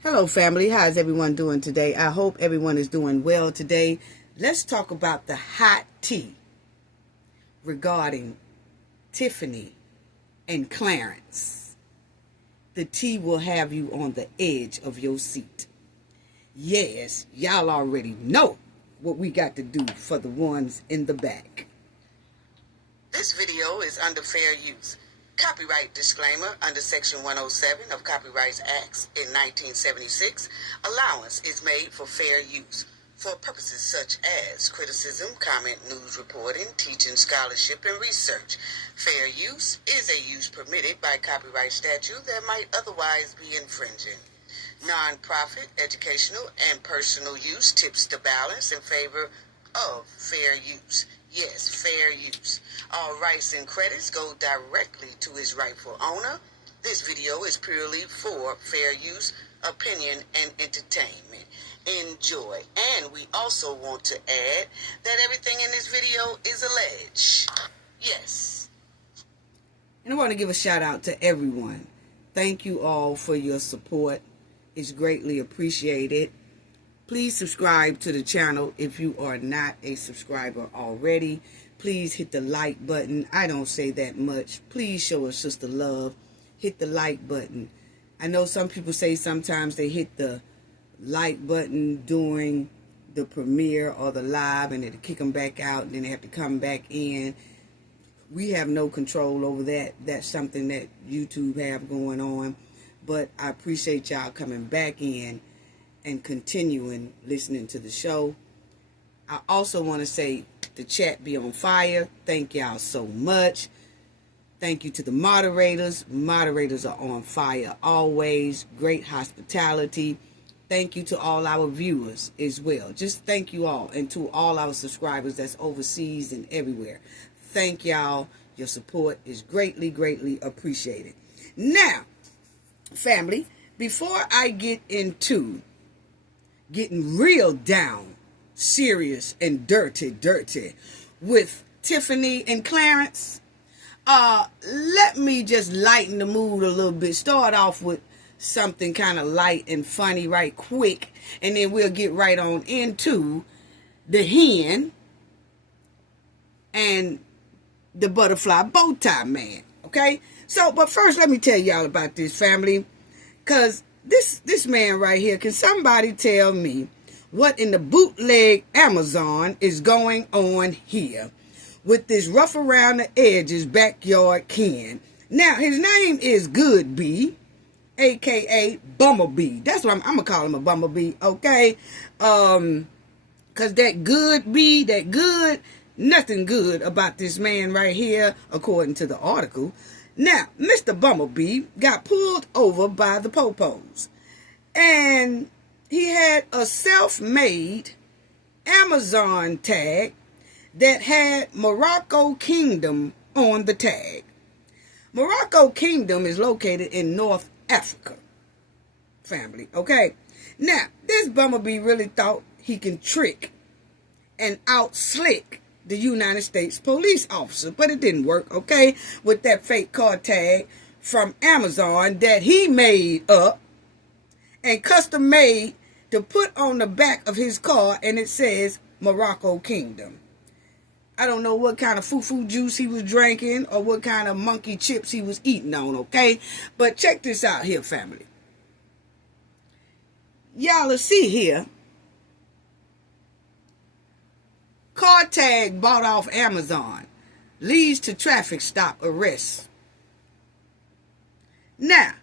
Hello, family. How's everyone doing today? I hope everyone is doing well today. Let's talk about the hot tea regarding Tiffany and Clarence. The tea will have you on the edge of your seat. Yes, y'all already know what we got to do for the ones in the back. This video is under fair use. Copyright disclaimer under Section 107 of Copyright Acts in 1976. Allowance is made for fair use for purposes such as criticism, comment, news reporting, teaching, scholarship, and research. Fair use is a use permitted by copyright statute that might otherwise be infringing. Non-profit, educational, and personal use tips the balance in favor of fair use. Yes, fair use. All rights and credits go directly to its rightful owner. This video is purely for fair use, opinion, and entertainment. Enjoy. And we also want to add that everything in this video is alleged. Yes. And I want to give a shout out to everyone. Thank you all for your support. It's greatly appreciated. Please subscribe to the channel if you are not a subscriber already. Please hit the like button. I don't say that much. Please show a sister love. Hit the like button. I know some people say sometimes they hit the like button during the premiere or the live and it'll kick them back out and then they have to come back in. We have no control over that. That's something that YouTube have going on. But I appreciate y'all coming back in and continuing listening to the show. I also want to say the chat be on fire. Thank y'all so much. Thank you to the moderators. Moderators are on fire always. Great hospitality. Thank you to all our viewers as well. Just thank you all. And to all our subscribers that's overseas and everywhere. Thank y'all. Your support is greatly, greatly appreciated. Now, family, before I get into getting real down, serious and dirty with Tiffany and Clarence, let me just lighten the mood a little bit. Start off with something kind of light and funny right quick, and then we'll get right on into the hen and the butterfly bow tie man. Okay? So, but first let me tell y'all about this, family, because this man right here, can somebody tell me what in the bootleg Amazon is going on here with this rough around the edges backyard Ken? Now, his name is Good Bee, a.k.a. Bumblebee. That's what I'm going to call him, a Bumblebee, okay? Because that Good Bee, that good, nothing good about this man right here, according to the article. Now, Mr. Bumblebee got pulled over by the popos, and he had a self-made Amazon tag that had Morocco Kingdom on the tag. Morocco Kingdom is located in North Africa, family, okay? Now, this Bumblebee really thought he can trick and out-slick the United States police officer, but it didn't work, okay, with that fake car tag from Amazon that he made up and custom made to put on the back of his car, and it says Morocco Kingdom. I don't know what kind of foo-foo juice he was drinking or what kind of monkey chips he was eating on, okay? But check this out here, family. Y'all will see here, car tag bought off Amazon leads to traffic stop arrest. Now,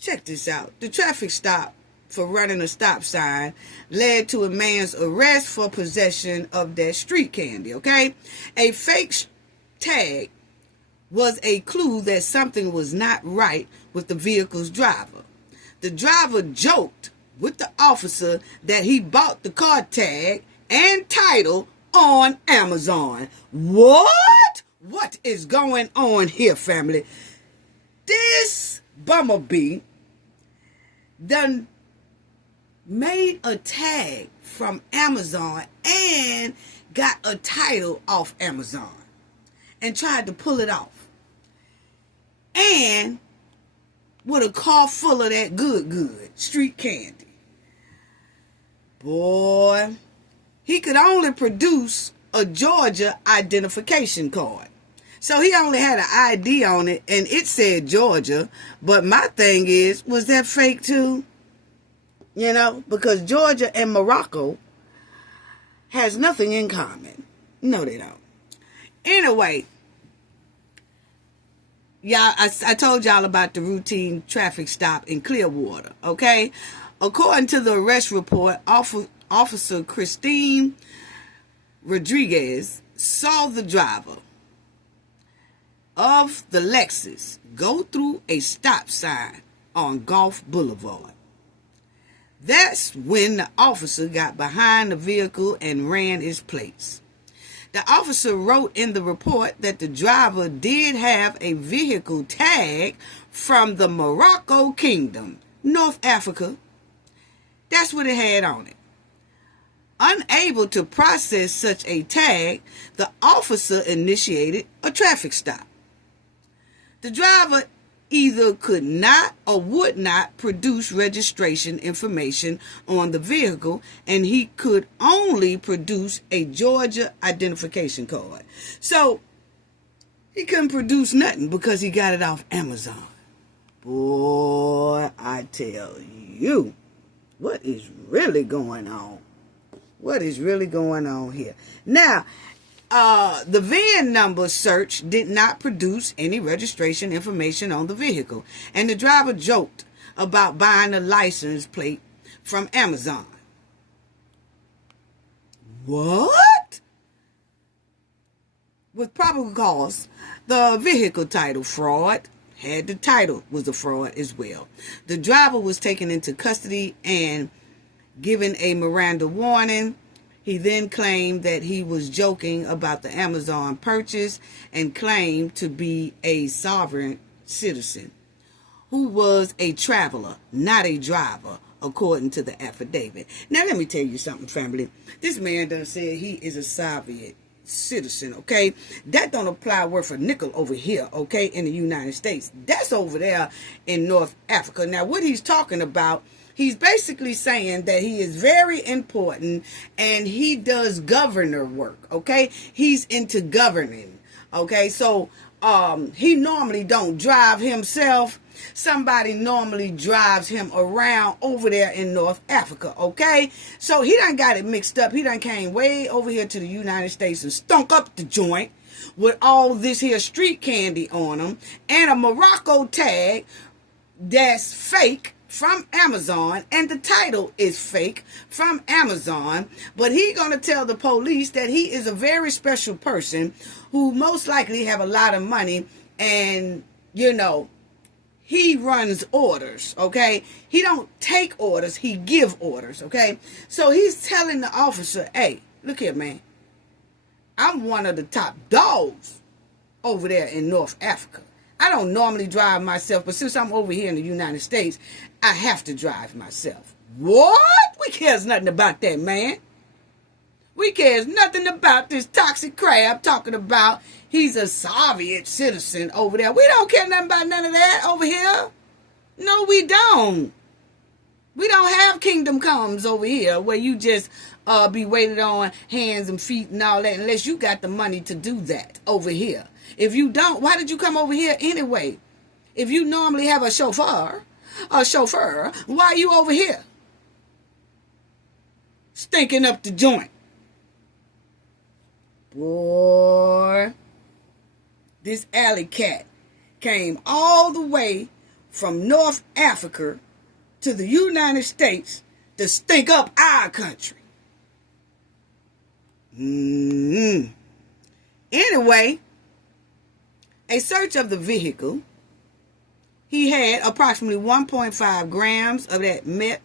check this out. The traffic stop for running a stop sign led to a man's arrest for possession of that street candy, okay? A fake tag was a clue that something was not right with the vehicle's driver. The driver joked with the officer that he bought the car tag and title on Amazon. What? What is going on here, family? This Bumblebee done made a tag from Amazon and got a title off Amazon and tried to pull it off. And with a car full of that good street candy. Boy, he could only produce a Georgia identification card. So he only had an ID on it, and it said Georgia. But my thing is, was that fake too? You know, because Georgia and Morocco has nothing in common. No, they don't. Anyway, y'all, I told y'all about the routine traffic stop in Clearwater, okay? According to the arrest report, Officer Christine Rodriguez saw the driver of the Lexus go through a stop sign on Gulf Boulevard. That's when the officer got behind the vehicle and ran its plates. The officer wrote in the report that the driver did have a vehicle tag from the Morocco Kingdom, North Africa. That's what it had on it. Unable to process such a tag, the officer initiated a traffic stop. The driver either could not or would not produce registration information on the vehicle, and he could only produce a Georgia identification card. So he couldn't produce nothing because he got it off Amazon. Boy, I tell you, what is really going on? What is really going on here? Now, the VIN number search did not produce any registration information on the vehicle, and the driver joked about buying a license plate from Amazon. What? With probable cause, the vehicle title fraud had the title was a fraud as well. The driver was taken into custody and given a Miranda warning. He then claimed that he was joking about the Amazon purchase and claimed to be a sovereign citizen who was a traveler, not a driver, according to the affidavit. Now, let me tell you something, family. This man done said he is a Soviet citizen, okay? That don't apply worth a nickel over here, okay, in the United States. That's over there in North Africa. Now, what he's talking about, he's basically saying that he is very important and he does governor work, okay? He's into governing, okay? So he normally don't drive himself. Somebody normally drives him around over there in North Africa, okay? So he done got it mixed up. He done came way over here to the United States and stunk up the joint with all this here street candy on him and a Morocco tag that's fake from Amazon, and the title is fake from Amazon. But he gonna tell the police that he is a very special person who most likely have a lot of money, and you know, he runs orders, okay? He don't take orders, he give orders, okay? So he's telling the officer, hey, look here, man, I'm one of the top dogs over there in North Africa. I don't normally drive myself, but since I'm over here in the United States, I have to drive myself. What? We cares nothing about that, man. We cares nothing about this toxic crab talking about he's a Soviet citizen over there. We don't care nothing about none of that over here. No, we don't. We don't have kingdom comes over here where you just be waited on hands and feet and all that, unless you got the money to do that over here. If you don't, why did you come over here anyway? If you normally have a chauffeur, why are you over here? Stinking up the joint. Boy, this alley cat came all the way from North Africa to the United States to stink up our country. Anyway, a search of the vehicle, he had approximately 1.5 grams of that meth,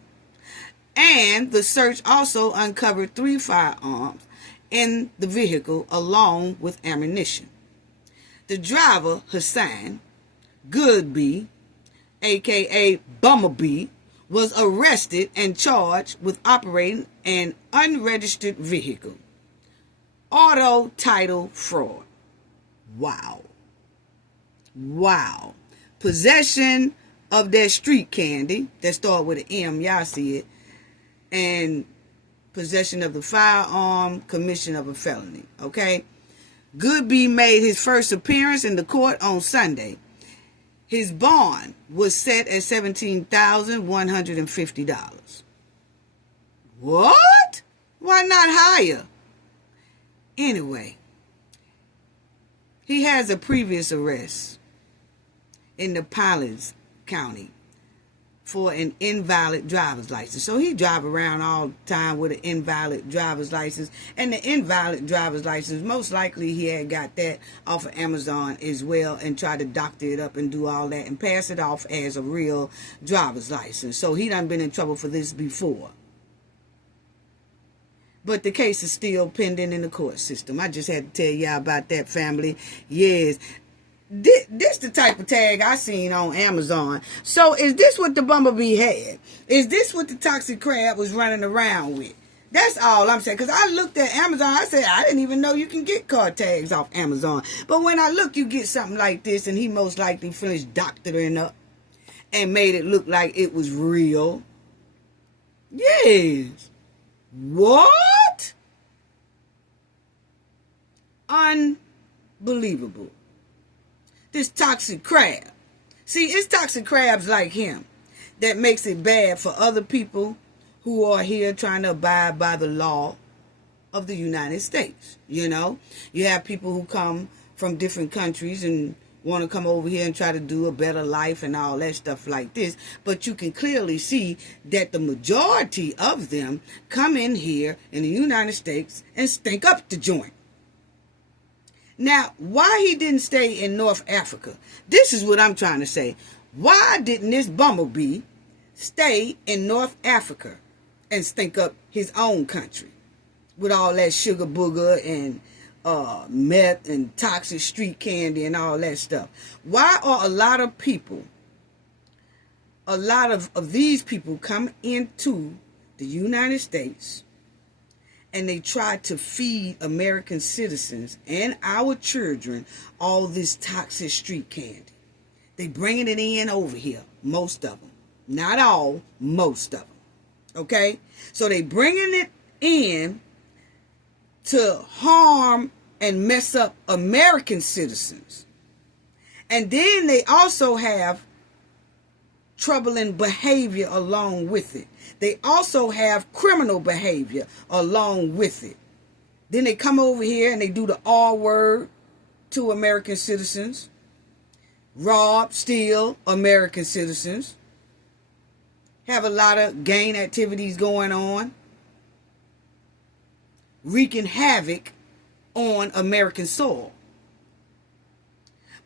and the search also uncovered 3 firearms in the vehicle along with ammunition. The driver, Hassan Goodby, aka Bumblebee, was arrested and charged with operating an unregistered vehicle. Auto title fraud. Wow. Possession of that street candy that start with an M, y'all see it, and possession of the firearm, commission of a felony, okay? Goodby made his first appearance in the court on Sunday. His bond was set at $17,150. What? Why not higher? Anyway, he has a previous arrest in the Pilots County for an invalid driver's license. So he drive around all the time with an invalid driver's license. And the invalid driver's license, most likely he had got that off of Amazon as well and tried to doctor it up and do all that and pass it off as a real driver's license. So he done been in trouble for this before. But the case is still pending in the court system. I just had to tell y'all about that, family. Yes. This the type of tag I seen on Amazon. So is this what the bumblebee had? Is this what the toxic crab was running around with? That's all I'm saying. Because I looked at Amazon. I said, I didn't even know you can get car tags off Amazon. But when I look, you get something like this. And he most likely finished doctoring up and made it look like it was real. Yes. What? Unbelievable. This toxic crab. See, it's toxic crabs like him that makes it bad for other people who are here trying to abide by the law of the United States. You know, you have people who come from different countries and want to come over here and try to do a better life and all that stuff like this. But you can clearly see that the majority of them come in here in the United States and stink up the joint. Now, why he didn't stay in North Africa? This is what I'm trying to say. Why didn't this bumblebee stay in North Africa and stink up his own country with all that sugar booger and meth and toxic street candy and all that stuff? Why are a lot of people, a lot of these people come into the United States and they try to feed American citizens and our children all this toxic street candy? They bringing it in over here, most of them. Not all, most of them. Okay? So they bringing it in to harm and mess up American citizens. And then they also have troubling behavior along with it. They also have criminal behavior along with it. Then they come over here and they do the R word to American citizens. Rob, steal American citizens. Have a lot of gang activities going on. Wreaking havoc on American soil.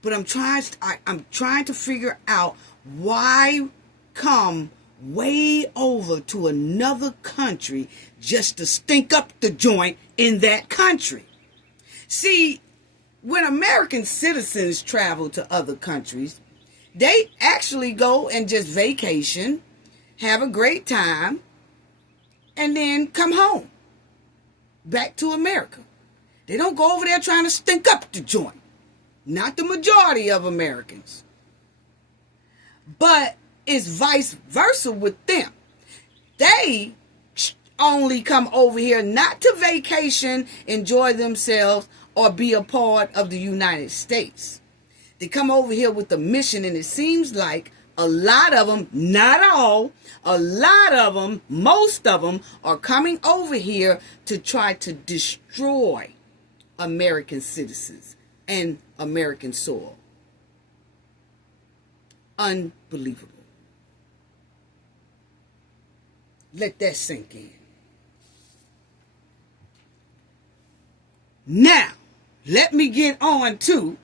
But I'm trying to figure out why come way over to another country just to stink up the joint in that country. See, when American citizens travel to other countries, they actually go and just vacation, have a great time, and then come home back to America. They don't go over there trying to stink up the joint. Not the majority of Americans. But it's vice versa with them. They only come over here not to vacation, enjoy themselves, or be a part of the United States. They come over here with a mission, and it seems like a lot of them, not all, a lot of them, most of them are coming over here to try to destroy American citizens and American soil. Unbelievable. Let that sink in. Now, let me get on to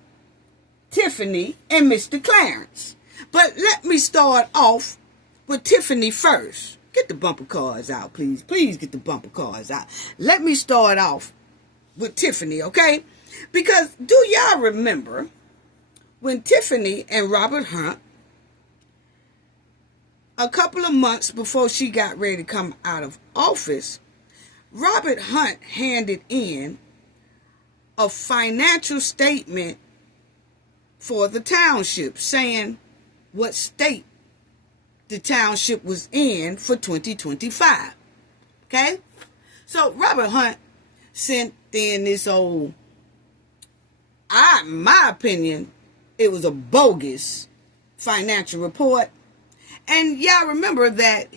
Tiffany and Mr. Clarence. But let me start off with Tiffany first. Get the bumper cards out, please. Please get the bumper cards out. Let me start off with Tiffany, okay? Because do y'all remember when Tiffany and Robert Hunt, a couple of months before she got ready to come out of office, Robert Hunt handed in a financial statement for the township saying what state the township was in for 2025. Okay? So Robert Hunt sent in this old, my opinion, it was a bogus financial report. And y'all remember that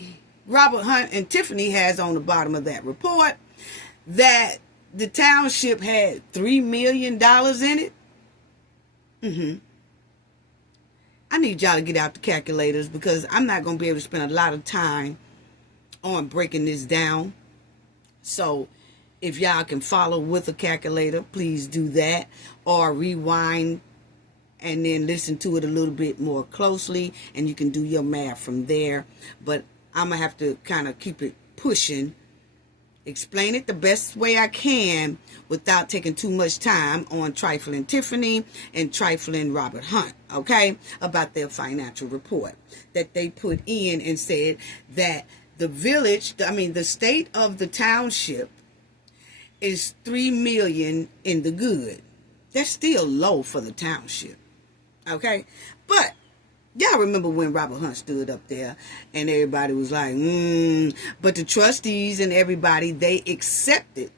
Robert Hunt and Tiffany has on the bottom of that report that the township had $3 million in it. I need y'all to get out the calculators because I'm not going to be able to spend a lot of time on breaking this down. So if y'all can follow with a calculator, please do that, or rewind and then listen to it a little bit more closely, and you can do your math from there. But I'm going to have to kind of keep it pushing, explain it the best way I can without taking too much time on trifling Tiffany and trifling Robert Hunt, okay, about their financial report that they put in and said that the state of the township is $3 million in the good. That's still low for the township, okay? But y'all remember when Robert Hunt stood up there and everybody was like, but the trustees and everybody, they accepted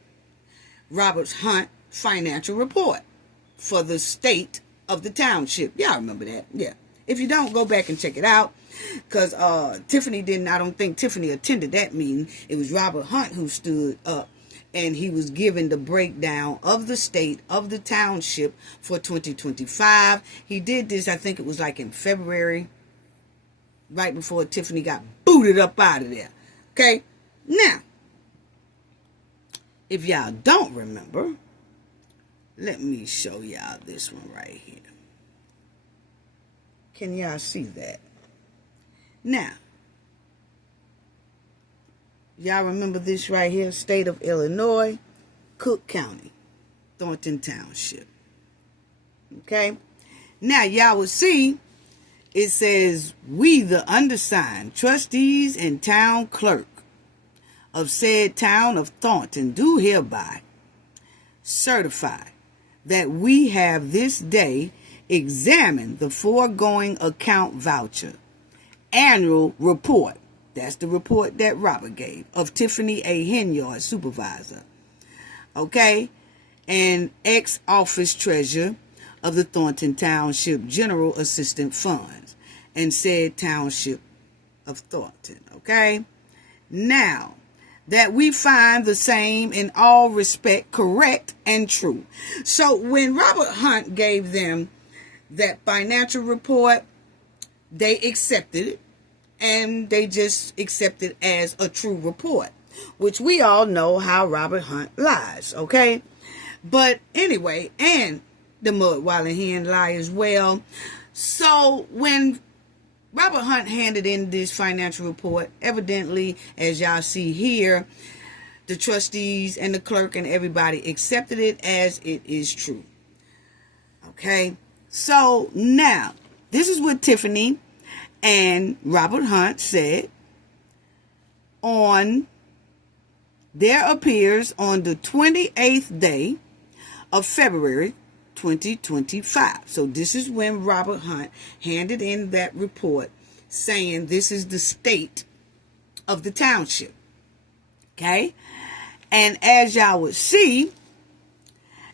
Robert Hunt financial report for the state of the township. Y'all remember that? Yeah. If you don't, go back and check it out. Because I don't think Tiffany attended that meeting. It was Robert Hunt who stood up and he was given the breakdown of the state of the township for 2025. He did this, I think it was like in February, right before Tiffany got booted up out of there. Okay? Now, if y'all don't remember, let me show y'all this one right here. Can y'all see that? Now, y'all remember this right here? State of Illinois, Cook County, Thornton Township. Okay? Now, y'all will see it says, we, the undersigned, trustees and town clerk of said town of Thornton, do hereby certify that we have this day examined the foregoing account voucher annual report. That's the report that Robert gave of Tiffany A. Henyard, supervisor. Okay? And ex-office treasurer of the Thornton Township General Assistant Funds and said Township of Thornton. Okay? Now, that we find the same in all respect correct and true. So when Robert Hunt gave them that financial report, they accepted it, and they just accepted it as a true report, which we all know how Robert Hunt lies, okay? But anyway, and the Mudwalling Hen lie as well. So when Robert Hunt handed in this financial report, evidently, as y'all see here, the trustees and the clerk and everybody accepted it as it is true. Okay? So now, this is what Tiffany and Robert Hunt said on their appears on the 28th day of February 2025. So this is when Robert Hunt handed in that report saying this is the state of the township. Okay? And as y'all would see,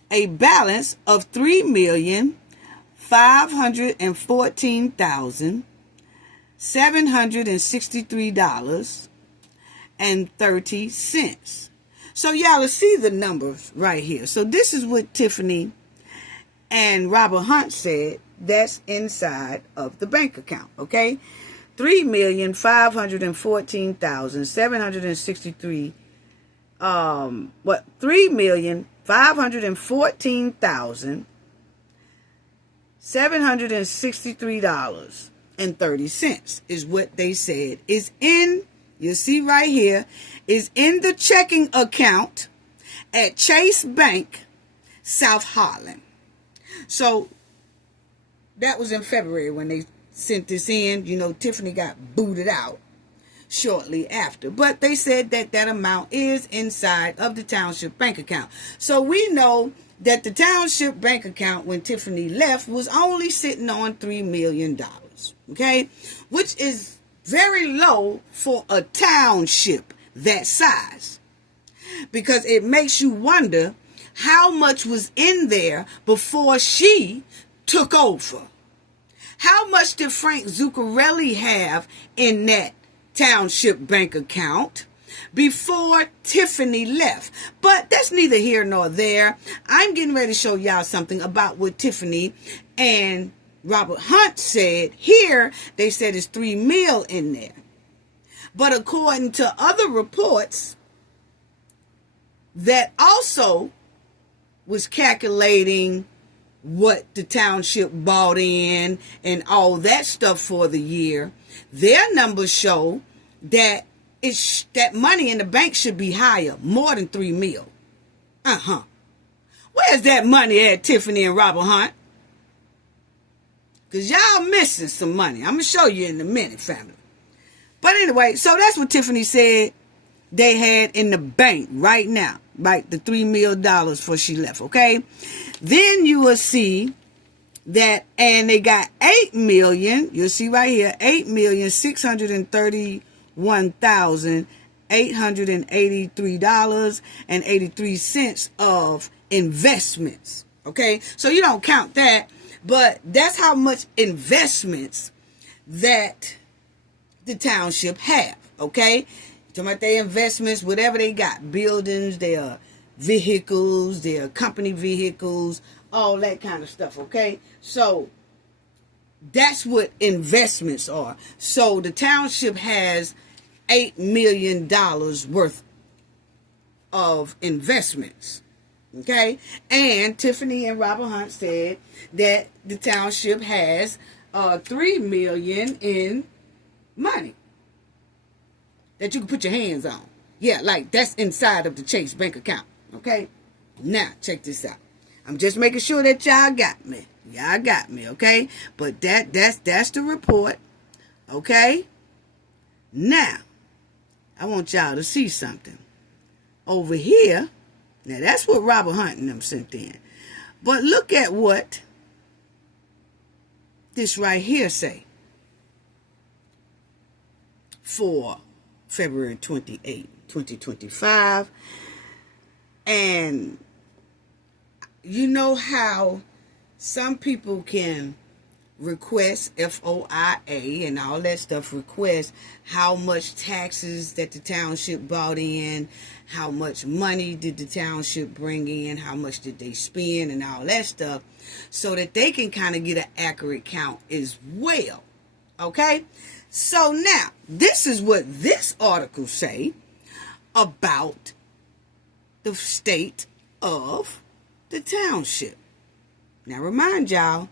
a balance of $3,514,763.30. So y'all will see the numbers right here. So this is what Tiffany and Robert Hunt said that's inside of the bank account, okay? $3,514,763 $3,514,763.30 is what they said is in, you see right here, is in the checking account at Chase Bank, South Harlan. So that was in February when they sent this in. You know, Tiffany got booted out shortly after. But they said that that amount is inside of the township bank account. So we know that the township bank account when Tiffany left was only sitting on $3 million. Okay? Which is Very low for a township that size. Because it makes you wonder how much was in there before she took over. How much did Frank Zuccarelli have in that township bank account before Tiffany left? But that's neither here nor there. I'm getting ready to show y'all something about what Tiffany and Robert Hunt said. Here, they said it's $3 million in there. But according to other reports that also was calculating what the township bought in and all that stuff for the year, their numbers show that that money in the bank should be higher, more than $3 million. Where's that money at, Tiffany and Robert Hunt? Because y'all missing some money. I'm going to show you in a minute, family. But anyway, so that's what Tiffany said they had in the bank right now. Right, the $3 million before she left, okay? Then you will see that, and they got $8 million. You'll see right here, $8,631,883.83 of investments, okay? So you don't count that, but that's how much investments that the township have, okay? Talking about their investments, whatever they got, buildings, their vehicles, their company vehicles, all that kind of stuff, okay? So that's what investments are. So the township has $8 million worth of investments, okay? And Tiffany and Robert Hunt said that the township has $3 million in money that you can put your hands on. Yeah, like that's inside of the Chase bank account. Okay? Now, check this out. I'm just making sure that y'all got me. Y'all got me, okay? But that's the report. Okay? Now, I want y'all to see something. Over here, now that's what Robert Hunt and them sent in. But look at what this right here say. For February 28, 2025. And you know how some people can request FOIA and all that stuff, request how much taxes that the township brought in, how much money did the township bring in, how much did they spend and all that stuff, so that they can kind of get an accurate count as well. Okay? So now, this is what this article say about the state of the township. Now, remind y'all,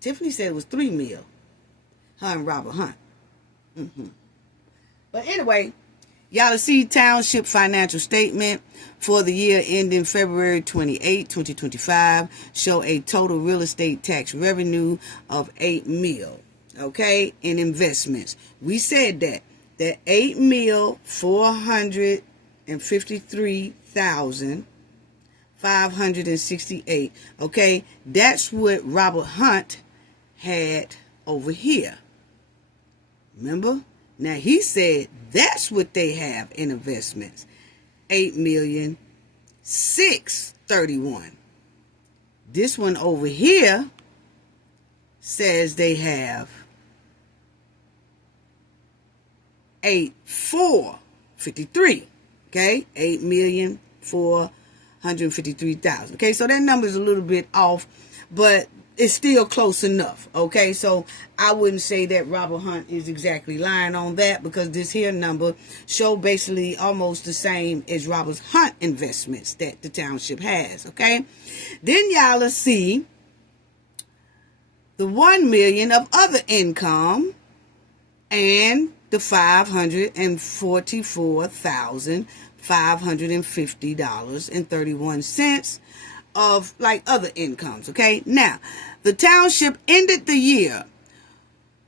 Tiffany said it was $3 million. Her and Robert Hunt. But anyway, y'all see township financial statement for the year ending February 28, 2025 show a total real estate tax revenue of $8 million. Okay, in investments. We said that $8,453,568. Okay, that's what Robert Hunt had over here. Remember? Now he said that's what they have in investments. $8,631,000. This one over here says they have 8,453. Okay, 8,453,000. Okay, so that number is a little bit off, but it's still close enough. Okay, so I wouldn't say that Robert Hunt is exactly lying on that, because this here number show basically almost the same as Robert Hunt investments that the township has. Okay, then y'all will see the $1 million of other income and the $544,550.31 of like other incomes. Okay, now the township ended the year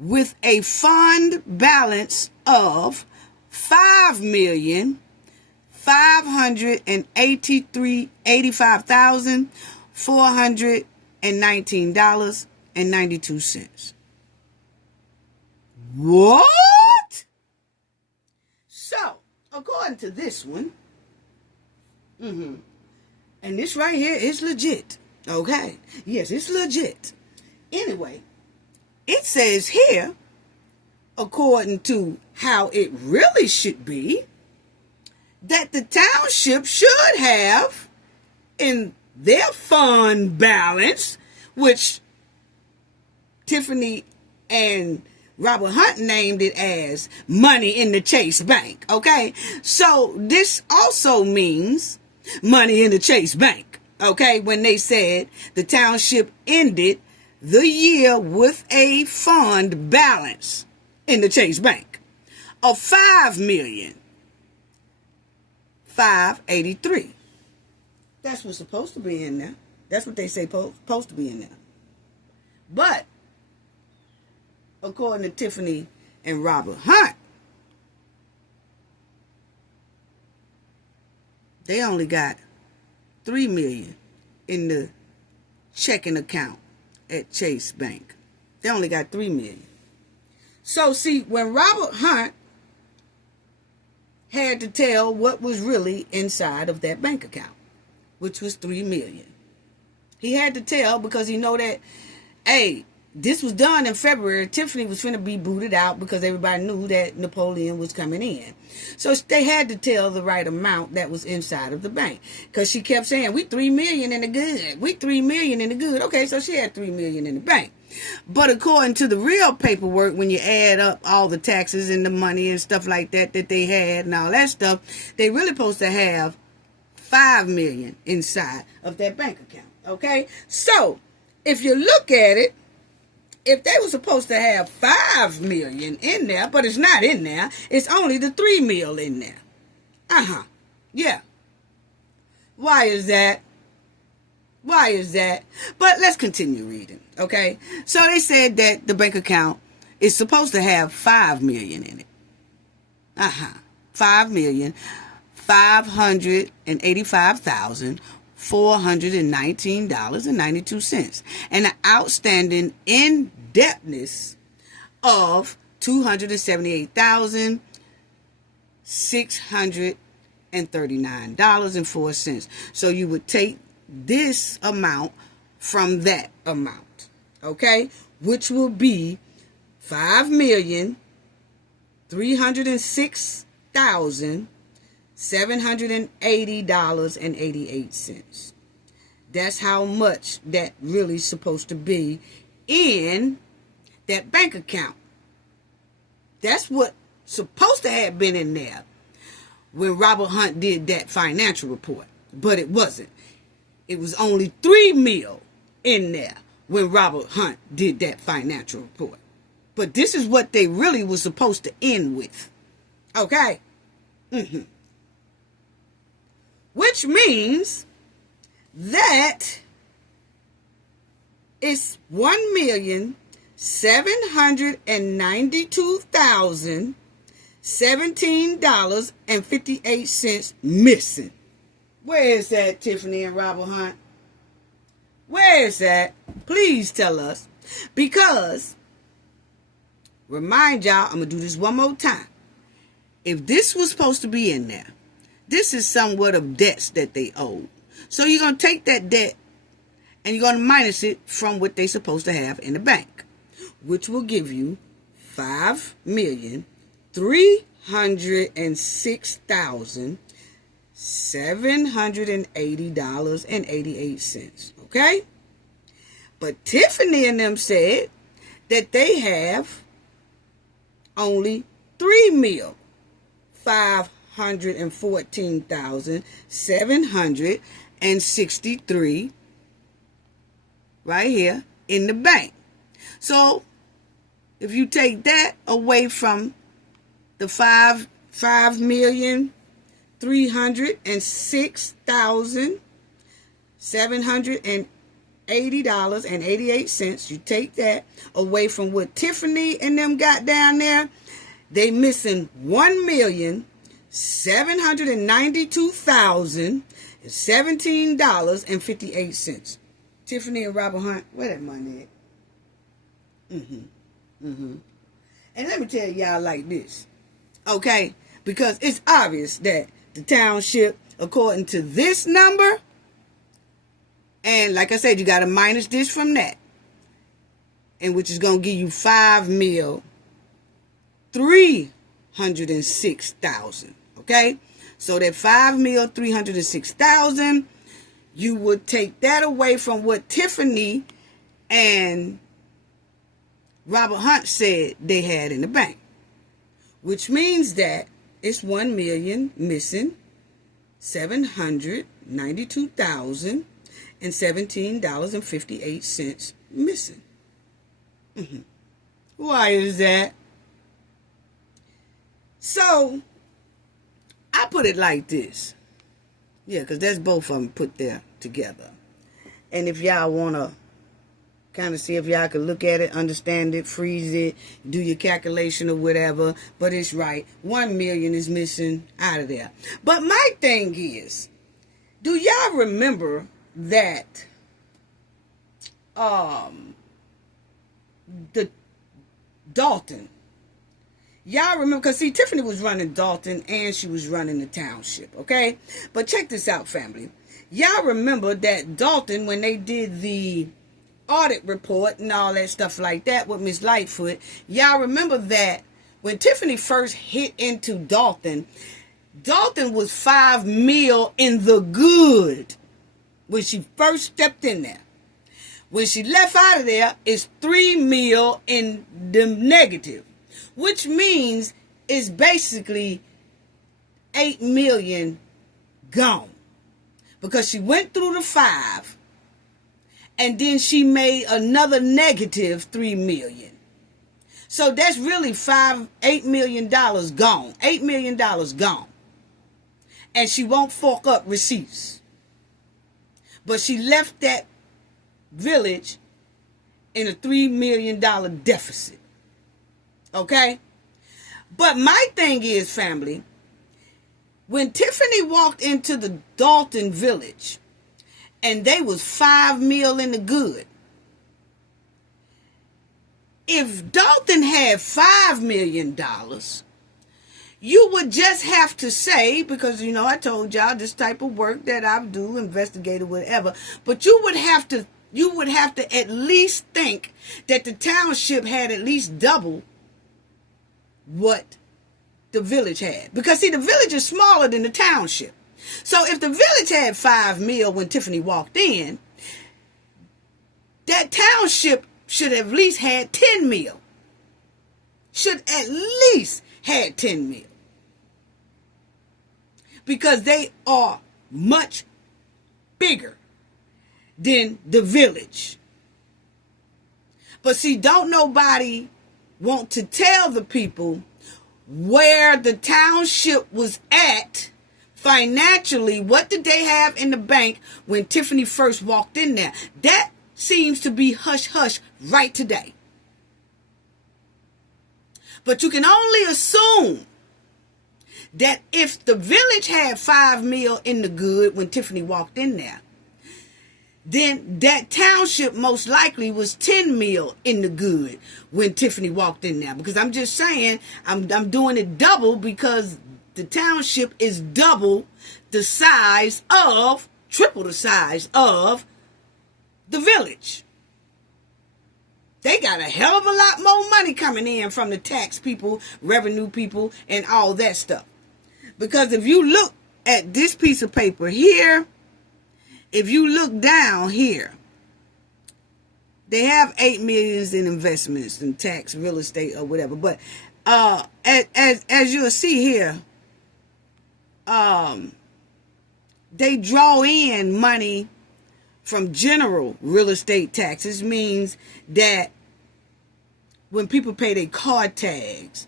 with a fund balance of $5,585,419.92. What? according to this one, and this right here is legit. Okay? Yes, it's legit. Anyway, it says here, according to how it really should be, that the township should have in their fund balance, which Tiffany and Robert Hunt named it as money in the Chase Bank. Okay? So this also means money in the Chase Bank. Okay? When they said the township ended the year with a fund balance in the Chase Bank of $5,583,000. That's what's supposed to be in there. That's what they say supposed to be in there. But according to Tiffany and Robert Hunt, they only got $3 million in the checking account at Chase Bank. They only got $3 million. So see, when Robert Hunt had to tell what was really inside of that bank account, which was $3 million, he had to tell because he know that, hey, this was done in February. Tiffany was finna be booted out because everybody knew that Napoleon was coming in. So they had to tell the right amount that was inside of the bank. Because she kept saying, we $3 million in the good. We $3 million in the good. Okay, so she had $3 million in the bank. But according to the real paperwork, when you add up all the taxes and the money and stuff like that they had and all that stuff, they really supposed to have $5 million inside of that bank account. Okay? So, if you look at it, if they were supposed to have $5 million in there, but it's not in there, it's only the $3 million in there. Yeah. Why is that? Why is that? But let's continue reading, okay? So they said that the bank account is supposed to have $5 million in it. $5,585,419.92, and an outstanding indebtedness of $278,639.04. So you would take this amount from that amount, okay, which will be $5,306,780.88. That's how much that really is supposed to be in that bank account. That's what supposed to have been in there when Robert Hunt did that financial report, but it wasn't. It was only $3 million in there when Robert Hunt did that financial report. But this is what they really was supposed to end with. Okay? Which means that it's $1,792,017.58 missing. Where is that, Tiffany and Robert Hunt? Where is that? Please tell us. Because, remind y'all, I'm going to do this one more time. If this was supposed to be in there, this is somewhat of debts that they owed. So you're going to take that debt and you're going to minus it from what they're supposed to have in the bank, which will give you $5,306,780.88. Okay? But Tiffany and them said that they have only $3,514,763 right here in the bank. So if you take that away from the $5,306,780.88, you take that away from what Tiffany and them got down there, they missing $1,792,017.58. Tiffany and Robert Hunt, where that money at? And let me tell y'all like this, okay? Because it's obvious that the township, according to this number, and like I said, you got to minus this from that, and which is going to give you $5,306,000. Okay? So that $5,306,000, you would take that away from what Tiffany and Robert Hunt said they had in the bank, which means that it's $1 million missing, $792,017.58 missing. Why is that? So I put it like this. Yeah, because that's both of them put there together. And if y'all want to kind of see if y'all can look at it, understand it, freeze it, do your calculation or whatever. But it's right. 1 million is missing out of there. But my thing is, do y'all remember that the Dalton? Y'all remember, because see, Tiffany was running Dalton and she was running the township, okay? But check this out, family. Y'all remember that Dalton, when they did the audit report and all that stuff like that with Miss Lightfoot, y'all remember that when Tiffany first hit into Dalton, Dalton was $5 million in the good when she first stepped in there. When she left out of there, it's $3 million in the negative, which means it's basically $8 million gone, because she went through the 5 and then she made another negative $3 million. So that's really $8 million gone. $8 million gone. And she won't fork up receipts. But she left that village in a $3 million deficit. Okay? But my thing is, family, when Tiffany walked into the Dalton village and they was $5 million in the good, if Dalton had $5 million, you would just have to say, because, you know, I told y'all this type of work that I do, investigator, whatever, but you would have to at least think that the township had at least double what the village had. Because, see, the village is smaller than the township. So if the village had $5 million when Tiffany walked in, that township should have at least had $10 million. Should at least had $10 million. Because they are much bigger than the village. But see, don't nobody want to tell the people where the township was at financially. What did they have in the bank when Tiffany first walked in there? That seems to be hush-hush right today. But you can only assume that if the village had $5 million in the good when Tiffany walked in there, then that township most likely was $10 million in the good when Tiffany walked in there. Because I'm just saying, I'm doing it double because the township is double the size of, triple the size of the village. They got a hell of a lot more money coming in from the tax people, revenue people, and all that stuff. Because if you look at this piece of paper here, if you look down here, they have $8 million in investments in tax, real estate, or whatever. But as you'll see here, they draw in money from general real estate taxes. Means that when people pay their car tags,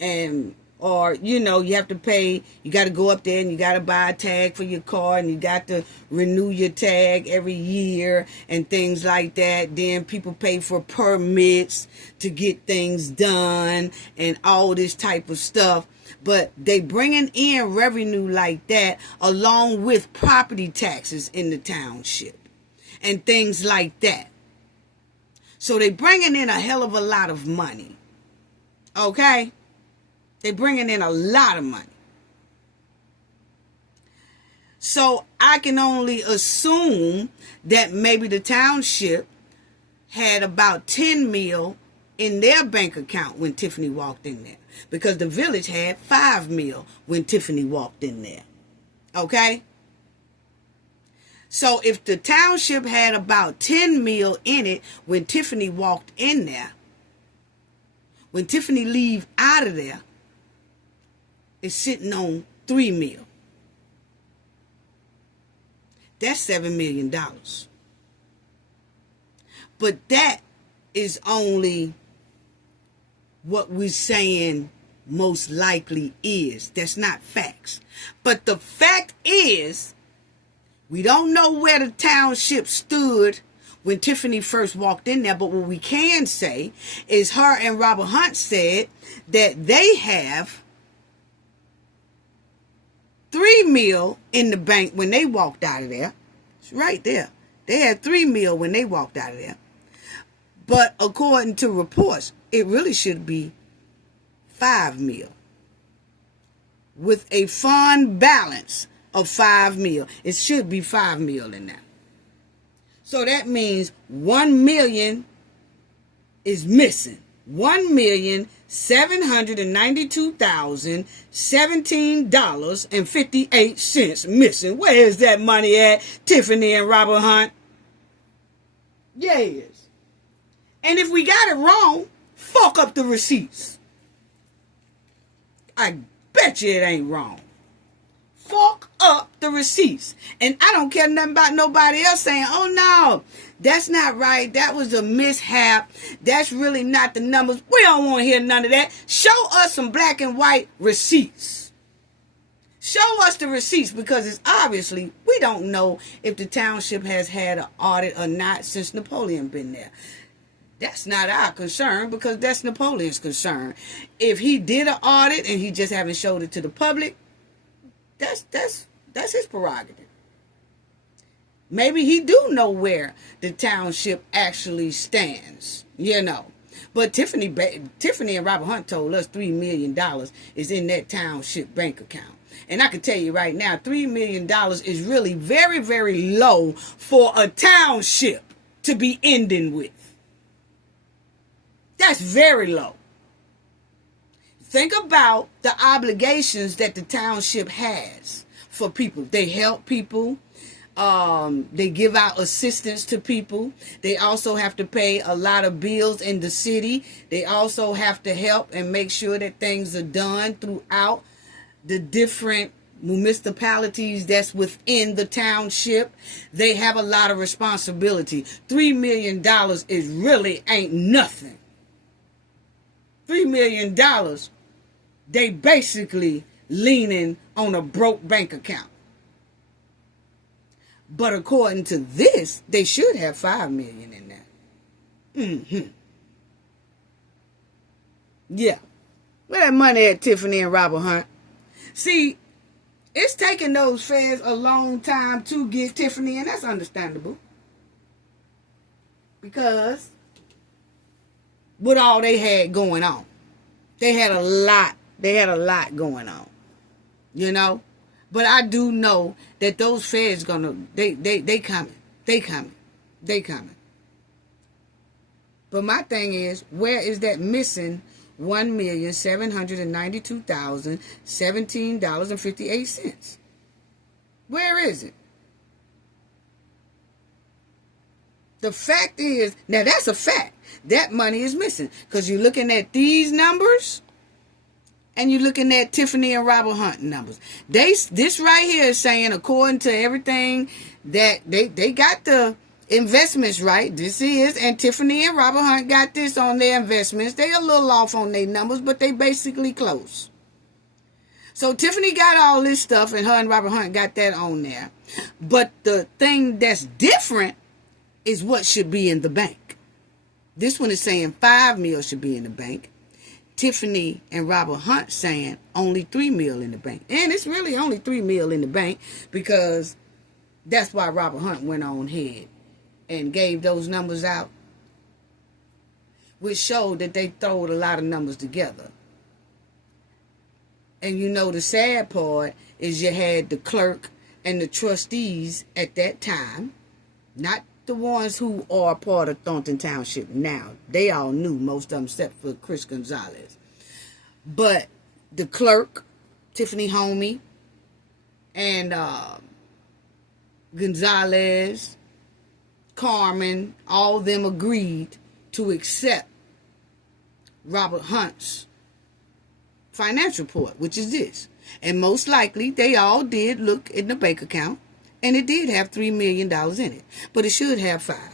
and or, you know, you have to pay, you got to go up there and you got to buy a tag for your car and you got to renew your tag every year and things like that. Then people pay for permits to get things done and all this type of stuff. But they bringing in revenue like that along with property taxes in the township and things like that. So they bringing in a hell of a lot of money. Okay? They're bringing in a lot of money. So I can only assume that maybe the township had about 10 mil in their bank account when Tiffany walked in there. Because the village had 5 mil when Tiffany walked in there. Okay? So if the township had about 10 mil in it when Tiffany walked in there, when Tiffany leave out of there, it's sitting on 3 mil. That's $7 million. But that is only what we're saying most likely is. That's not facts. But the fact is, we don't know where the township stood when Tiffany first walked in there, but what we can say is her and Robert Hunt said that they have 3 mil in the bank when they walked out of there. It's right there. They had 3 mil when they walked out of there. But according to reports, it really should be 5 mil. With a fund balance of 5 mil. It should be 5 mil in there. So that means 1 million is missing. $1,792,017.58 missing. Where is that money at, Tiffany and Robert Hunt? Yes. And if we got it wrong, fuck up the receipts. I bet you it ain't wrong. Fuck up the receipts. And I don't care nothing about nobody else saying, oh no, that's not right. That was a mishap. That's really not the numbers. We don't want to hear none of that. Show us some black and white receipts. Show us the receipts, because it's obviously, we don't know if the township has had an audit or not since Napoleon been there. That's not our concern, because that's Napoleon's concern. If he did an audit and he just haven't showed it to the public, that's his prerogative. Maybe he do know where the township actually stands, you know. But Tiffany and Robert Hunt told us $3 million is in that township bank account. And I can tell you right now, $3 million is really very, very low for a township to be ending with. That's very low. Think about the obligations that the township has for people. They help people. They give out assistance to people. They also have to pay a lot of bills in the city. They also have to help and make sure that things are done throughout the different municipalities that's within the township. They have a lot of responsibility. $3 million is really ain't nothing. $3 million, they basically leaning on a broke bank account. But according to this, they should have $5 million in there. Yeah. Where that money at, Tiffany and Robert Hunt? See, it's taking those feds a long time to get Tiffany, and that's understandable. Because with all they had going on. They had a lot going on. You know? But I do know that those feds gonna they coming. They coming. But my thing is, where is that missing $1,792,017.58? Where is it? The fact is, now that's a fact. That money is missing. Because you're looking at these numbers and you're looking at Tiffany and Robert Hunt numbers. This right here is saying, according to everything, that they got the investments right. This is, and Tiffany and Robert Hunt got this on their investments. They a little off on their numbers, but they basically close. So Tiffany got all this stuff, and her and Robert Hunt got that on there. But the thing that's different is what should be in the bank. This one is saying 5 mil should be in the bank. Tiffany and Robert Hunt saying only 3 mil in the bank. And it's really only 3 mil in the bank, because that's why Robert Hunt went on ahead and gave those numbers out, which showed that they throwed a lot of numbers together. And you know the sad part is you had the clerk and the trustees at that time, not the ones who are part of Thornton Township now. They all knew, most of them except for Chris Gonzalez. But the clerk, Tiffany Henyard, and Gonzalez, Carmen, all of them agreed to accept Robert Hunt's financial report, which is this. And most likely, they all did look in the bank account, and it did have $3 million in it. But it should have $5 million.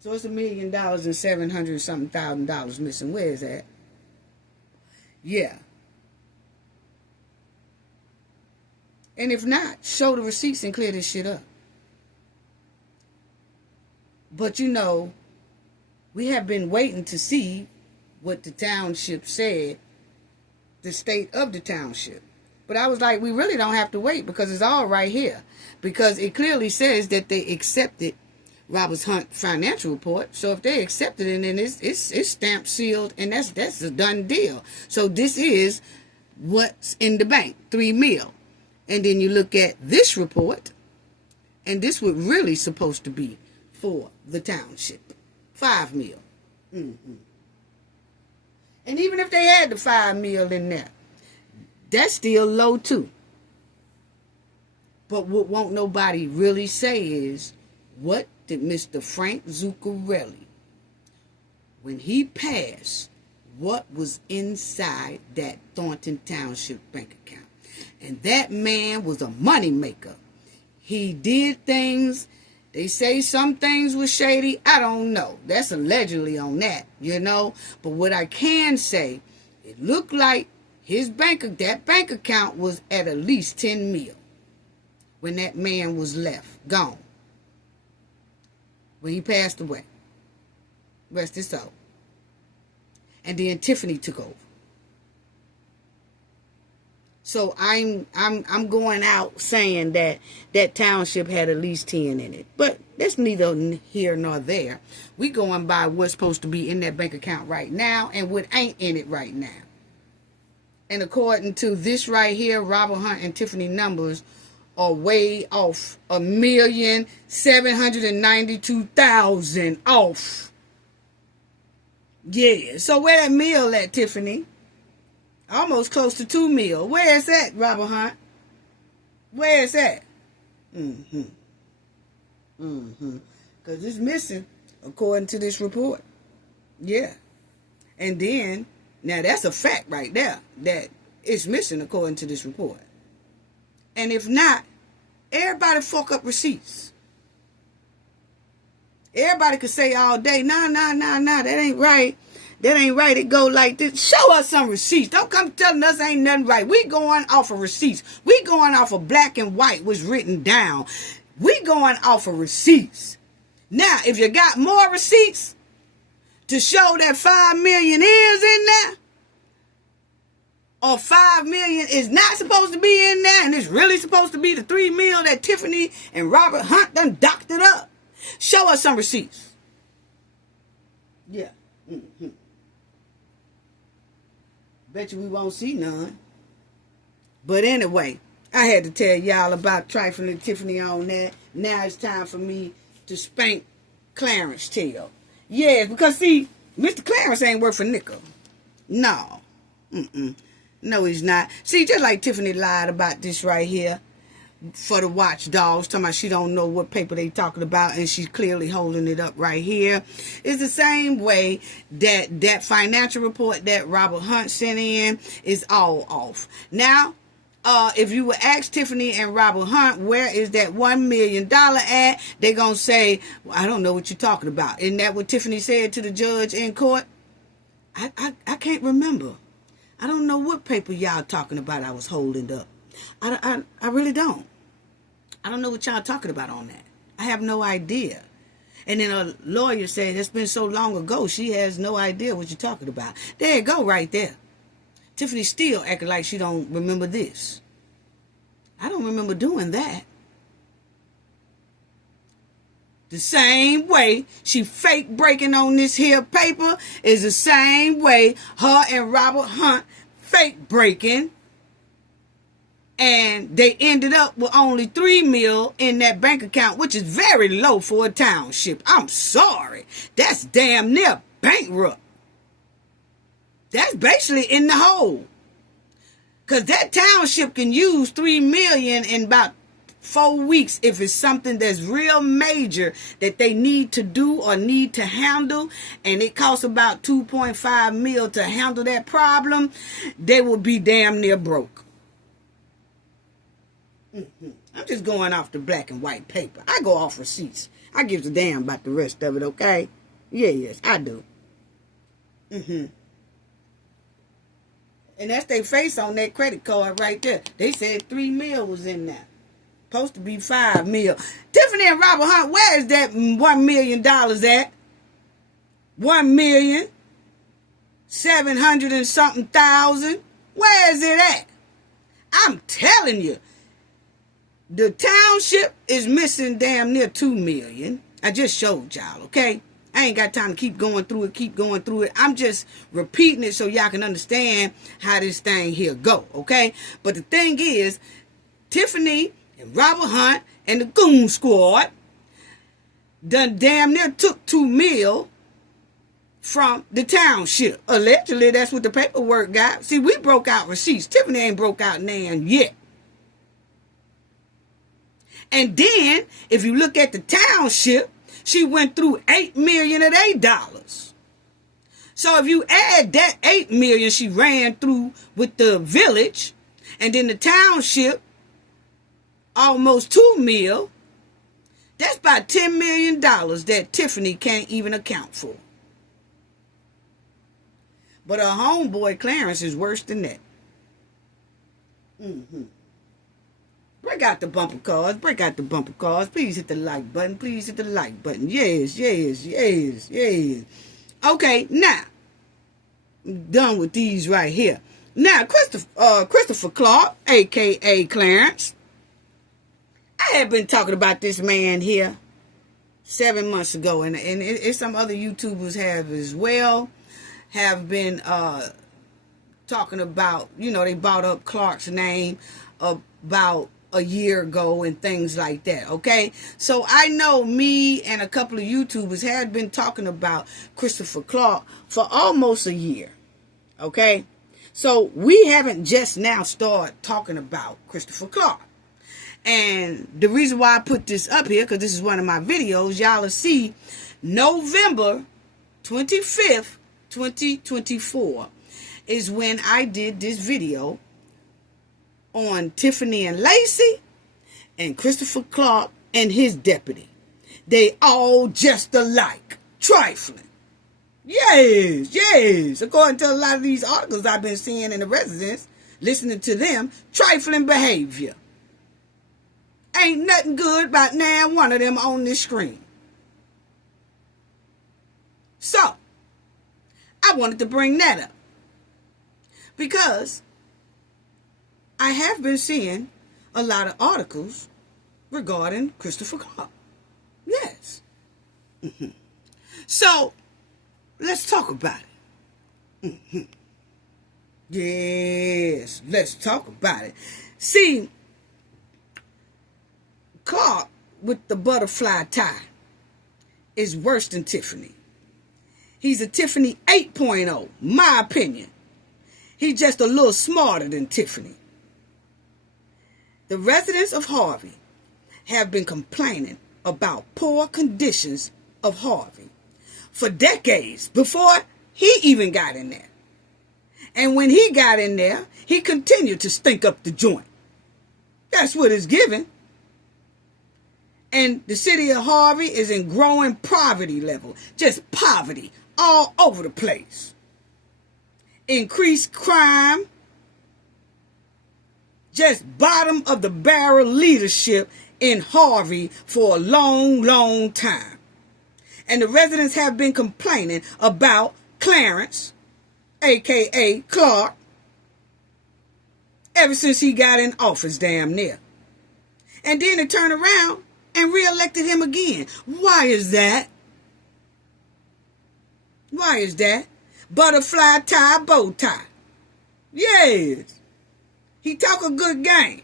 So it's $1 million and 700 something thousand missing. Where is that? Yeah. And if not, show the receipts and clear this shit up. But you know, we have been waiting to see what the township said, the state of the township. But I was like, we really don't have to wait because it's all right here. Because it clearly says that they accepted Robert Hunt's financial report. So if they accepted it, then it's stamped, sealed, and that's a done deal. So this is what's in the bank, $3 million. And then you look at this report, and this was really supposed to be for the township, $5 million. Mm-hmm. And even if they had the $5 million in there, that's still low too. But what won't nobody really say is, what did Mr. Frank Zuccarelli, when he passed, what was inside that Thornton Township bank account? And that man was a money maker. He did things. They say some things were shady. I don't know. That's allegedly on that, you know. But what I can say, it looked like that bank account was at least $10 million when that man was left, gone. When he passed away. Rest his soul. And then Tiffany took over. So I'm going out saying that that township had at least 10 in it. But that's neither here nor there. We going by what's supposed to be in that bank account right now and what ain't in it right now. And according to this right here, Robert Hunt and Tiffany numbers are way off. 1,792,000 off. Yeah. So where that meal at, Tiffany? Almost close to $2 million. Where is that, Robert Hunt? Where is that? Because it's missing, according to this report. Yeah. And then, now that's a fact right there, that it's missing according to this report. And if not, everybody fuck up receipts. Everybody could say all day, nah, that ain't right. That ain't right. It go like this. Show us some receipts. Don't come telling us ain't nothing right. We going off of receipts. We going off of black and white was written down. We going off of receipts. Now, if you got more receipts to show that $5 million is in there, or $5 million is not supposed to be in there, and it's really supposed to be the $3 million that Tiffany and Robert Hunt done doctored up, show us some receipts. Yeah. Bet you we won't see none. But anyway, I had to tell y'all about trifling Tiffany on that. Now it's time for me to spank Clarence tail. Yes, because see, Mr. Clarence ain't worth a nickel. No. No, he's not. See, just like Tiffany lied about this right here for the watchdogs, talking about she don't know what paper they talking about, and she's clearly holding it up right here. It's the same way that that financial report that Robert Hunt sent in is all off. Now, if you would ask Tiffany and Robert Hunt, where is that $1 million at? They're going to say, well, I don't know what you're talking about. Isn't that what Tiffany said to the judge in court? I can't remember. I don't know what paper y'all talking about I was holding up. I really don't. I don't know what y'all talking about on that. I have no idea. And then a lawyer said, it's been so long ago, she has no idea what you're talking about. There you go, right there. Tiffany still acting like she don't remember this. I don't remember doing that. The same way she fake breaking on this here paper is the same way her and Robert Hunt fake breaking, and they ended up with only $3 million in that bank account, which is very low for a township. I'm sorry. That's damn near bankrupt. That's basically in the hole. Because that township can use $3 million in about 4 weeks if it's something that's real major that they need to do or need to handle, and it costs about $2.5 million to handle that problem. They will be damn near broke. I'm just going off the black and white paper. I go off receipts. I give a damn about the rest of it, okay? Yes, I do. And that's their face on that credit card right there. They said $3 million was in there. Supposed to be $5 million. Tiffany and Robert Hunt, where is that $1 million at? 1,700,000 and something thousand. Where is it at? I'm telling you. The township is missing damn near $2 million. I just showed y'all, okay? I ain't got time to keep going through it. I'm just repeating it so y'all can understand how this thing here go, okay? But the thing is, Tiffany and Robert Hunt and the Goon Squad done damn near took $2 million from the township. Allegedly, that's what the paperwork got. See, we broke out receipts. Tiffany ain't broke out none yet. And then, if you look at the township, she went through $8 million of their dollars. So if you add that $8 million she ran through with the village, and then the township, almost $2 million, that's about $10 million that Tiffany can't even account for. But her homeboy Clarence is worse than that. Break out the bumper cars. Break out the bumper cars. Please hit the like button. Please hit the like button. Yes. Okay, now. I'm done with these right here. Now, Christopher Clark, a.k.a. Clarence. I had been talking about this man here 7 months ago. And some other YouTubers have as well. Have been talking about, they brought up Clark's name about a year ago and things like that, okay? So I know me and a couple of YouTubers had been talking about Christopher Clark for almost a year, okay? So we haven't just now started talking about Christopher Clark. And the reason why I put this up here, because this is one of my videos, y'all will see November 25th, 2024 is when I did this video on Tiffany and Lacey and Christopher Clark and his deputy. They all just alike. Trifling. Yes. According to a lot of these articles I've been seeing in the residence, listening to them, trifling behavior. Ain't nothing good about now one of them on this screen. So, I wanted to bring that up. Because I have been seeing a lot of articles regarding Christopher Clark. Yes. So, let's talk about it. Yes, let's talk about it. See, Clark with the butterfly tie is worse than Tiffany. He's a Tiffany 8.0, my opinion. He's just a little smarter than Tiffany. The residents of Harvey have been complaining about poor conditions of Harvey for decades before he even got in there. And when he got in there, he continued to stink up the joint. That's what it's given. And the city of Harvey is in growing poverty level. Just poverty all over the place. Increased crime. Just bottom of the barrel leadership in Harvey for a long, long time. And the residents have been complaining about Clarence, a.k.a. Clark, ever since he got in office damn near. And then they turned around and reelected him again. Why is that? Why is that? Butterfly tie, bow tie. Yes. He talk a good game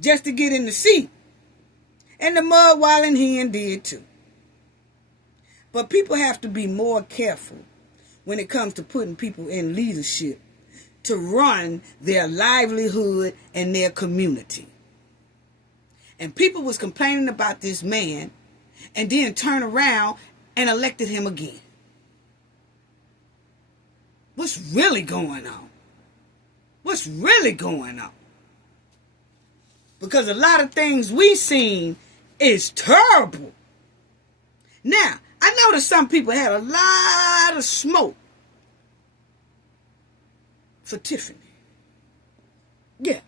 just to get in the seat. And the mud walling hen did too. But people have to be more careful when it comes to putting people in leadership to run their livelihood and their community. And people was complaining about this man and then turn around and elected him again. What's really going on? What's really going on? Because a lot of things we seen is terrible. Now, I noticed some people had a lot of smoke for Tiffany. Yeah,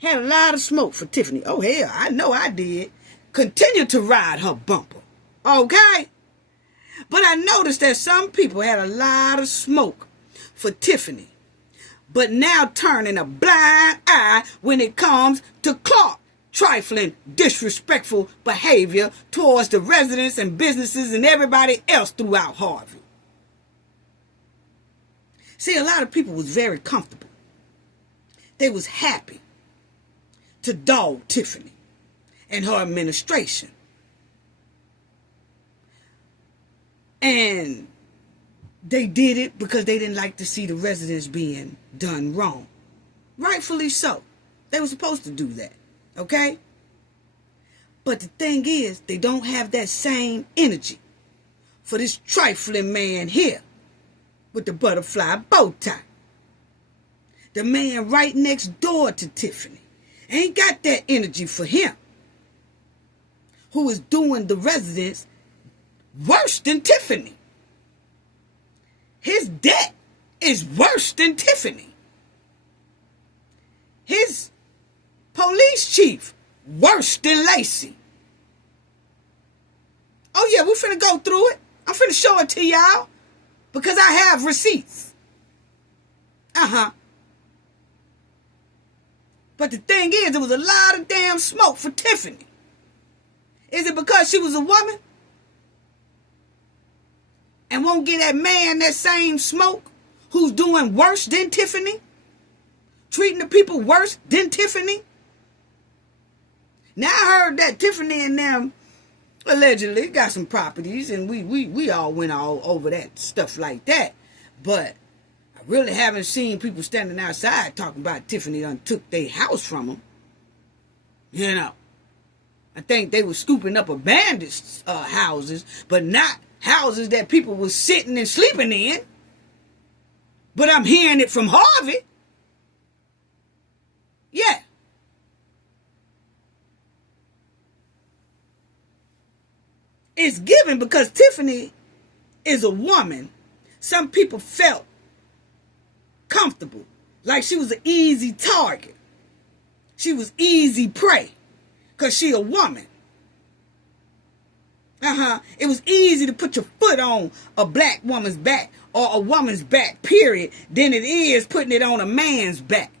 had a lot of smoke for Tiffany. Oh, hell, I know I did. Continue to ride her bumper, okay? But I noticed that some people had a lot of smoke for Tiffany, but now turning a blind eye when it comes to Clark trifling, disrespectful behavior towards the residents and businesses and everybody else throughout Harvey. See, a lot of people was very comfortable. They was happy to dog Tiffany and her administration. And they did it because they didn't like to see the residents being done wrong. Rightfully so. They were supposed to do that. Okay? But the thing is, they don't have that same energy for this trifling man here with the butterfly bow tie. The man right next door to Tiffany ain't got that energy for him, who is doing the residents worse than Tiffany. His debt is worse than Tiffany. His police chief worse than Lacey. Oh yeah, we finna go through it. I'm finna show it to y'all because I have receipts. But the thing is, there was a lot of damn smoke for Tiffany. Is it because she was a woman? And won't get that man that same smoke who's doing worse than Tiffany? Treating the people worse than Tiffany? Now I heard that Tiffany and them allegedly got some properties, and we all went all over that stuff like that. But I really haven't seen people standing outside talking about Tiffany done took their house from them. You know, I think they were scooping up abandoned houses, but not houses that people were sitting and sleeping in. But I'm hearing it from Harvey. Yeah. It's given because Tiffany is a woman. Some people felt comfortable, like she was an easy target. She was easy prey because she a woman. It was easy to put your foot on a black woman's back or a woman's back, period, than it is putting it on a man's back.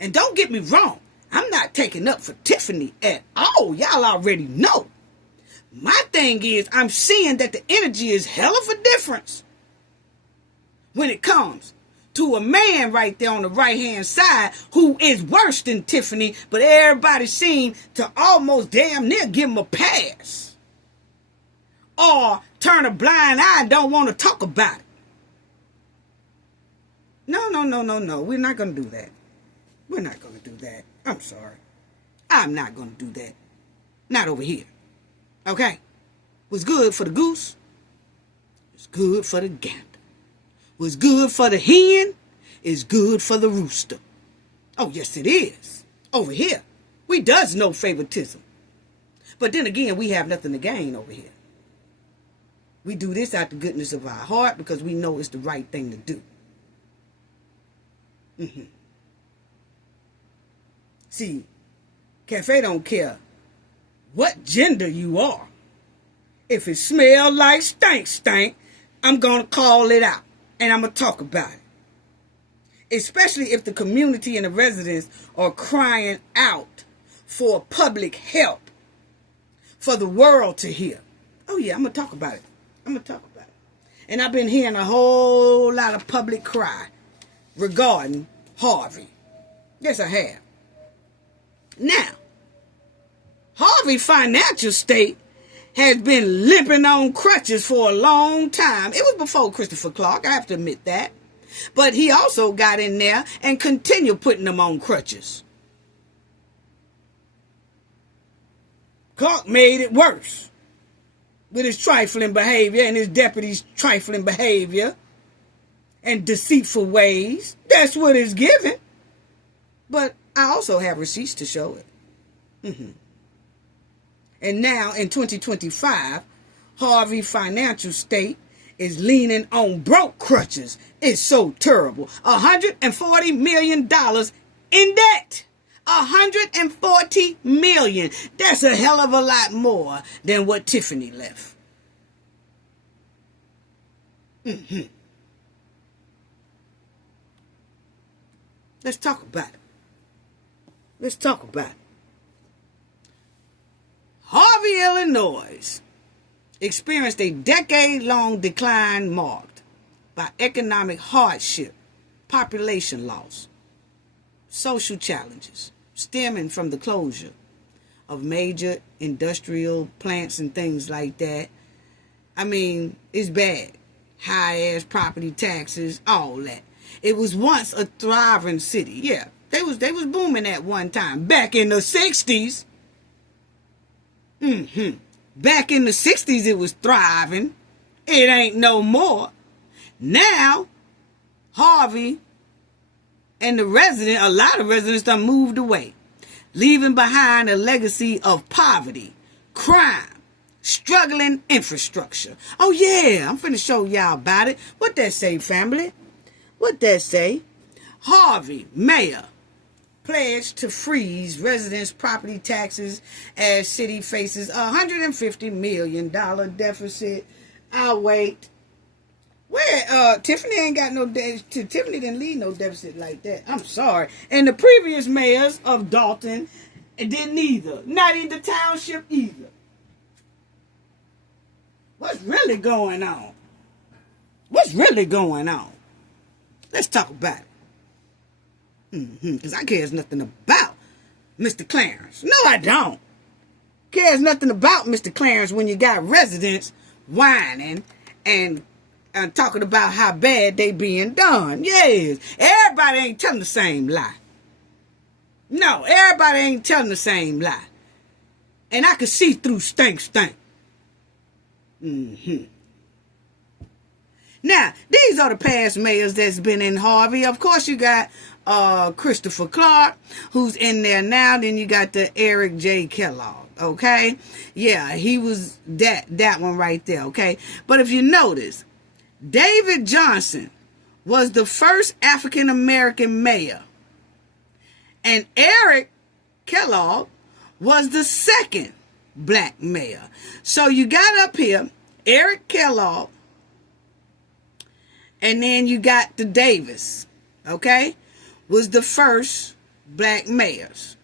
And don't get me wrong, I'm not taking up for Tiffany at all. Y'all already know. My thing is, I'm seeing that the energy is hell of a difference when it comes to a man right there on the right-hand side who is worse than Tiffany, but everybody seemed to almost damn near give him a pass. Or turn a blind eye and don't want to talk about it. No. We're not going to do that. We're not going to do that. I'm sorry. I'm not going to do that. Not over here. Okay? What's good for the goose? It's good for the gander. What's good for the hen is good for the rooster. Oh, yes, it is. Over here, we does no favoritism. But then again, we have nothing to gain over here. We do this out the goodness of our heart because we know it's the right thing to do. See, Cafe don't care what gender you are. If it smells like stank, I'm going to call it out. And I'm going to talk about it. Especially if the community and the residents are crying out for public help for the world to hear. Oh yeah, I'm going to talk about it. And I've been hearing a whole lot of public cry regarding Harvey. Yes, I have. Now, Harvey financial state has been limping on crutches for a long time. It was before Christopher Clark, I have to admit that. But he also got in there and continued putting them on crutches. Clark made it worse with his trifling behavior and his deputy's trifling behavior and deceitful ways. That's what it's given. But I also have receipts to show it. And now in 2025, Harvey financial state is leaning on broke crutches. It's so terrible. $140 million in debt. $140 million. That's a hell of a lot more than what Tiffany left. Let's talk about it. Let's talk about it. Harvey, Illinois experienced a decade-long decline marked by economic hardship, population loss, social challenges stemming from the closure of major industrial plants and things like that. I mean, it's bad. High-ass property taxes, all that. It was once a thriving city. Yeah, they was booming at one time. Back in the 60s. Back in the 60s, it was thriving. It ain't no more. Now, Harvey and a lot of residents done moved away, leaving behind a legacy of poverty, crime, struggling infrastructure. Oh yeah, I'm finna show y'all about it. What that say, family? What that say? Harvey, mayor, pledged to freeze residents' property taxes as city faces $150 million deficit. I'll wait. Where Tiffany ain't got no deficit. Tiffany didn't leave no deficit like that. I'm sorry. And the previous mayors of Thornton didn't either. Not in the Township either. What's really going on? What's really going on? Let's talk about it. Because I cares nothing about Mr. Clarence. No, I don't. Cares nothing about Mr. Clarence when you got residents whining and talking about how bad they being done. Yes, everybody ain't telling the same lie. No, everybody ain't telling the same lie. And I can see through stink. Now, these are the past mayors that's been in Harvey. Of course, you got Christopher Clark, who's in there now. Then you got the Eric J. Kellogg, okay? Yeah, he was that one right there, okay? But if you notice, David Johnson was the first African-American mayor. And Eric Kellogg was the second black mayor. So you got up here Eric Kellogg, and then you got the Davis, okay, was the first black mayors.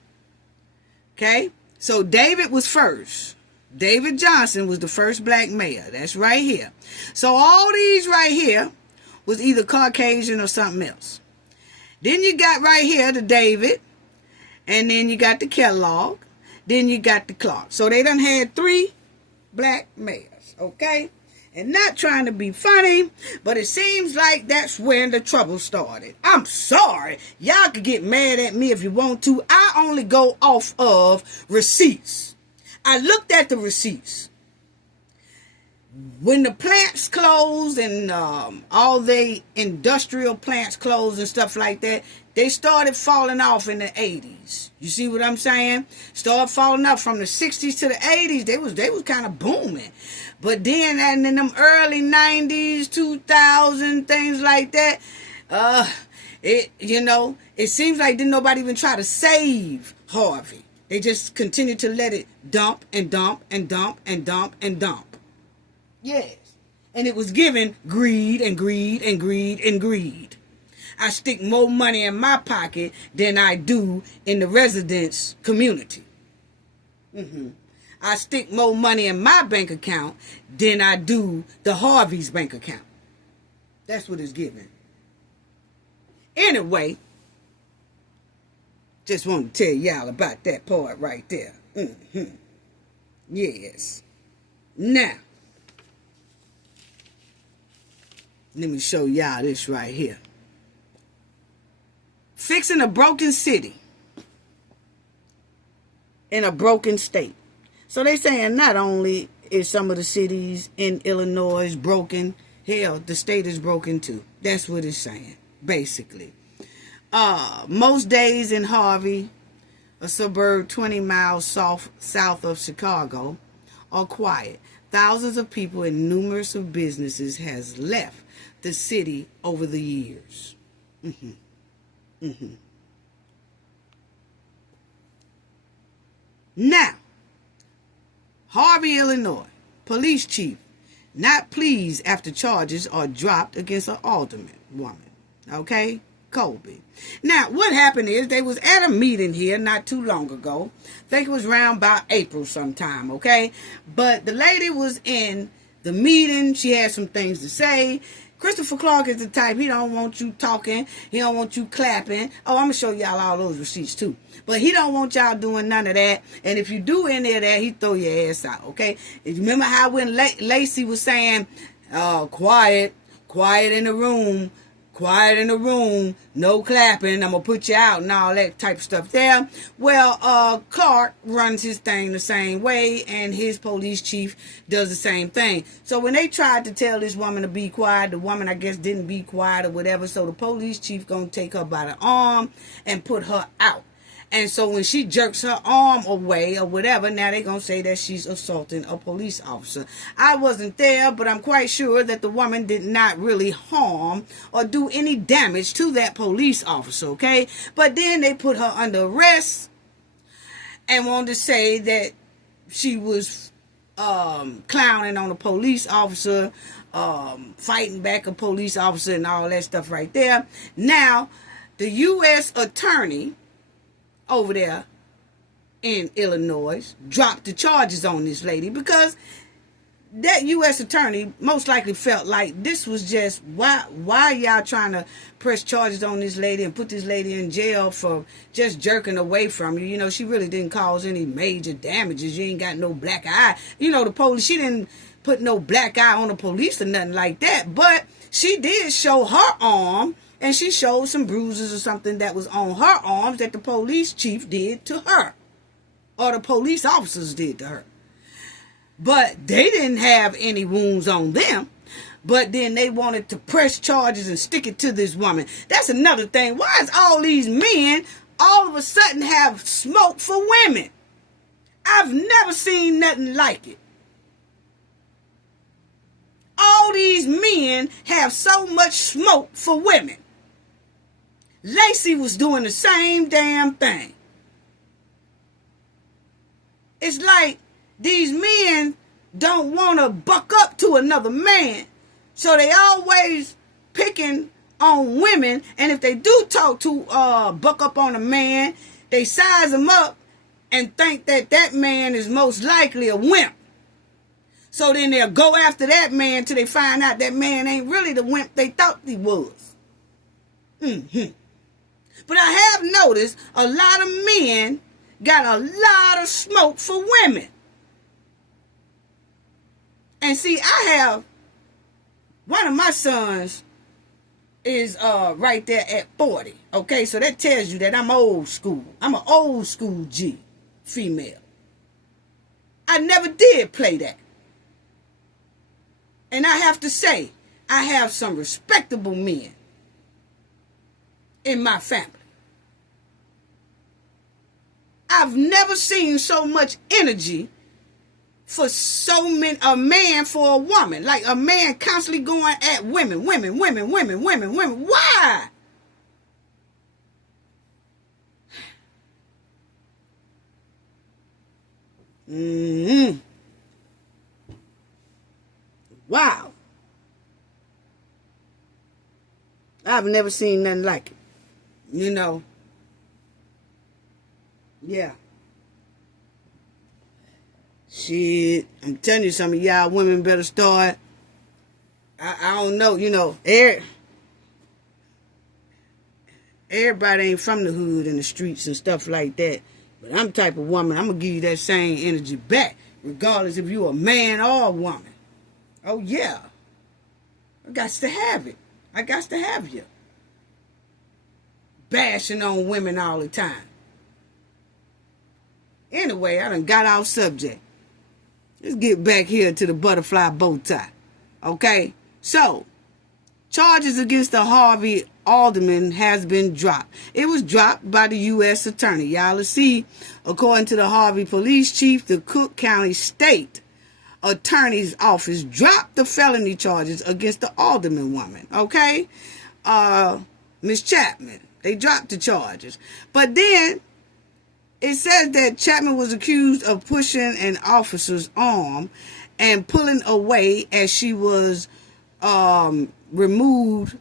Okay, so David was first. David Johnson was the first black mayor. That's right here. So all these right here was either Caucasian or something else. Then you got right here the David, and then you got the Kellogg, then you got the Clark. So they done had 3 black mayors, okay? And not trying to be funny, but it seems like that's when the trouble started. I'm sorry. Y'all can get mad at me if you want to. I only go off of receipts. I looked at the receipts. When the plants closed and all the industrial plants closed and stuff like that, they started falling off in the 80s. You see what I'm saying? Started falling off from the 60s to the 80s. They was kind of booming. But then and in them early 90s, 2000, things like that, it seems like didn't nobody even try to save Harvey. They just continued to let it dump and dump and dump and dump and dump. Yes. And it was given greed and greed and greed and greed. I stick more money in my pocket than I do in the residents' community. I stick more money in my bank account than I do the Harvey's bank account. That's what it's given. Anyway, just want to tell y'all about that part right there. Yes. Now, let me show y'all this right here. Fixing a broken city in a broken state. So they saying not only is some of the cities in Illinois broken, hell, the state is broken too. That's what it's saying, basically. Most days in Harvey, a suburb 20 miles south of Chicago, are quiet. Thousands of people and numerous of businesses has left the city over the years. Now, Harvey, Illinois, police chief not pleased after charges are dropped against an alderman woman. Okay? Colby. Now, what happened is they was at a meeting here not too long ago. I think it was around about April sometime, okay? But the lady was in the meeting. She had some things to say. Christopher Clark is the type, he don't want you talking. He don't want you clapping. Oh, I'm going to show y'all all those receipts too. But he don't want y'all doing none of that. And if you do any of that, he throw your ass out, okay? And you remember how when Lacey was saying, quiet in the room, quiet in the room, no clapping, I'm going to put you out and all that type of stuff there. Well, Clark runs his thing the same way, and his police chief does the same thing. So when they tried to tell this woman to be quiet, the woman, I guess, didn't be quiet or whatever, so the police chief going to take her by the arm and put her out. And so when she jerks her arm away or whatever, now they're going to say that she's assaulting a police officer. I wasn't there, but I'm quite sure that the woman did not really harm or do any damage to that police officer, okay? But then they put her under arrest and wanted to say that she was clowning on a police officer, fighting back a police officer and all that stuff right there. Now, the U.S. attorney over there in Illinois dropped the charges on this lady because that U.S. attorney most likely felt like this was just, why y'all trying to press charges on this lady and put this lady in jail for just jerking away from you? You know, she really didn't cause any major damages. You ain't got no black eye. You know, the police, she didn't put no black eye on the police or nothing like that, but she did show her arm. And she showed some bruises or something that was on her arms that the police chief did to her. Or the police officers did to her. But they didn't have any wounds on them. But then they wanted to press charges and stick it to this woman. That's another thing. Why is all these men all of a sudden have smoke for women? I've never seen nothing like it. All these men have so much smoke for women. Lacey was doing the same damn thing. It's like these men don't want to buck up to another man. So they always picking on women. And if they do talk to buck up on a man, they size him up and think that that man is most likely a wimp. So then they'll go after that man till they find out that man ain't really the wimp they thought he was. But I have noticed a lot of men got a lot of smoke for women. And see, I have one of my sons is right there at 40. Okay, so that tells you that I'm old school. I'm an old school G, female. I never did play that. And I have to say, I have some respectable men in my family. I've never seen so much energy for a man for a woman. Like a man constantly going at women. Why? Wow. I've never seen nothing like it. You know. Yeah. Shit. I'm telling you, some of y'all women better start. I don't know, you know, Everybody ain't from the hood and the streets and stuff like that. But I'm the type of woman, I'm going to give you that same energy back, regardless if you're a man or a woman. Oh, yeah. I got to have it. I got to have you. Bashing on women all the time. Anyway, I done got off subject. Let's get back here to the butterfly bow tie. Okay? So, charges against the Harvey alderman has been dropped. It was dropped by the U.S. attorney. Y'all will see, according to the Harvey police chief, the Cook County State Attorney's Office dropped the felony charges against the alderman woman. Okay? Miss Chapman. They dropped the charges. But then, it says that Chapman was accused of pushing an officer's arm and pulling away as she was removed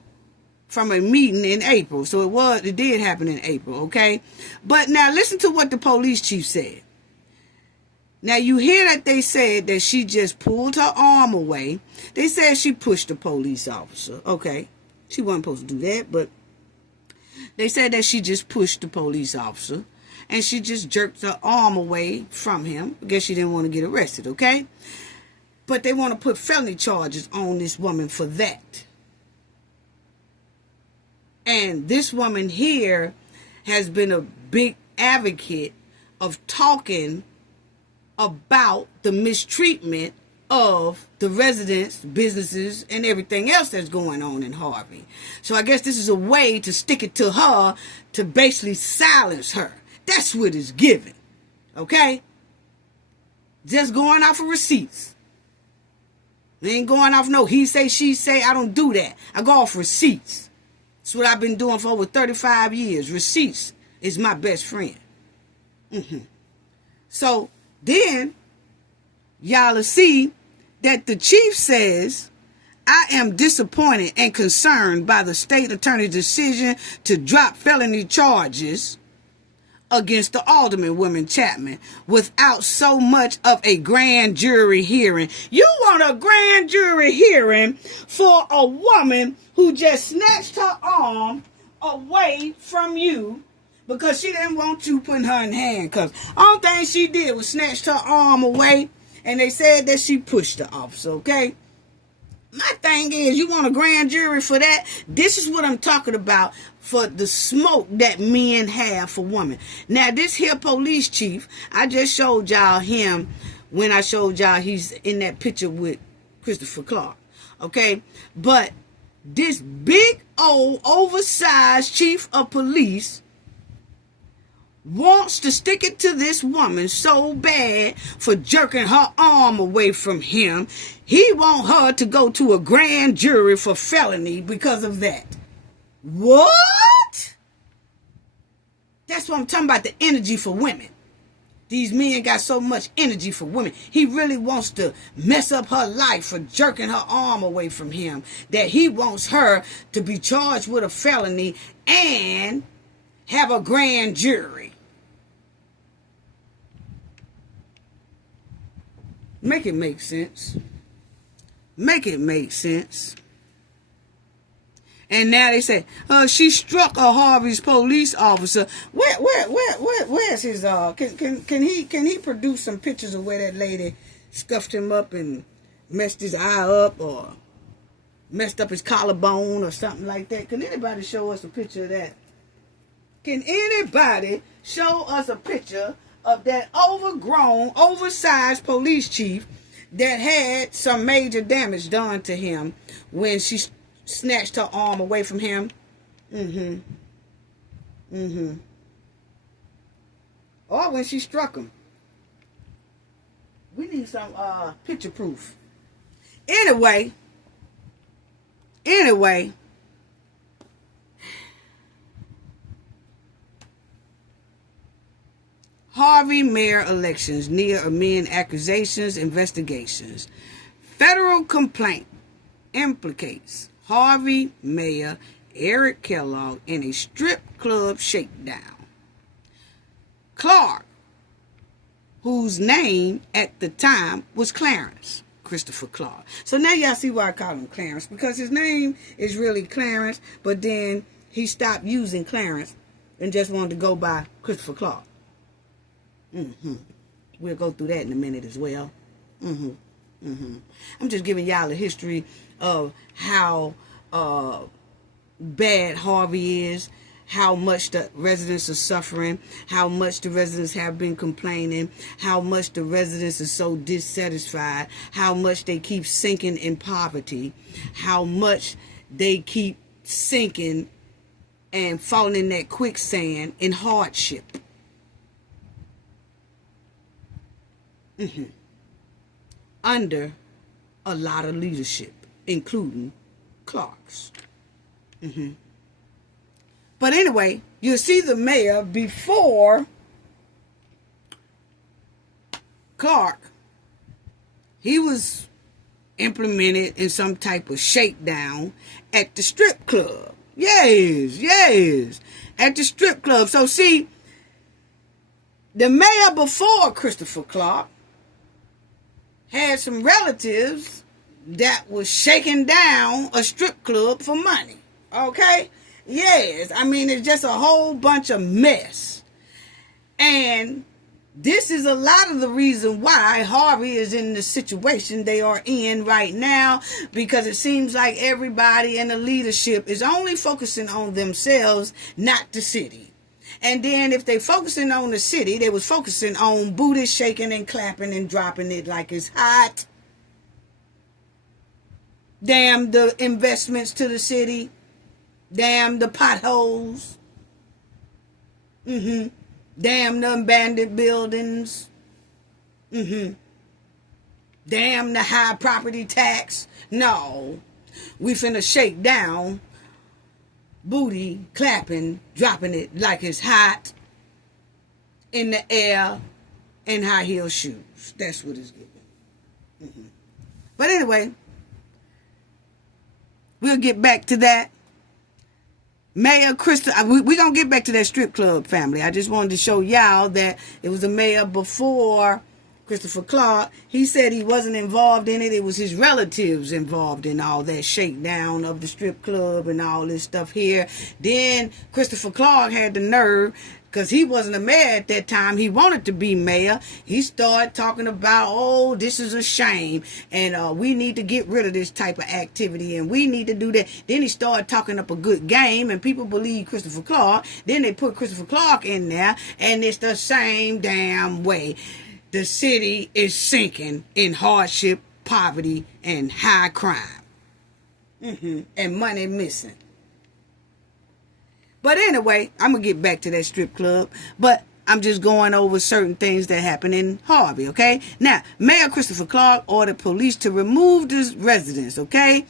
from a meeting in April. So it did happen in April, okay? But now listen to what the police chief said. Now you hear that they said that she just pulled her arm away. They said she pushed a police officer, okay? She wasn't supposed to do that, but they said that she just pushed the police officer. And she just jerked her arm away from him. I guess she didn't want to get arrested, okay? But they want to put felony charges on this woman for that. And this woman here has been a big advocate of talking about the mistreatment of the residents, businesses, and everything else that's going on in Harvey. So I guess this is a way to stick it to her to basically silence her. That's what it's given. Okay? Just going off of receipts. They ain't going off no he say, she say. I don't do that. I go off receipts. That's what I've been doing for over 35 years. Receipts is my best friend. So then, y'all will see that the chief says, I am disappointed and concerned by the state attorney's decision to drop felony charges against the alderman woman Chapman without so much of a grand jury hearing. You want a grand jury hearing for a woman who just snatched her arm away from you because she didn't want you putting her in handcuffs. All thing she did was snatched her arm away, and they said that she pushed the officer, okay? My thing is, you want a grand jury for that? This is what I'm talking about for the smoke that men have for women. Now, this here police chief, I just showed y'all him when I showed y'all he's in that picture with Christopher Clark, okay? But this big old oversized chief of police wants to stick it to this woman so bad for jerking her arm away from him. He want her to go to a grand jury for felony because of that. What? That's what I'm talking about, the energy for women. These men got so much energy for women. He really wants to mess up her life for jerking her arm away from him, that he wants her to be charged with a felony and have a grand jury. Make it make sense. Make it make sense. And now they say, she struck a Harvey's police officer. Where's his can he produce some pictures of where that lady scuffed him up and messed his eye up or messed up his collarbone or something like that? Can anybody show us a picture of that? Can anybody show us a picture of that overgrown, oversized police chief that had some major damage done to him when she snatched her arm away from him? Or when she struck him. We need some picture proof. Anyway. Harvey mayor elections near amid accusations, investigations. Federal complaint implicates Harvey mayor Eric Kellogg in a strip club shakedown. Clark, whose name at the time was Clarence, Christopher Clark. So now y'all see why I call him Clarence, because his name is really Clarence, but then he stopped using Clarence and just wanted to go by Christopher Clark. We'll go through that in a minute as well. I'm just giving y'all a history of how bad Harvey is, how much the residents are suffering, how much the residents have been complaining, how much the residents are so dissatisfied, how much they keep sinking in poverty, how much they keep sinking and falling in that quicksand in hardship. Under a lot of leadership, including Clark's. But anyway, you'll see the mayor before Clark. He was implemented in some type of shakedown at the strip club. Yes, at the strip club. So see, the mayor before Christopher Clark had some relatives that was shaking down a strip club for money. Okay? Yes, I mean, it's just a whole bunch of mess. And this is a lot of the reason why Harvey is in the situation they are in right now, because it seems like everybody in the leadership is only focusing on themselves, not the city. And then if they focusing on the city, they was focusing on booty shaking and clapping and dropping it like it's hot. Damn the investments to the city. Damn the potholes. Damn the abandoned buildings. Damn the high property tax. No. We finna shake down booty, clapping, dropping it like it's hot in the air and high heel shoes. That's what it's giving. But anyway, we'll get back to that. Mayor we're going to get back to that strip club, family. I just wanted to show y'all that it was a mayor before Christopher Clark. He said he wasn't involved in it. It was his relatives involved in all that shakedown of the strip club and all this stuff here. Then Christopher Clark had the nerve, because he wasn't a mayor at that time. He wanted to be mayor. He started talking about, oh, this is a shame, and we need to get rid of this type of activity, and we need to do that. Then he started talking up a good game, and people believe Christopher Clark. Then they put Christopher Clark in there, and it's the same damn way. The city is sinking in hardship, poverty, and high crime. And money missing. But anyway, I'm going to get back to that strip club. But I'm just going over certain things that happened in Harvey, okay? Now, Mayor Christopher Clark ordered police to remove the residents, okay?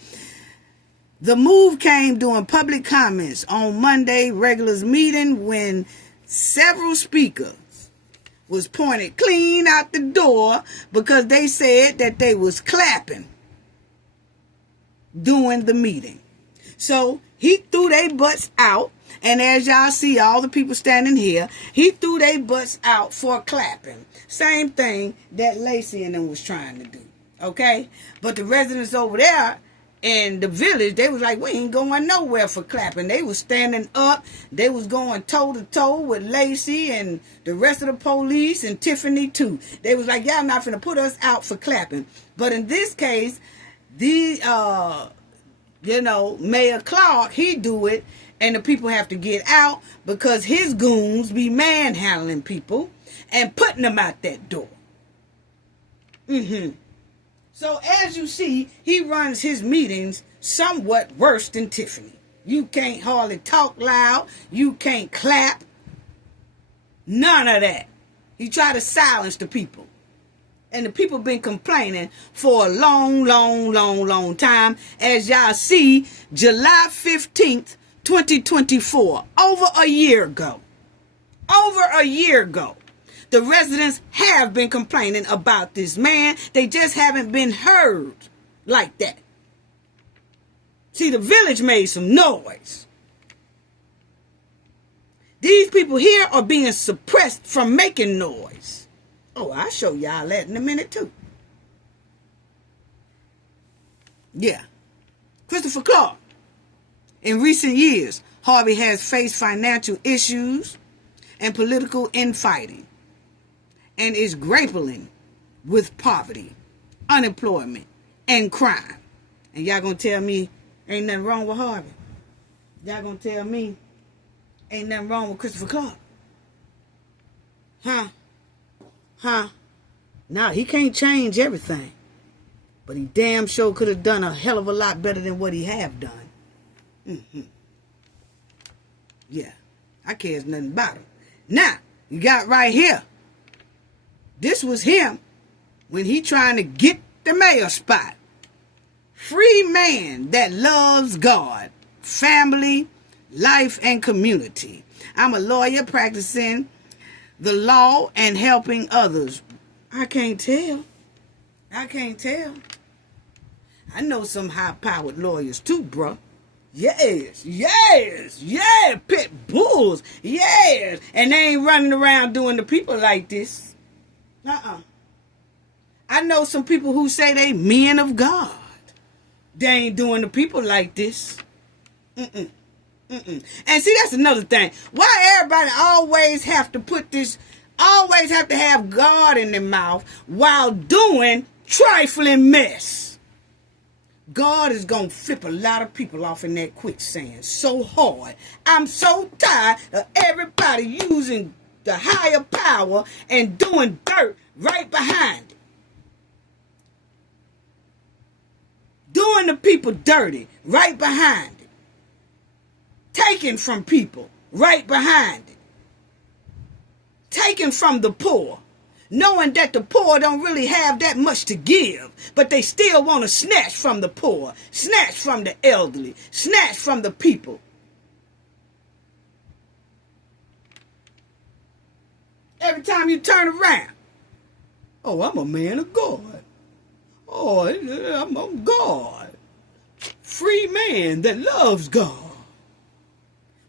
The move came during public comments on Monday regulars meeting when several speakers was pointed clean out the door because they said that they was clapping during the meeting. So he threw their butts out. And as y'all see, all the people standing here, he threw their butts out for clapping. Same thing that Lacey and them was trying to do. Okay? But the residents over there in the village, they was like, we ain't going nowhere for clapping. They was standing up. They was going toe-to-toe with Lacey and the rest of the police and Tiffany too. They was like, y'all not finna put us out for clapping. But in this case, Mayor Clark, he do it. And the people have to get out because his goons be manhandling people and putting them out that door. So as you see, he runs his meetings somewhat worse than Tiffany. You can't hardly talk loud. You can't clap. None of that. He try to silence the people. And the people been complaining for a long time. As y'all see, July 15th, 2024, over a year ago, the residents have been complaining about this man. They just haven't been heard like that. See, the village made some noise. These people here are being suppressed from making noise. Oh, I'll show y'all that in a minute too. Yeah. Christopher Clark. In recent years, Harvey has faced financial issues and political infighting and is grappling with poverty, unemployment, and crime. And y'all gonna tell me ain't nothing wrong with Harvey? Y'all gonna tell me ain't nothing wrong with Christopher Clark? Huh? Now, he can't change everything. But he damn sure could have done a hell of a lot better than what he have done. Yeah, I cares nothing about him. Now, you got right here. This was him when he trying to get the mayor spot. Free man that loves God, family, life, and community. I'm a lawyer practicing the law and helping others. I can't tell. I know some high-powered lawyers too, bruh. Yes, pit bulls, yes. And they ain't running around doing the people like this. I know some people who say they men of God. They ain't doing the people like this. And see, that's another thing. Why everybody always have to always have to have God in their mouth while doing trifling mess? God is going to flip a lot of people off in that quicksand so hard. I'm so tired of everybody using the higher power and doing dirt right behind it. Doing the people dirty right behind it. Taking from people right behind it. Taking from the poor. Knowing that the poor don't really have that much to give, but they still want to snatch from the poor, snatch from the elderly, snatch from the people. Every time you turn around, oh, I'm a man of God. Oh, I'm God. Free man that loves God.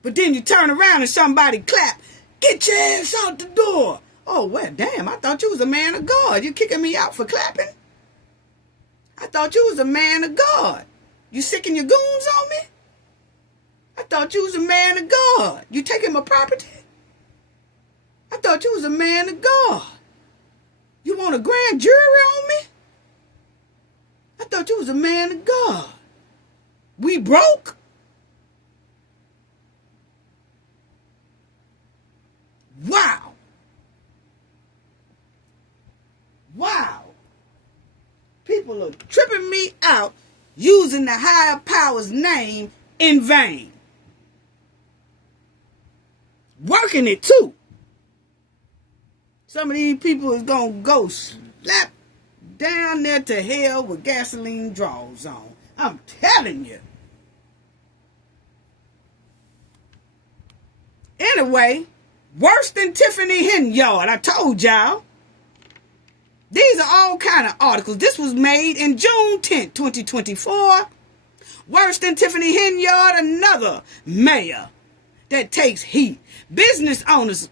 But then you turn around and somebody clap, get your ass out the door. Oh, well, damn, I thought you was a man of God. You kicking me out for clapping? I thought you was a man of God. You sicking your goons on me? I thought you was a man of God. You taking my property? I thought you was a man of God. You want a grand jury on me? I thought you was a man of God. We broke? Wow. People are tripping me out using the higher power's name in vain. Working it too. Some of these people is going to go slap down there to hell with gasoline draws on. I'm telling you. Anyway, worse than Tiffany Henyard, I told y'all. These are all kind of articles. This was made in June 10th, 2024. Worse than Tiffany Henyard, another mayor that takes heat. Business owners.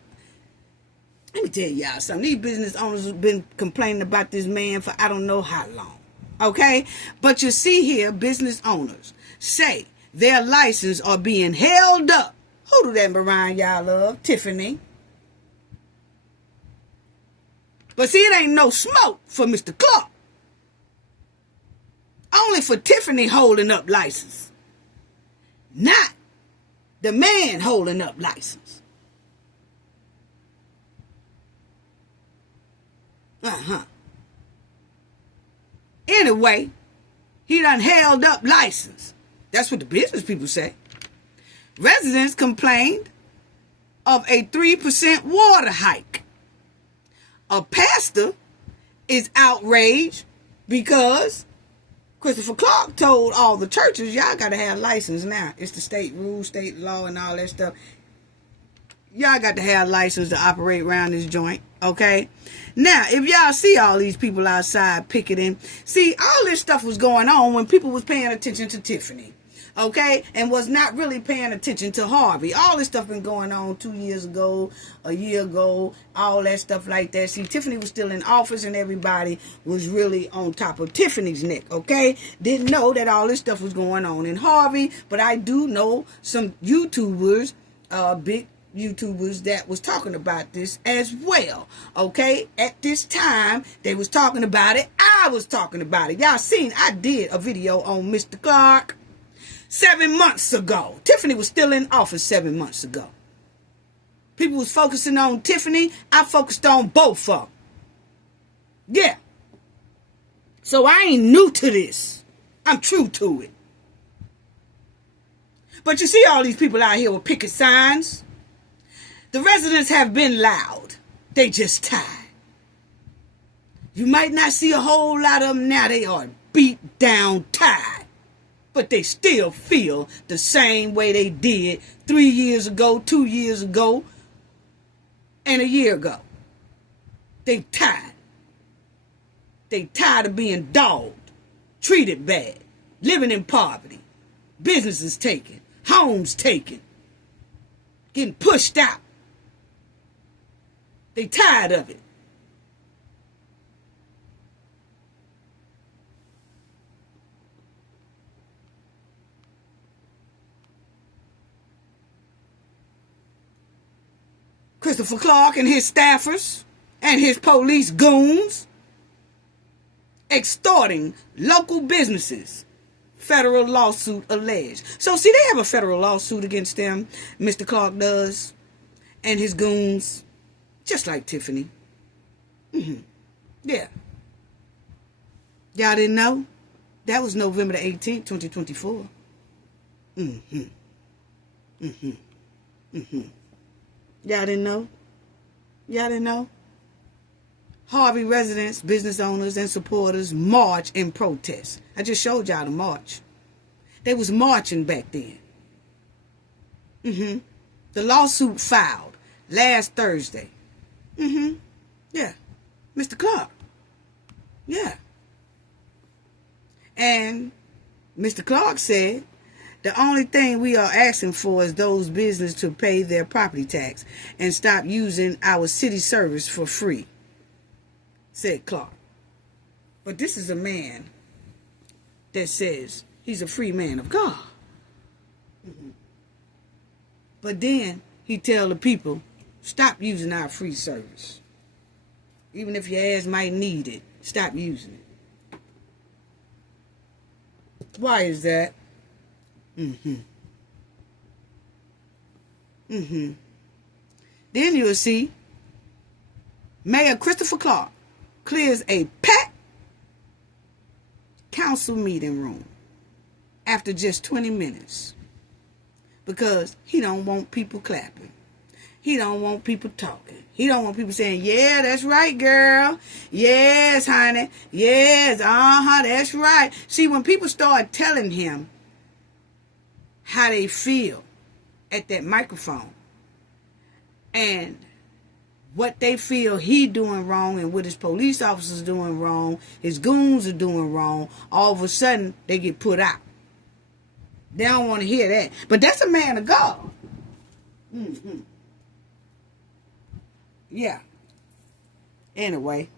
Let me tell y'all something. These business owners have been complaining about this man for I don't know how long. Okay? But you see here, business owners say their license are being held up. Who do that remind y'all of? Tiffany. But see, it ain't no smoke for Mr. Clark. Only for Tiffany holding up license. Not the man holding up license. Anyway, he done held up license. That's what the business people say. Residents complained of a 3% water hike. A pastor is outraged because Christopher Clark told all the churches, y'all got to have license now. It's the state rule, state law, and all that stuff. Y'all got to have license to operate around this joint, okay? Now, if y'all see all these people outside picketing, see, all this stuff was going on when people was paying attention to Tiffany. okay, and was not really paying attention to Harvey. All this stuff been going on 2 years ago, a year ago, all that stuff like that. See, Tiffany was still in office and everybody was really on top of Tiffany's neck, okay? Didn't know that all this stuff was going on in Harvey, but I do know some YouTubers, big YouTubers that was talking about this as well, okay? At this time, they was talking about it. I was talking about it. Y'all seen, I did a video on Mr. Clark 7 months ago. Tiffany was still in office 7 months ago. People was focusing on Tiffany. I focused on both of them. Yeah. So I ain't new to this. I'm true to it. But you see all these people out here with picket signs. The residents have been loud. They just tired. You might not see a whole lot of them now. They are beat down tired. But they still feel the same way they did 3 years ago, 2 years ago, and a year ago. They tired. They tired of being dogged, treated bad, living in poverty, businesses taken, homes taken, getting pushed out. They tired of it. Christopher Clark and his staffers and his police goons extorting local businesses. Federal lawsuit alleged. So see, they have a federal lawsuit against them. Mr. Clark does. And his goons. Just like Tiffany. Yeah. Y'all didn't know? That was November the 18th, 2024. Y'all didn't know? Y'all didn't know? Harvey residents, business owners, and supporters march in protest. I just showed y'all the march. They was marching back then. The lawsuit filed last Thursday. Yeah. Mr. Clark. Yeah. And Mr. Clark said, the only thing we are asking for is those businesses to pay their property tax and stop using our city service for free, said Clark. But this is a man that says he's a free man of God. But then he tell the people, stop using our free service. Even if your ass might need it, stop using it. Why is that? Then you'll see Mayor Christopher Clark clears a packed council meeting room after just 20 minutes because he don't want people clapping. He don't want people talking. He don't want people saying, yeah, that's right, girl. Yes, honey. Yes, that's right. See, when people start telling him how they feel at that microphone and what they feel he doing wrong and what his police officers doing wrong, his goons are doing wrong, all of a sudden they get put out. They don't want to hear that. But that's a man of God. Yeah. Anyway.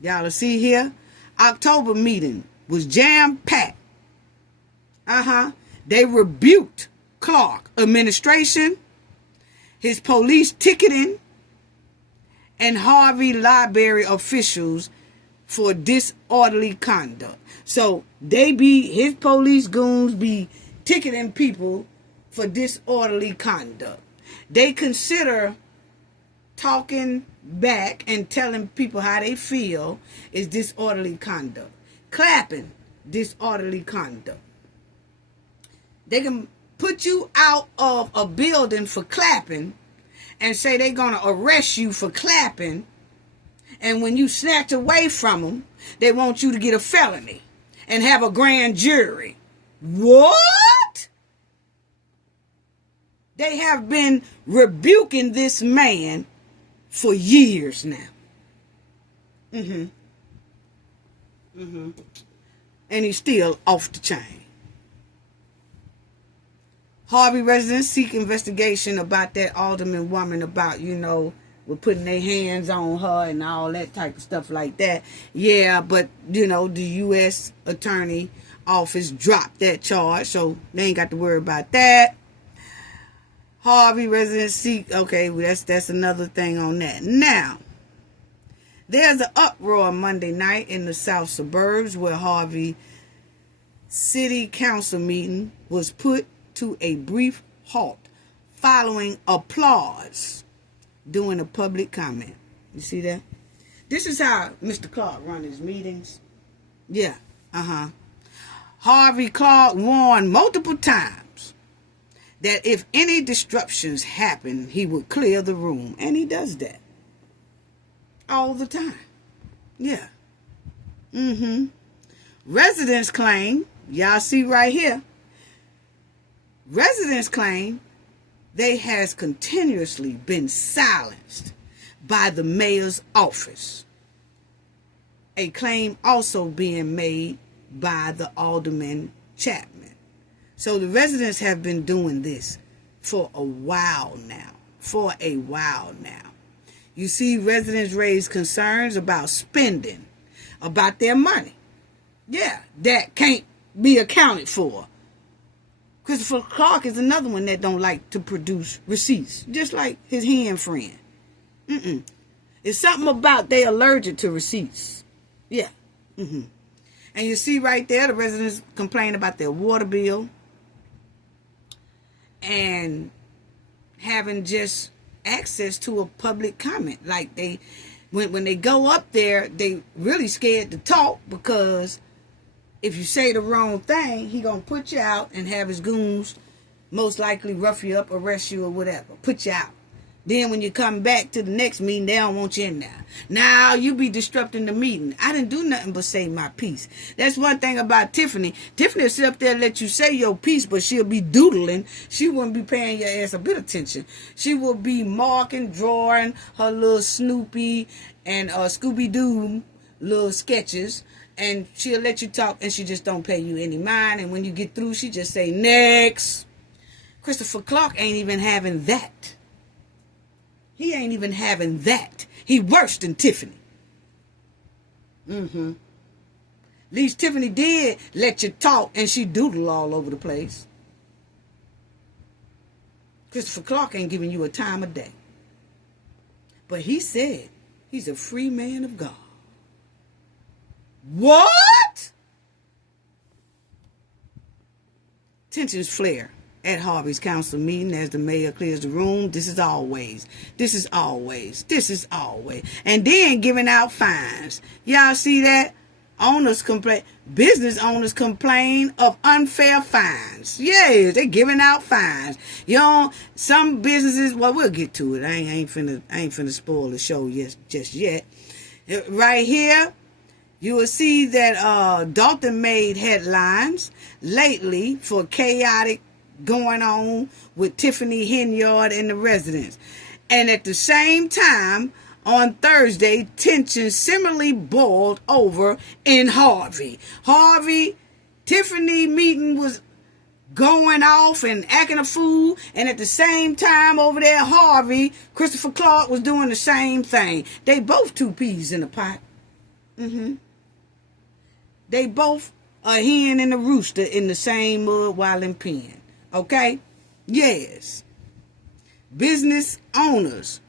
Y'all see here? October meeting was jam-packed. They rebuked Clark administration, his police ticketing, and Harvey library officials for disorderly conduct. So his police goons be ticketing people for disorderly conduct. They consider talking back and telling people how they feel is disorderly conduct. Clapping, disorderly conduct. They can put you out of a building for clapping and say they're going to arrest you for clapping. And when you snatch away from them, they want you to get a felony and have a grand jury. What? They have been rebuking this man for years now. And he's still off the chain. Harvey residents seek investigation about that alderman woman about, with putting their hands on her and all that type of stuff like that. Yeah, but, the U.S. Attorney Office dropped that charge, so they ain't got to worry about that. Harvey residents seek, okay, well, that's another thing on that. Now, there's an uproar Monday night in the south suburbs where Harvey City Council meeting was put to a brief halt following applause during a public comment. You see that? This is how Mr. Clark run his meetings. Yeah, Harvey Clark warned multiple times that if any disruptions happen, he would clear the room. And he does that all the time. Yeah. Residents claim, y'all see right here, residents claim they has continuously been silenced by the mayor's office. A claim also being made by the alderman Chapman. So the residents have been doing this for a while now. You see, residents raise concerns about spending, about their money. Yeah, that can't be accounted for. Christopher Clark is another one that don't like to produce receipts, just like his hen friend. It's something about they allergic to receipts. Yeah. And you see right there, the residents complain about their water bill and having just access to a public comment. Like when they go up there, they really scared to talk because if you say the wrong thing, he gonna put you out and have his goons most likely rough you up, arrest you or whatever, put you out. Then when you come back to the next meeting, they don't want you in there. Now you be disrupting the meeting. I didn't do nothing but say my piece. That's one thing about Tiffany. Tiffany will sit up there and let you say your piece, but she'll be doodling. She wouldn't be paying your ass a bit of attention. She will be marking, drawing her little Snoopy and Scooby-Doo little sketches. And she'll let you talk and she just don't pay you any mind. And when you get through, she just say, next. Christopher Clark ain't even having that. He ain't even having that. He worse than Tiffany. At least Tiffany did let you talk and she doodle all over the place. Christopher Clark ain't giving you a time of day. But he said he's a free man of God. What? Tensions flare at Harvey's council meeting as the mayor clears the room. This is always. And then giving out fines. Y'all see that? Business owners complain of unfair fines. Yes, they're giving out fines. Some businesses, well, we'll get to it. I ain't finna spoil the show just yet. Right here, you will see that Thornton made headlines lately for chaotic going on with Tiffany Henyard and the residents. And at the same time, on Thursday, tension similarly boiled over in Harvey. Tiffany meeting was going off and acting a fool. And at the same time over there, Harvey, Christopher Clark was doing the same thing. They both two peas in the pot. They both a hen and a rooster in the same mud while in pen. Okay? Yes. Business owners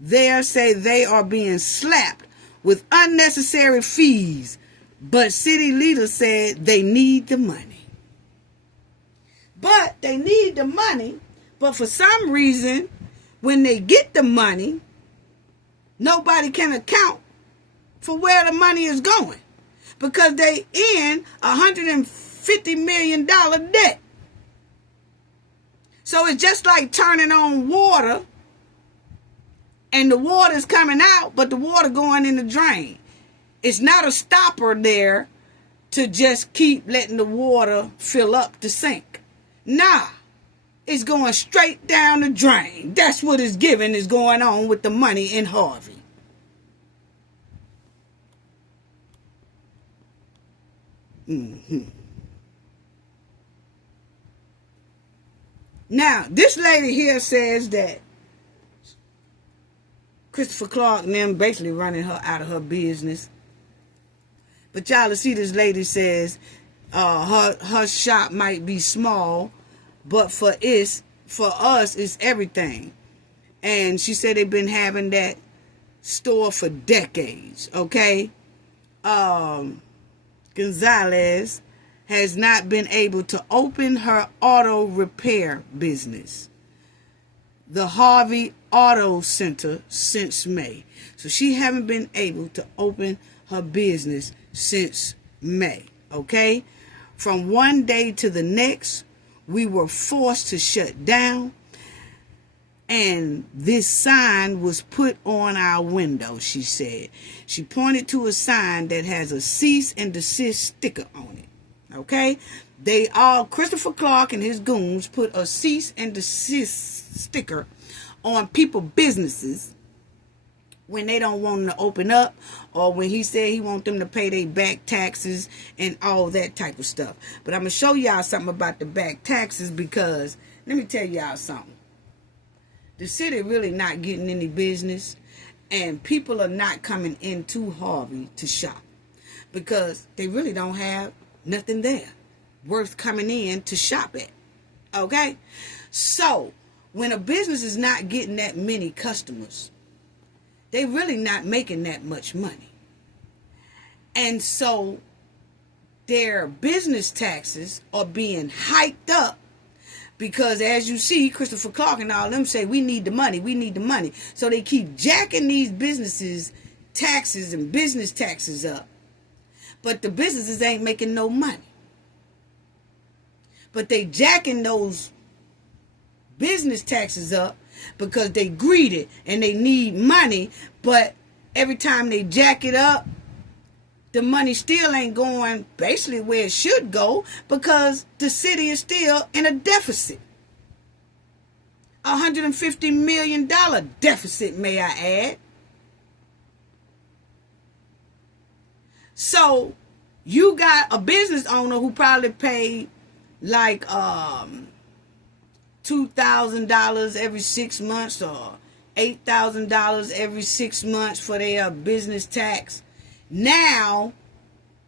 there say they are being slapped with unnecessary fees, but city leaders said they need the money. But for some reason, when they get the money, nobody can account for where the money is going because they in $150 million debt. So it's just like turning on water and the water's coming out, but the water going in the drain. It's not a stopper there to just keep letting the water fill up the sink. Nah, it's going straight down the drain. That's what is going on with the money in Harvey. Now, this lady here says that Christopher Clark and them basically running her out of her business. But y'all will see this lady says her shop might be small, but for us, it's everything. And she said they've been having that store for decades, okay? Gonzalez has not been able to open her auto repair business, the Harvey Auto Center, since May. So she haven't been able to open her business since May, okay? From one day to the next, we were forced to shut down, and this sign was put on our window, she said. She pointed to a sign that has a cease and desist sticker on it. Okay? Christopher Clark and his goons put a cease and desist sticker on people's businesses when they don't want them to open up, or when he said he want them to pay their back taxes and all that type of stuff. But I'm going to show y'all something about the back taxes, because let me tell y'all something. The city really not getting any business, and people are not coming into Harvey to shop because they really don't have nothing there worth coming in to shop at. Okay? So, when a business is not getting that many customers, they really not making that much money. And so, their business taxes are being hiked up because, as you see, Christopher Clark and all them say, we need the money, we need the money. So they keep jacking these businesses' taxes and business taxes up. But the businesses ain't making no money. But they jacking those business taxes up because they greedy and they need money. But every time they jack it up, the money still ain't going basically where it should go, because the city is still in a deficit. $150 million deficit, may I add. So you got a business owner who probably paid like $2,000 every 6 months or $8,000 every 6 months for their business tax. Now,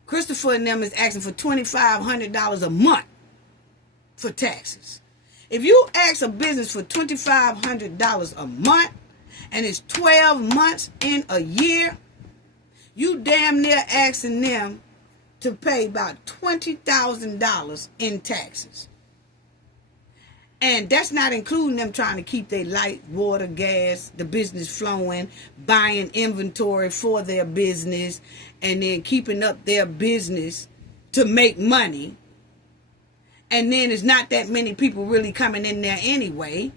Christopher and them is asking for $2,500 a month for taxes. If you ask a business for $2,500 a month and it's 12 months in a year, you damn near asking them to pay about $20,000 in taxes. And that's not including them trying to keep their light, water, gas, the business flowing, buying inventory for their business, and then keeping up their business to make money. And then it's not that many people really coming in there anyway,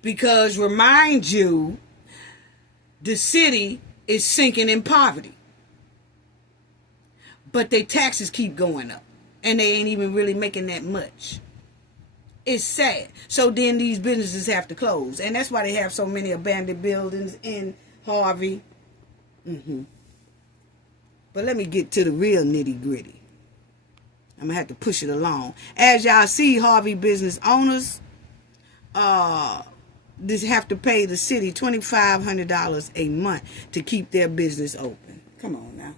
because remind you, the city is sinking in poverty. But their taxes keep going up, and they ain't even really making that much. It's sad. So then these businesses have to close. And that's why they have so many abandoned buildings in Harvey. But let me get to the real nitty gritty. I'm going to have to push it along. As y'all see, Harvey business owners just have to pay the city $2,500 a month to keep their business open. Come on now.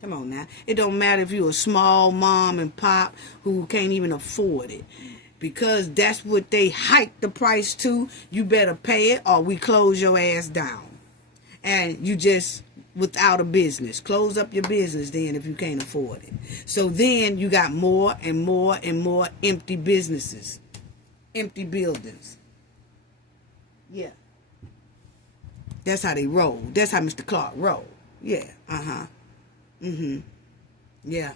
Come on now. It don't matter if you're a small mom and pop who can't even afford it. Because that's what they hiked the price to. You better pay it or we close your ass down. And you just without a business. Close up your business then if you can't afford it. So then you got more and more and more empty businesses. Empty buildings. Yeah. That's how they roll. That's how Mr. Clark roll. Yeah. Yeah.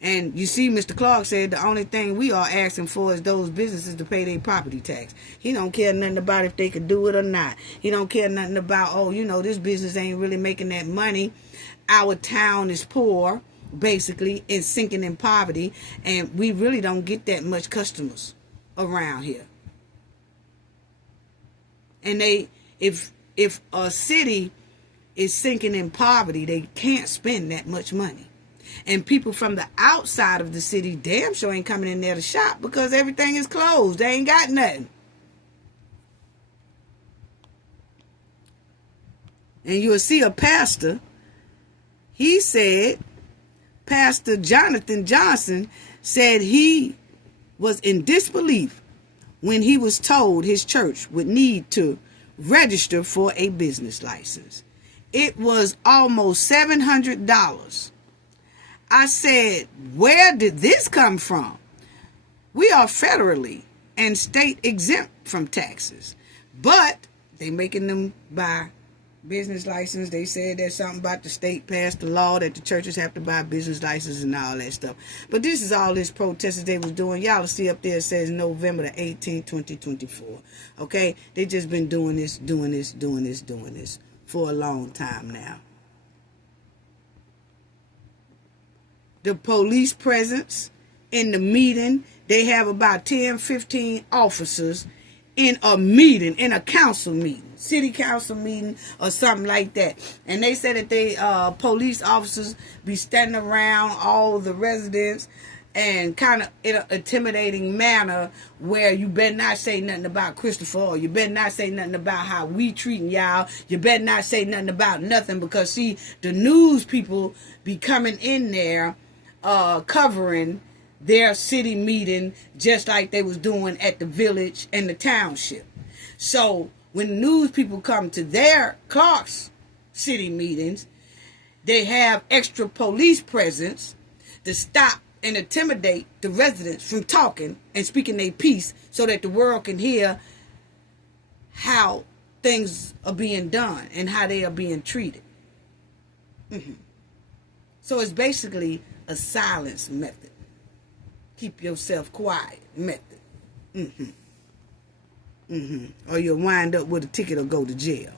And you see, Mr. Clark said the only thing we are asking for is those businesses to pay their property tax. He don't care nothing about if they could do it or not. He don't care nothing about, oh, you know, this business ain't really making that money. Our town is poor, basically, and sinking in poverty. And we really don't get that much customers around here. And if a city is sinking in poverty, they can't spend that much money. And people from the outside of the city damn sure ain't coming in there to shop because everything is closed. They ain't got nothing. And you'll see a pastor. He said, Pastor Jonathan Johnson said he was in disbelief when he was told his church would need to register for a business license. It was almost $700. I said, where did this come from? We are federally and state exempt from taxes, but they making them buy business license. They said there's something about the state passed the law that the churches have to buy business license and all that stuff. But this is all this protest they was doing. Y'all will see up there it says November the 18th, 2024. Okay? They just been doing this for a long time now. The police presence in the meeting, they have about 10, 15 officers in a meeting, in a council meeting, city council meeting or something like that. And they said that they police officers be standing around all the residents and kind of in an intimidating manner where you better not say nothing about Christopher, or you better not say nothing about how we treating y'all. You better not say nothing about nothing, because see, the news people be coming in there covering their city meeting just like they was doing at the village and the township. So when the news people come to their Clark's city meetings, they have extra police presence to stop and intimidate the residents from talking and speaking their piece so that the world can hear how things are being done and how they are being treated. So it's basically a silence method. Keep yourself quiet method. Or you'll wind up with a ticket or go to jail.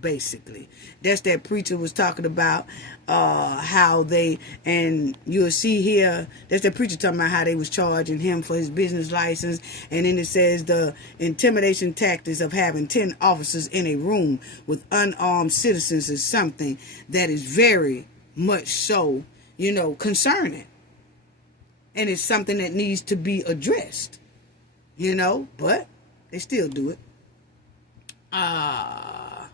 Basically. That's that preacher was talking about how they, and you'll see here, that's that preacher talking about how they was charging him for his business license. And then it says the intimidation tactics of having 10 officers in a room with unarmed citizens is something that is very much so, concerning. And it's something that needs to be addressed, but they still do it. I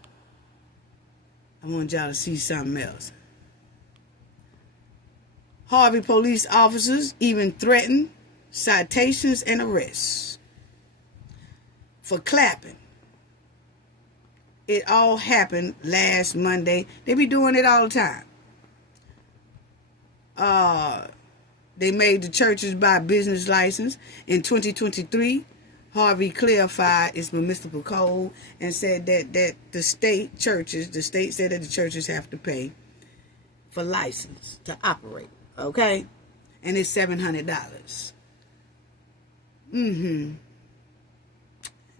want y'all to see something else. Harvey police officers even threatened citations and arrests for clapping. It all happened last Monday. They be doing it all the time. They made the churches buy business license. In 2023, Harvey clarified its municipal code and said that the state said that the churches have to pay for license to operate. Okay? And it's $700.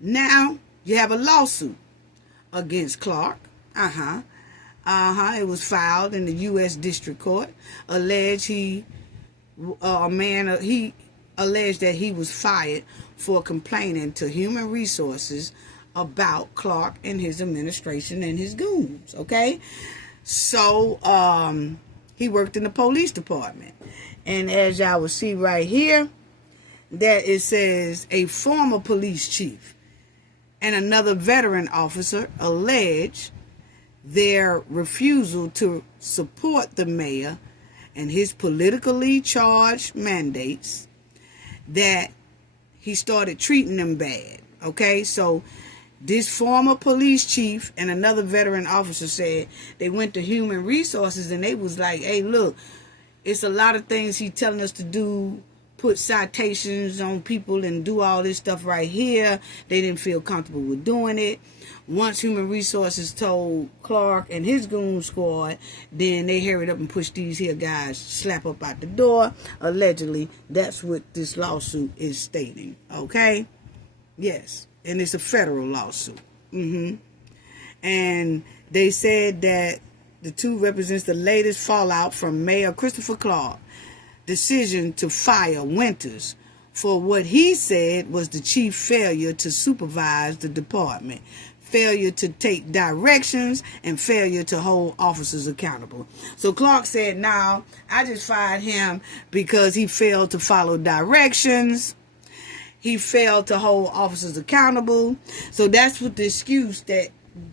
Now, you have a lawsuit against Clark. It was filed in the U.S. District Court. He alleged that he was fired for complaining to Human Resources about Clark and his administration and his goons. Okay, so he worked in the police department, and as y'all will see right here, that it says a former police chief and another veteran officer alleged their refusal to support the mayor and his politically charged mandates, that he started treating them bad. Okay, so this former police chief and another veteran officer said they went to Human Resources and they was like, hey, look, it's a lot of things he's telling us to do, put citations on people and do all this stuff right here. They didn't feel comfortable with doing it. Once Human Resources told Clark and his goon squad, then they hurried up and pushed these here guys slap up out the door. Allegedly, that's what this lawsuit is stating. Okay? Yes. And it's a federal lawsuit. And they said that the two represents the latest fallout from Mayor Christopher Clark's decision to fire Winters for what he said was the chief failure to supervise the department. failure to take directions, and failure to hold officers accountable. So Clark said, "Now, I just fired him because he failed to follow directions. He failed to hold officers accountable." So that's what the excuse that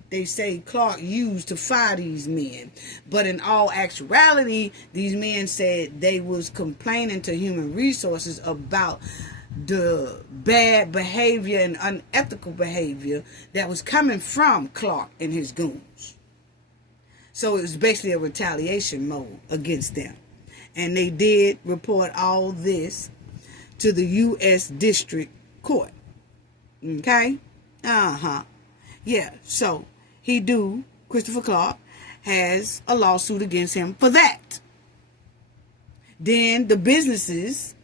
they say Clark used to fire these men. But in all actuality, these men said they was complaining to human resources about the bad behavior and unethical behavior that was coming from Clark and his goons. So it was basically a retaliation mode against them. And they did report all this to the U.S. District Court. Okay? Yeah, so Christopher Clark has a lawsuit against him for that. Then the businesses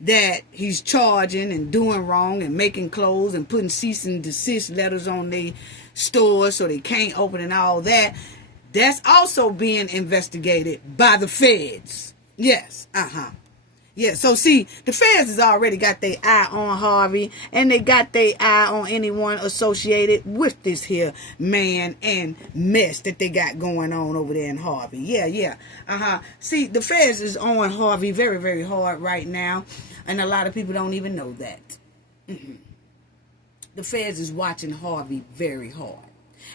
that he's charging and doing wrong and making clothes and putting cease and desist letters on their stores so they can't open and all that, that's also being investigated by the feds. Yes, Yeah, so see, the feds has already got their eye on Harvey, and they got their eye on anyone associated with this here man and mess that they got going on over there in Harvey. Yeah. See, the feds is on Harvey very, very hard right now, and a lot of people don't even know that. The feds is watching Harvey very hard,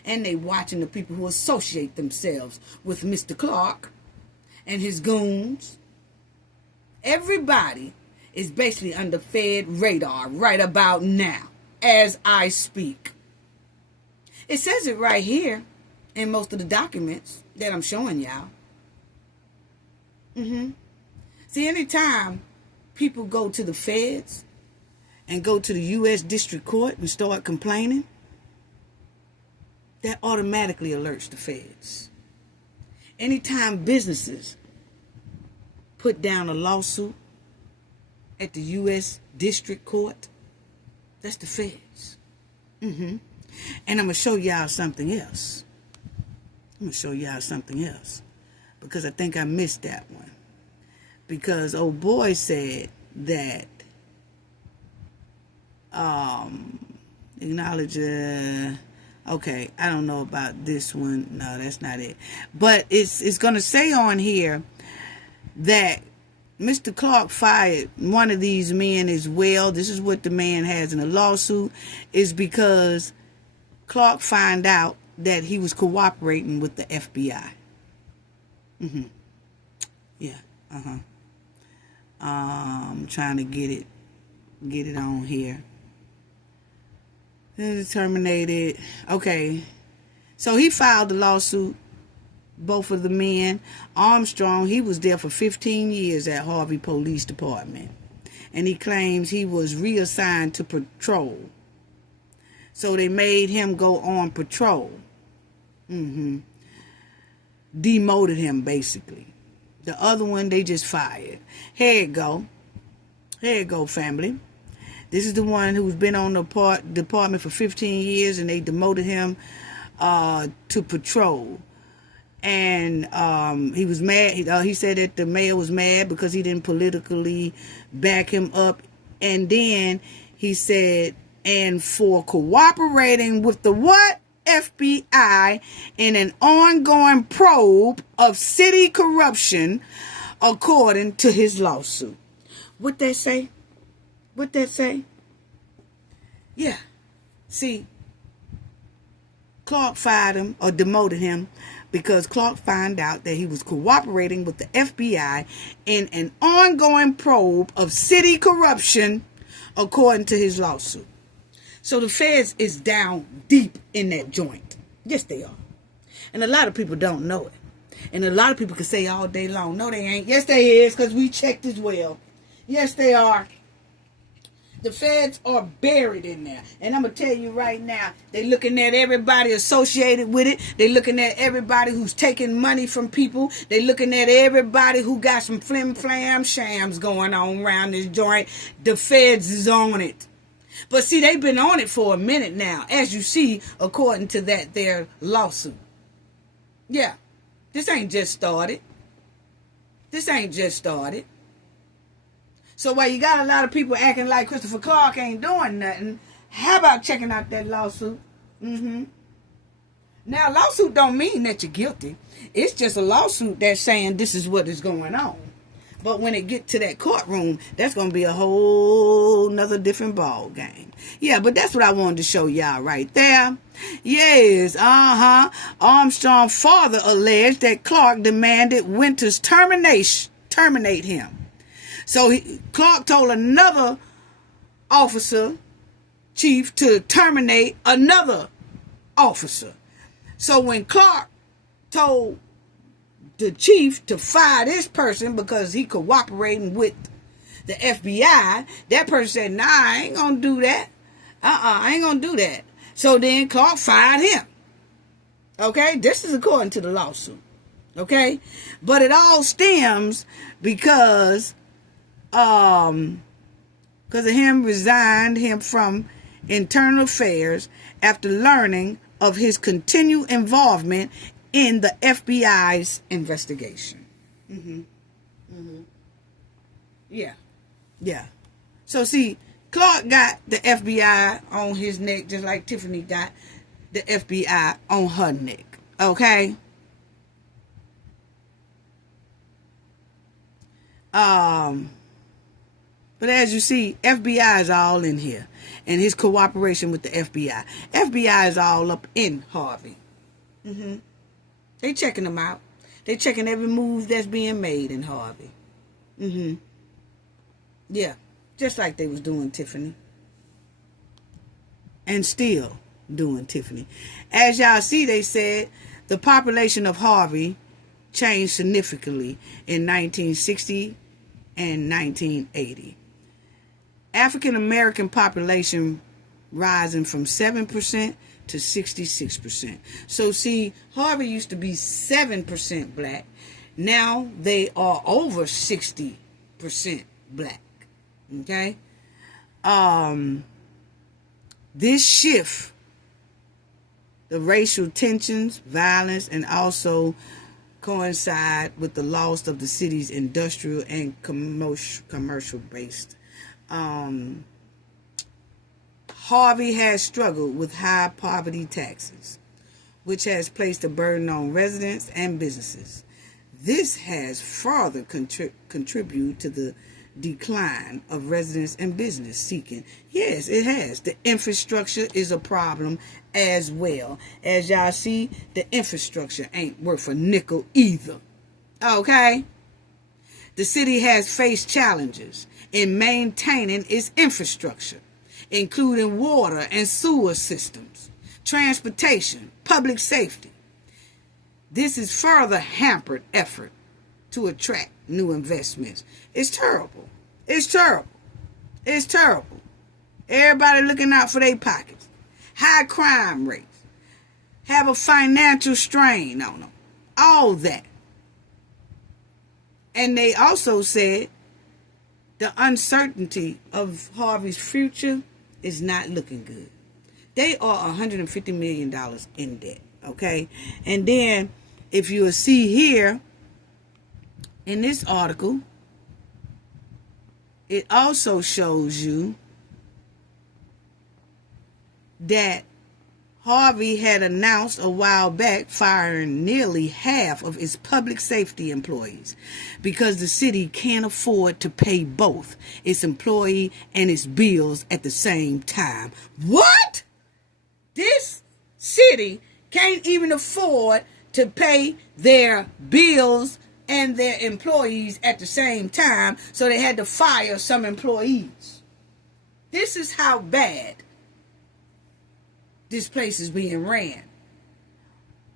and they watching the people who associate themselves with Mr. Clark and his goons. Everybody is basically under Fed radar right about now, as I speak. It says it right here in most of the documents that I'm showing y'all. See, anytime people go to the feds and go to the U.S. District Court and start complaining, that automatically alerts the feds. Anytime businesses put down a lawsuit at the U.S. District Court, that's the feds. And I'm going to show y'all something else. Because I think I missed that one. Because old boy said that acknowledge okay, I don't know about this one. No, that's not it. But it's going to say on here that Mr. Clark fired one of these men as well. This is what the man has in a lawsuit, is because Clark found out that he was cooperating with the FBI. Yeah. I'm trying to get it on here. Terminated. Okay. So he filed the lawsuit. Both of the men. Armstrong, he was there for 15 years at Harvey Police Department. And he claims he was reassigned to patrol. So they made him go on patrol. Demoted him, basically. The other one, they just fired. Here it go. Family. This is the one who's been on the department for 15 years, and they demoted him to patrol. And he was mad. He said that the mayor was mad because he didn't politically back him up. And then he said, and for cooperating with the what? FBI in an ongoing probe of city corruption, according to his lawsuit. What that say? Yeah. See, Clark fired him or demoted him because Clark found out that he was cooperating with the FBI in an ongoing probe of city corruption, according to his lawsuit. So the feds is down deep in that joint. Yes, they are. And a lot of people don't know it. And a lot of people can say all day long, no, they ain't. Yes, they is, because we checked as well. Yes, they are. The feds are buried in there. And I'm going to tell you right now, they looking at everybody associated with it. They looking at everybody who's taking money from people. They looking at everybody who got some flim-flam shams going on around this joint. The feds is on it. But see, they've been on it for a minute now, as you see, according to their lawsuit. Yeah, this ain't just started. So while you got a lot of people acting like Christopher Clark ain't doing nothing, how about checking out that lawsuit? Mm-hmm. Now, a lawsuit don't mean that you're guilty. It's just a lawsuit that's saying this is what is going on. But when it get to that courtroom, that's going to be a whole nother different ball game. Yeah, but that's what I wanted to show y'all right there. Yes, Armstrong's father alleged that Clark demanded Winters terminate him. So Clark told another officer, chief, to terminate another officer. So when Clark told the chief to fire this person because he cooperating with the FBI, that person said, nah, I ain't gonna do that. I ain't gonna do that. So then Clark fired him. Okay, this is according to the lawsuit. Okay, but it all stems because of him resigned him from internal affairs after learning of his continued involvement in the FBI's investigation. Yeah. So see, Clark got the FBI on his neck just like Tiffany got the FBI on her neck. Okay? But as you see, FBI is all in here. And his cooperation with the FBI. FBI is all up in Harvey. They checking him out. They checking every move that's being made in Harvey. Yeah. Just like they was doing Tiffany. And still doing Tiffany. As y'all see, they said the population of Harvey changed significantly in 1960 and 1980. African American population rising from 7% to 66%. So see, Harvey used to be 7% black. Now they are over 60% black. Okay? This shift, the racial tensions, violence, and also coincide with the loss of the city's industrial and commercial based. Harvey has struggled with high property taxes, which has placed a burden on residents and businesses. This has further contributed to the decline of residents and business seeking. Yes, it has. The infrastructure is a problem as well. As y'all see, the infrastructure ain't worth a nickel either. Okay? The city has faced challenges in maintaining its infrastructure, including water and sewer systems, transportation, public safety. This has further hampered effort to attract new investments. It's terrible. It's terrible. It's terrible. Everybody looking out for their pockets. High crime rates. Have a financial strain on them. All that. And they also said the uncertainty of Harvey's future is not looking good. They are $150 million in debt. Okay? And then, if you will see here, in this article, it also shows you that Harvey had announced a while back firing nearly half of its public safety employees because the city can't afford to pay both its employee and its bills at the same time. What? This city can't even afford to pay their bills and their employees at the same time, so they had to fire some employees. This is how bad this place is being ran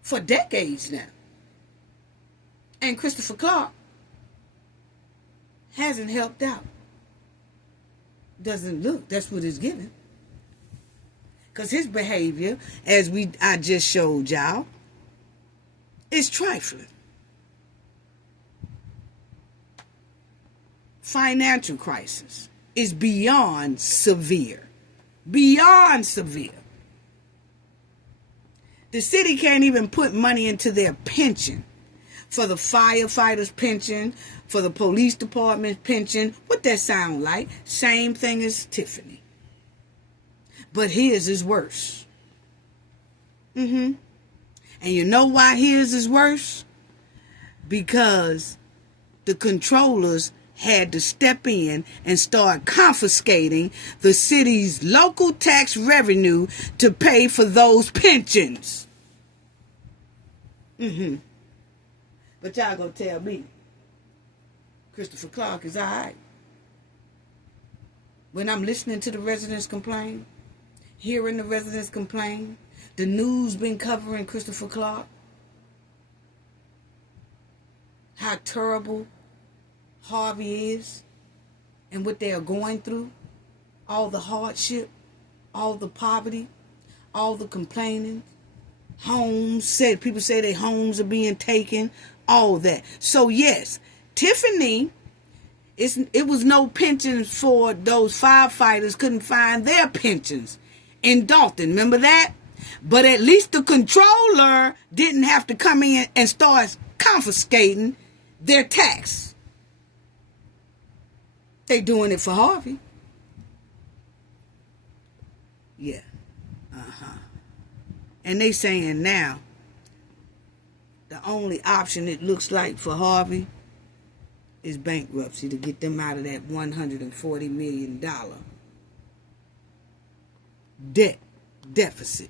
for decades now. And Christopher Clark hasn't helped out. Doesn't look, that's what it's given. Because his behavior, as I just showed y'all, is trifling. Financial crisis is beyond severe. Beyond severe. The city can't even put money into their pension. For the firefighters' pension, for the police department's pension. What that sound like? Same thing as Tiffany. But his is worse. And you know why his is worse? Because the controllers had to step in and start confiscating the city's local tax revenue to pay for those pensions. But y'all gonna tell me Christopher Clark is all right. When I'm listening to the residents complain, hearing the residents complain, the news been covering Christopher Clark, how terrible Harvey is and what they are going through, all the hardship, all the poverty, all the complaining, people say their homes are being taken, all that. So yes, Tiffany, it was no pensions for those firefighters, couldn't find their pensions in Dalton, remember that? But at least the controller didn't have to come in and start confiscating their tax. They doing it for Harvey. Yeah. And they saying now, the only option it looks like for Harvey is bankruptcy to get them out of that $140 million deficit.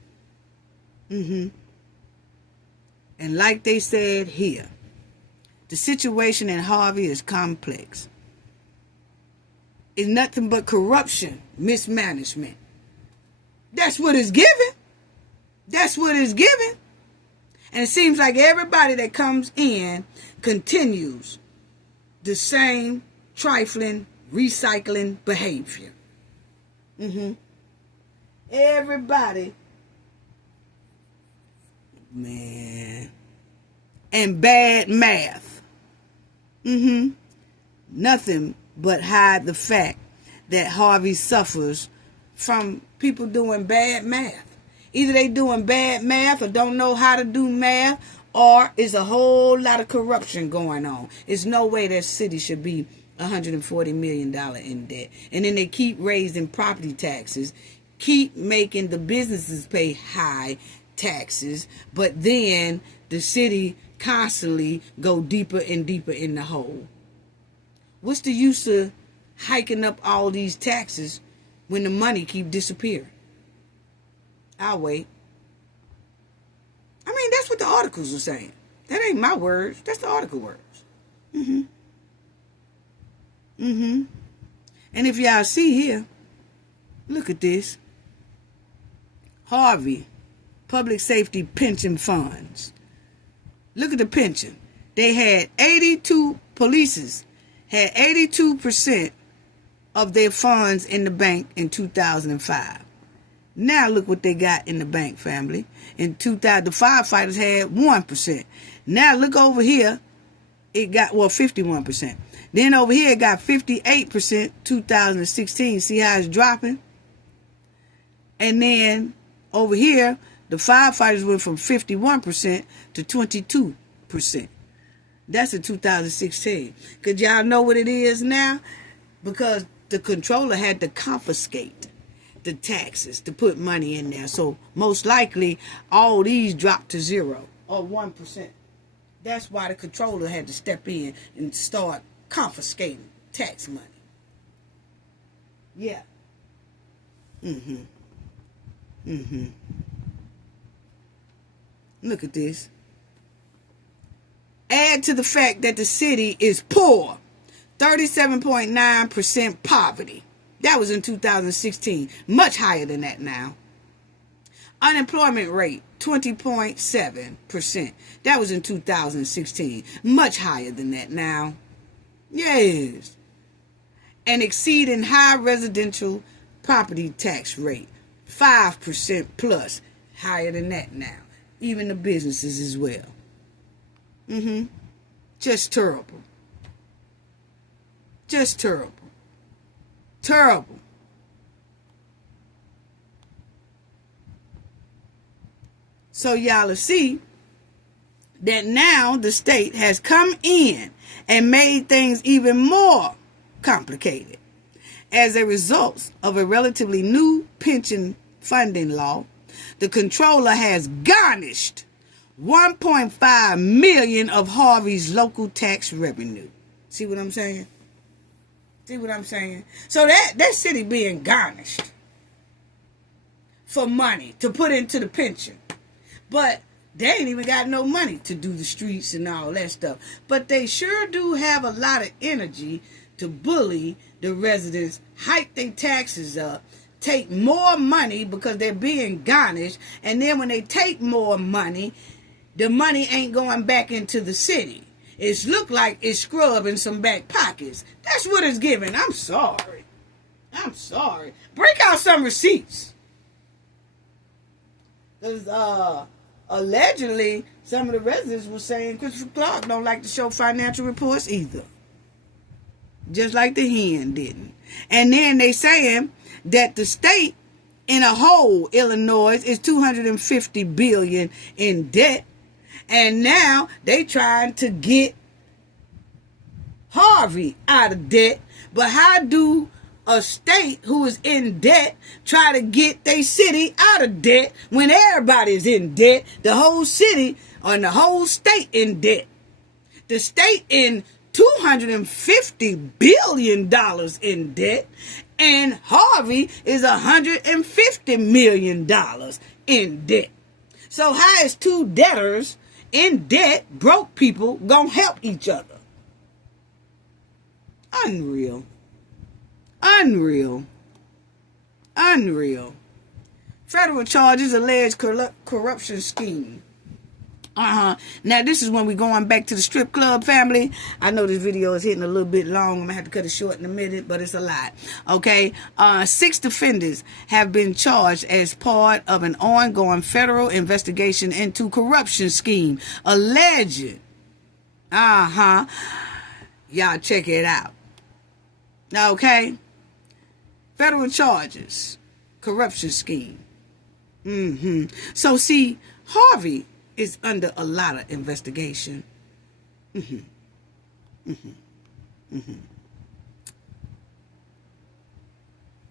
And like they said here, the situation in Harvey is complex. It's nothing but corruption, mismanagement. That's what it's given. That's what it's given. And it seems like everybody that comes in continues the same trifling, recycling behavior. Everybody. Man. And bad math. Nothing but hide the fact that Harvey suffers from people doing bad math. Either they doing bad math or don't know how to do math, or it's a whole lot of corruption going on. There's no way that city should be $140 million in debt. And then they keep raising property taxes, keep making the businesses pay high taxes, but then the city constantly go deeper and deeper in the hole. What's the use of hiking up all these taxes when the money keep disappearing? I'll wait. I mean, that's what the articles are saying. That ain't my words. That's the article words. And if y'all see here, look at this. Harvey, Public Safety Pension Funds. Look at the pension. They had 82 polices had 82% of their funds in the bank in 2005. Now look what they got in the bank, family. In 2000, the firefighters had 1%. Now look over here. It got, 51%. Then over here it got 58% 2016. See how it's dropping? And then over here, the firefighters went from 51% to 22%. That's in 2016. Because y'all know what it is now? Because the controller had to confiscate the taxes to put money in there. So most likely all these dropped to 0 or 1%. That's why the controller had to step in and start confiscating tax money. Yeah. Look at this. Add to the fact that the city is poor. 37.9% poverty. That was in 2016. Much higher than that now. Unemployment rate, 20.7%. That was in 2016. Much higher than that now. Yes. And exceeding high residential property tax rate. 5% plus. Higher than that now. Even the businesses as well. Just terrible. Just terrible. Terrible. So y'all will see that now the state has come in and made things even more complicated as a result of a relatively new pension funding law. the controller has garnished $1.5 million of Harvey's local tax revenue. See what I'm saying? See what I'm saying? So that city being garnished for money to put into the pension. But they ain't even got no money to do the streets and all that stuff. But they sure do have a lot of energy to bully the residents, hike their taxes up, take more money because they're being garnished. And then when they take more money, the money ain't going back into the city. It's look like it's scrubbing some back pockets. That's what it's giving. I'm sorry. I'm sorry. Break out some receipts. Because allegedly, some of the residents were saying Christopher Clark don't like to show financial reports either. Just like the hen didn't. And then they saying that the state in a whole, Illinois, is $250 billion in debt. And now they trying to get Harvey out of debt. But how do a state who is in debt try to get their city out of debt when everybody's in debt? The whole city or the whole state in debt. The state in $250 billion in debt, and Harvey is $150 million in debt. So how is two debtors in debt, broke people, gonna help each other? Unreal. Unreal. Unreal. Federal charges, alleged corruption scheme. Now, this is when we're going back to the strip club, family. I know this video is hitting a little bit long. I'm going to have to cut it short in a minute, but it's a lot. Okay? 6 defendants have been charged as part of an ongoing federal investigation into corruption scheme. Alleged. Y'all check it out. Okay? Federal charges. Corruption scheme. So, see, Harvey is under a lot of investigation.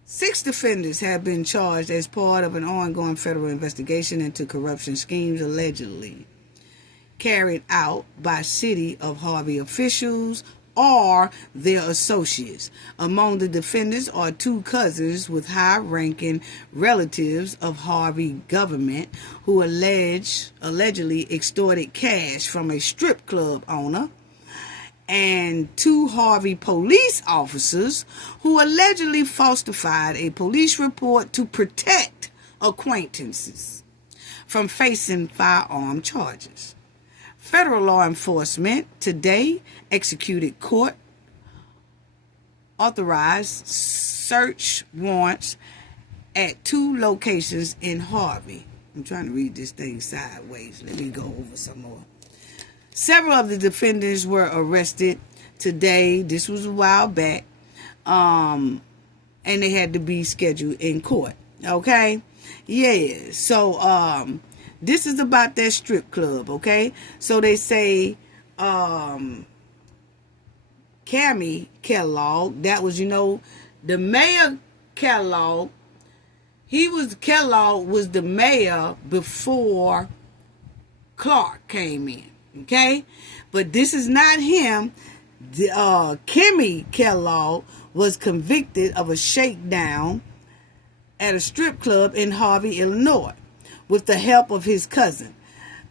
6 defendants have been charged as part of an ongoing federal investigation into corruption schemes allegedly carried out by City of Harvey officials or their associates. Among the defendants are 2 cousins with high-ranking relatives of Harvey government who allegedly extorted cash from a strip club owner, and 2 Harvey police officers who allegedly falsified a police report to protect acquaintances from facing firearm charges. Federal law enforcement today executed court-authorized search warrants at 2 locations in Harvey. I'm trying to read this thing sideways. Let me go over some more. Several of the defendants were arrested today. This was a while back. And they had to be scheduled in court. Okay? Yeah. So, this is about that strip club, okay? So they say Cammy Kellogg, that was, the mayor Kellogg. Kellogg was the mayor before Clark came in, okay? But this is not him. Kimmy Kellogg was convicted of a shakedown at a strip club in Harvey, Illinois, with the help of his cousin.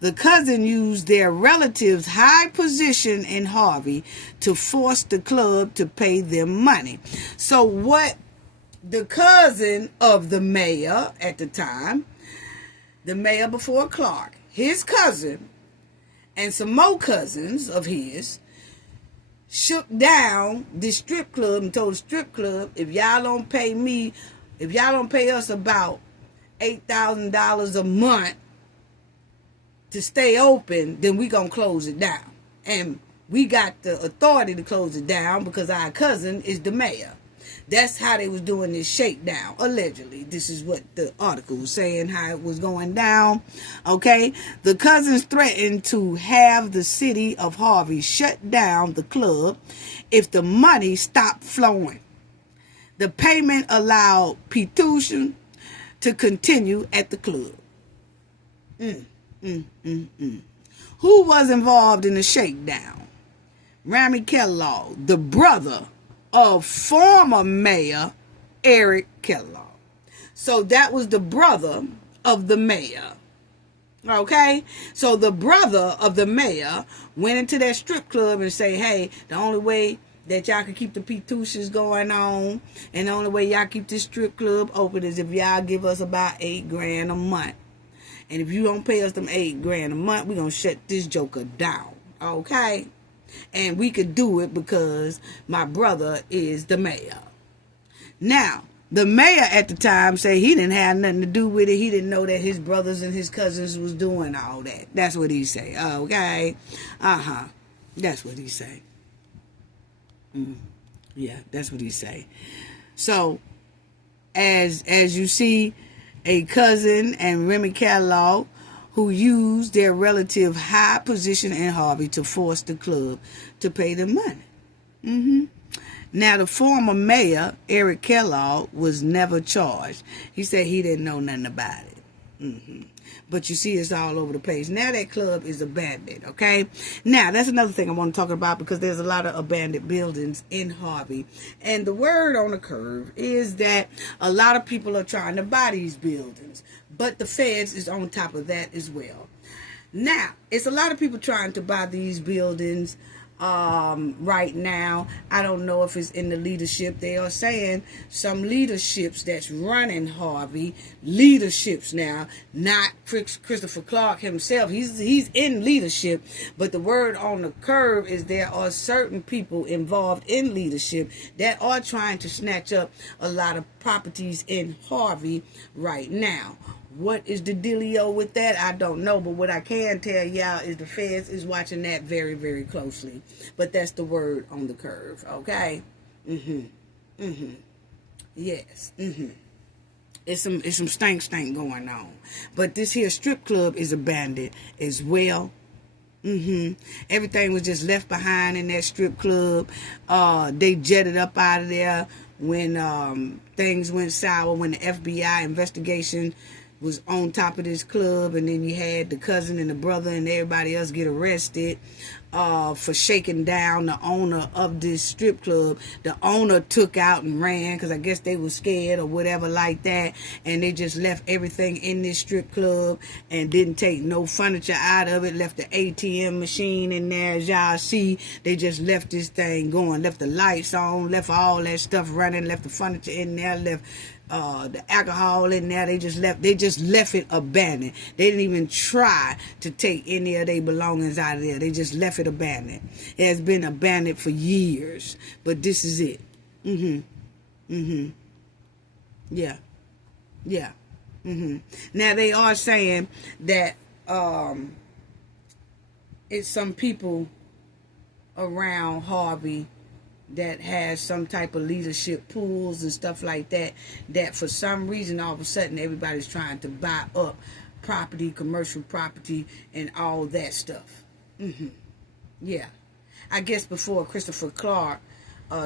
The cousin used their relative's high position in Harvey to force the club to pay them money. So what the cousin of the mayor at the time, the mayor before Clark, his cousin, and some more cousins of his, shook down this strip club and told the strip club, if y'all don't pay us about $8,000 a month to stay open, then we gonna close it down. And we got the authority to close it down because our cousin is the mayor. That's how they was doing this shakedown, allegedly. This is what the article was saying, how it was going down. Okay? The cousins threatened to have the city of Harvey shut down the club if the money stopped flowing. The payment allowed Petusian to continue at the club. Who was involved in the shakedown? Rami Kellogg, the brother of former mayor Eric Kellogg. So that was the brother of the mayor. Okay? So the brother of the mayor went into that strip club and say, hey, the only way that y'all can keep the P2s going on and the only way y'all keep this strip club open is if y'all give us about $8,000 a month. And if you don't pay us them $8,000 a month, we're going to shut this joker down. Okay? And we could do it because my brother is the mayor. Now, the mayor at the time said he didn't have nothing to do with it. He didn't know that his brothers and his cousins was doing all that. That's what he say. Okay? That's what he say. Yeah, that's what he say. So, as you see, a cousin and Remy Kellogg who used their relative high position in Harvey to force the club to pay them money. Now, the former mayor, Eric Kellogg, was never charged. He said he didn't know nothing about it. But you see, it's all over the place. Now that club is abandoned, okay? Now, that's another thing I want to talk about because there's a lot of abandoned buildings in Harvey. And the word on the curve is that a lot of people are trying to buy these buildings. But the feds is on top of that as well. Now, it's a lot of people trying to buy these buildings right now. I don't know if it's in the leadership. They are saying some leaderships that's running Harvey, leaderships now, not Christopher Clark himself. He's in leadership, but the word on the curve is there are certain people involved in leadership that are trying to snatch up a lot of properties in Harvey right now. What is the dealio with that? I don't know. But what I can tell y'all is the feds is watching that very, very closely. But that's the word on the curve. Okay? Yes. It's some stank going on. But this here strip club is abandoned as well. Everything was just left behind in that strip club. They jetted up out of there when things went sour, when the FBI investigation was on top of this club, and then you had the cousin and the brother and everybody else get arrested for shaking down the owner of this strip club. The owner took out and ran because I guess they were scared or whatever like that, and they just left everything in this strip club and didn't take no furniture out of it, left the ATM machine in there. As y'all see, they just left this thing going, left the lights on, left all that stuff running, left the furniture in there, left the alcohol in there. They just left it abandoned. They didn't even try to take any of their belongings out of there. They just left it abandoned. It has been abandoned for years, but this is it. Yeah. Now they are saying that it's some people around Harvey that has some type of leadership pools and stuff like that, that for some reason all of a sudden everybody's trying to buy up property, commercial property, and all that stuff. Yeah. I guess before Christopher Clark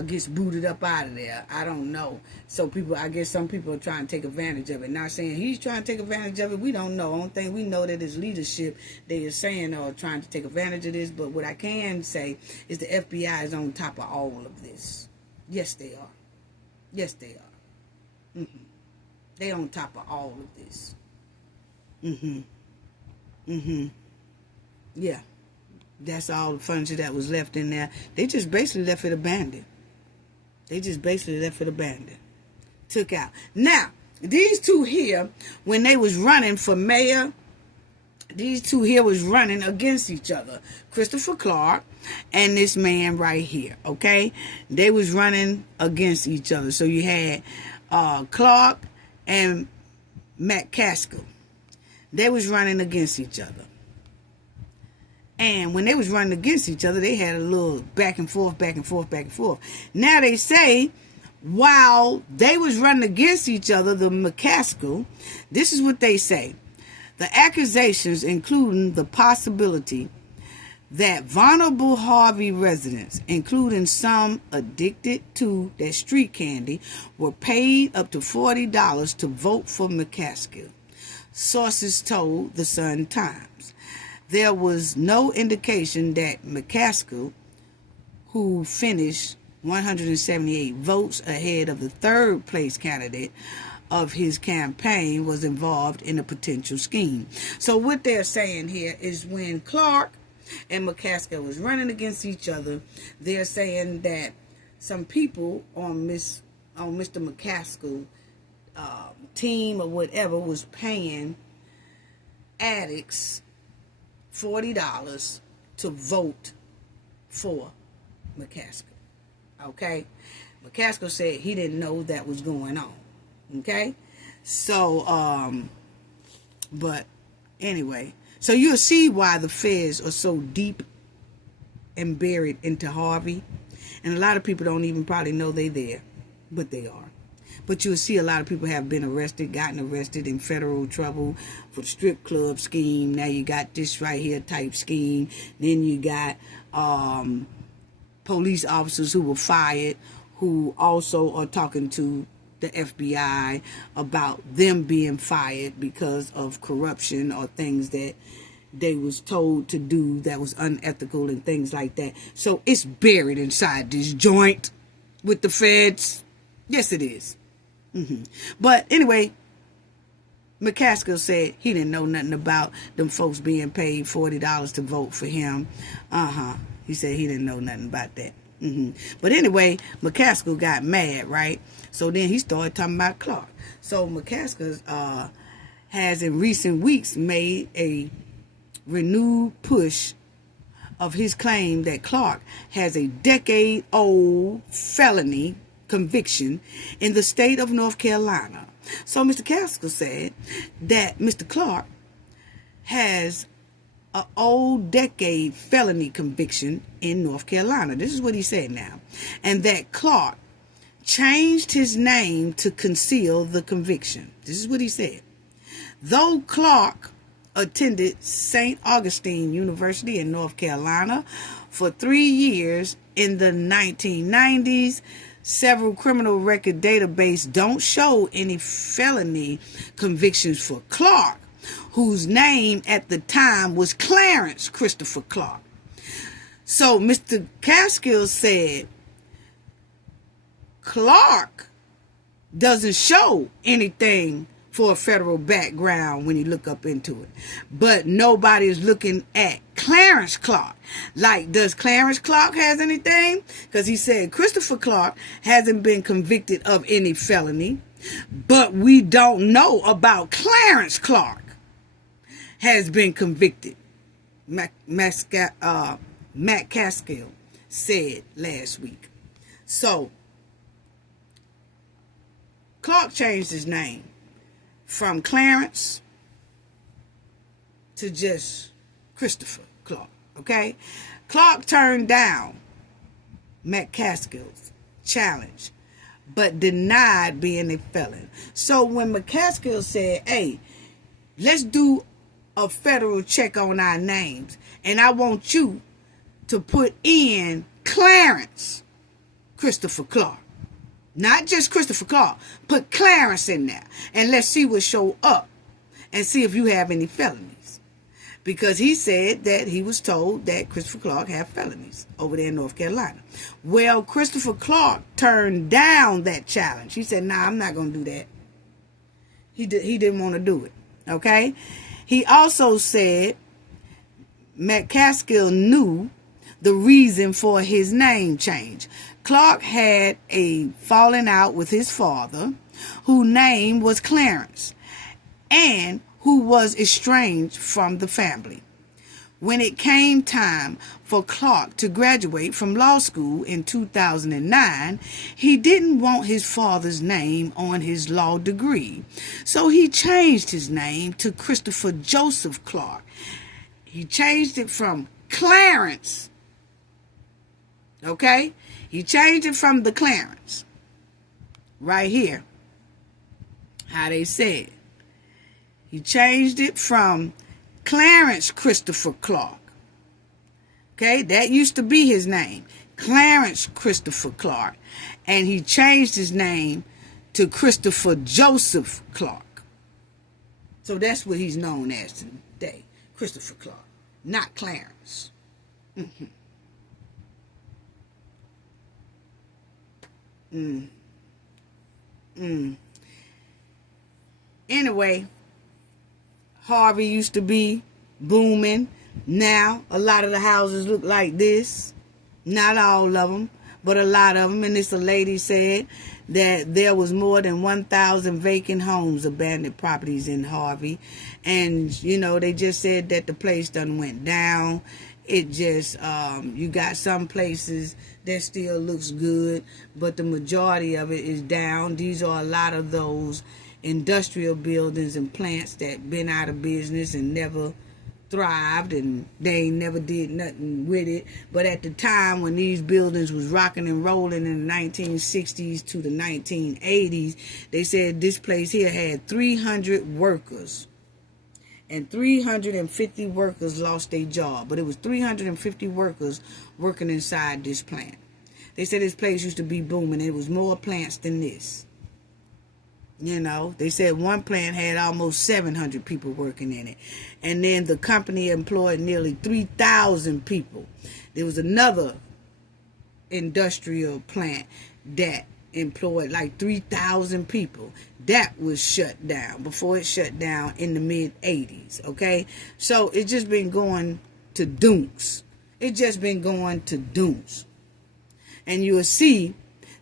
gets booted up out of there. I don't know. So I guess some people are trying to take advantage of it. Not saying he's trying to take advantage of it. We don't know. Only thing we know that his leadership, they are saying are trying to take advantage of this. But what I can say is the FBI is on top of all of this. Yes, they are. Yes, they are. They on top of all of this. Yeah. That's all the furniture that was left in there. They just basically left it abandoned. Took out. Now, these two here, when they was running for mayor, these two here was running against each other. Christopher Clark and this man right here, okay? They was running against each other. So you had Clark and McCaskill. They was running against each other. And when they was running against each other, they had a little back and forth. Now they say, while they was running against each other, the McCaskill, this is what they say. The accusations, including the possibility that vulnerable Harvey residents, including some addicted to their street candy, were paid up to $40 to vote for McCaskill. sources told the Sun-Times. There was no indication that McCaskill, who finished 178 votes ahead of the third place candidate of his campaign, was involved in a potential scheme. So what they're saying here is when Clark and McCaskill was running against each other, they're saying that some people on Mr. McCaskill team or whatever was paying addicts $40 to vote for McCaskill. Okay? McCaskill said he didn't know that was going on. Okay? So, but anyway, so you'll see why the feds are so deep and buried into Harvey. And a lot of people don't even probably know they're there, but they are. But you'll see a lot of people have been arrested, gotten arrested in federal trouble for the strip club scheme. Now you got this right here type scheme. Then you got police officers who were fired, who also are talking to the FBI about them being fired because of corruption or things that they was told to do that was unethical and things like that. So it's buried inside this joint with the feds. Yes, it is. But anyway, McCaskill said he didn't know nothing about them folks being paid $40 to vote for him. He said he didn't know nothing about that. But anyway, McCaskill got mad, right? So then he started talking about Clark. So McCaskill has in recent weeks made a renewed push of his claim that Clark has a decade-old felony conviction in the state of North Carolina. So Mr. Caskill said that Mr. Clark has an old decade felony conviction in North Carolina. This is what he said now. And that Clark changed his name to conceal the conviction. This is what he said. Though Clark attended St. Augustine University in North Carolina for 3 years in the 1990s, several criminal record database don't show any felony convictions for Clark, whose name at the time was Clarence Christopher Clark. So Mr. Caskill said Clark doesn't show anything for a federal background when you look up into it. But nobody is looking at Clarence Clark. Like, does Clarence Clark has anything? Because he said Christopher Clark hasn't been convicted of any felony. But we don't know about Clarence Clark has been convicted. Matt Caskill said last week. So, Clark changed his name from Clarence to just Christopher Clark, okay? Clark turned down Matt Caskill's challenge, but denied being a felon. So when McCaskill said, hey, let's do a federal check on our names, and I want you to put in Clarence Christopher Clark. Not just Christopher Clark. Put Clarence in there. And let's see what show up. And see if you have any felonies. Because he said that he was told that Christopher Clark had felonies over there in North Carolina. Well, Christopher Clark turned down that challenge. He said, nah, I'm not going to do that. He didn't want to do it. Okay? He also said Matt Caskill knew the reason for his name change. Clark had a falling out with his father, whose name was Clarence, and who was estranged from the family. When it came time for Clark to graduate from law school in 2009, he didn't want his father's name on his law degree, so he changed his name to Christopher Joseph Clark. He changed it from Clarence. Okay? He changed it from the Clarence. Right here. How they said. He changed it from Clarence Christopher Clark. Okay? That used to be his name. Clarence Christopher Clark. And he changed his name to Christopher Joseph Clark. So that's what he's known as today, Christopher Clark, not Clarence. Mm-hmm. Anyway, Harvey used to be booming. Now, a lot of the houses look like this. Not all of them, but a lot of them. And this lady said that there was more than 1,000 vacant homes, abandoned properties in Harvey. And, you know, they just said that the place done went down. It just, you got some places that still looks good, but the majority of it is down. These are a lot of those industrial buildings and plants that been out of business and never thrived, and they never did nothing with it. But at the time when these buildings was rocking and rolling in the 1960s to the 1980s, they said this place here had 300 workers. And 350 workers lost their job. But it was 350 workers working inside this plant. They said this place used to be booming. It was more plants than this. You know, they said one plant had almost 700 people working in it. And then the company employed nearly 3,000 people. There was another industrial plant that employed like 3,000 people. That was shut down before it shut down in the mid-80s, okay? So it's just been going to dunks. It's just been going to dunks. And you'll see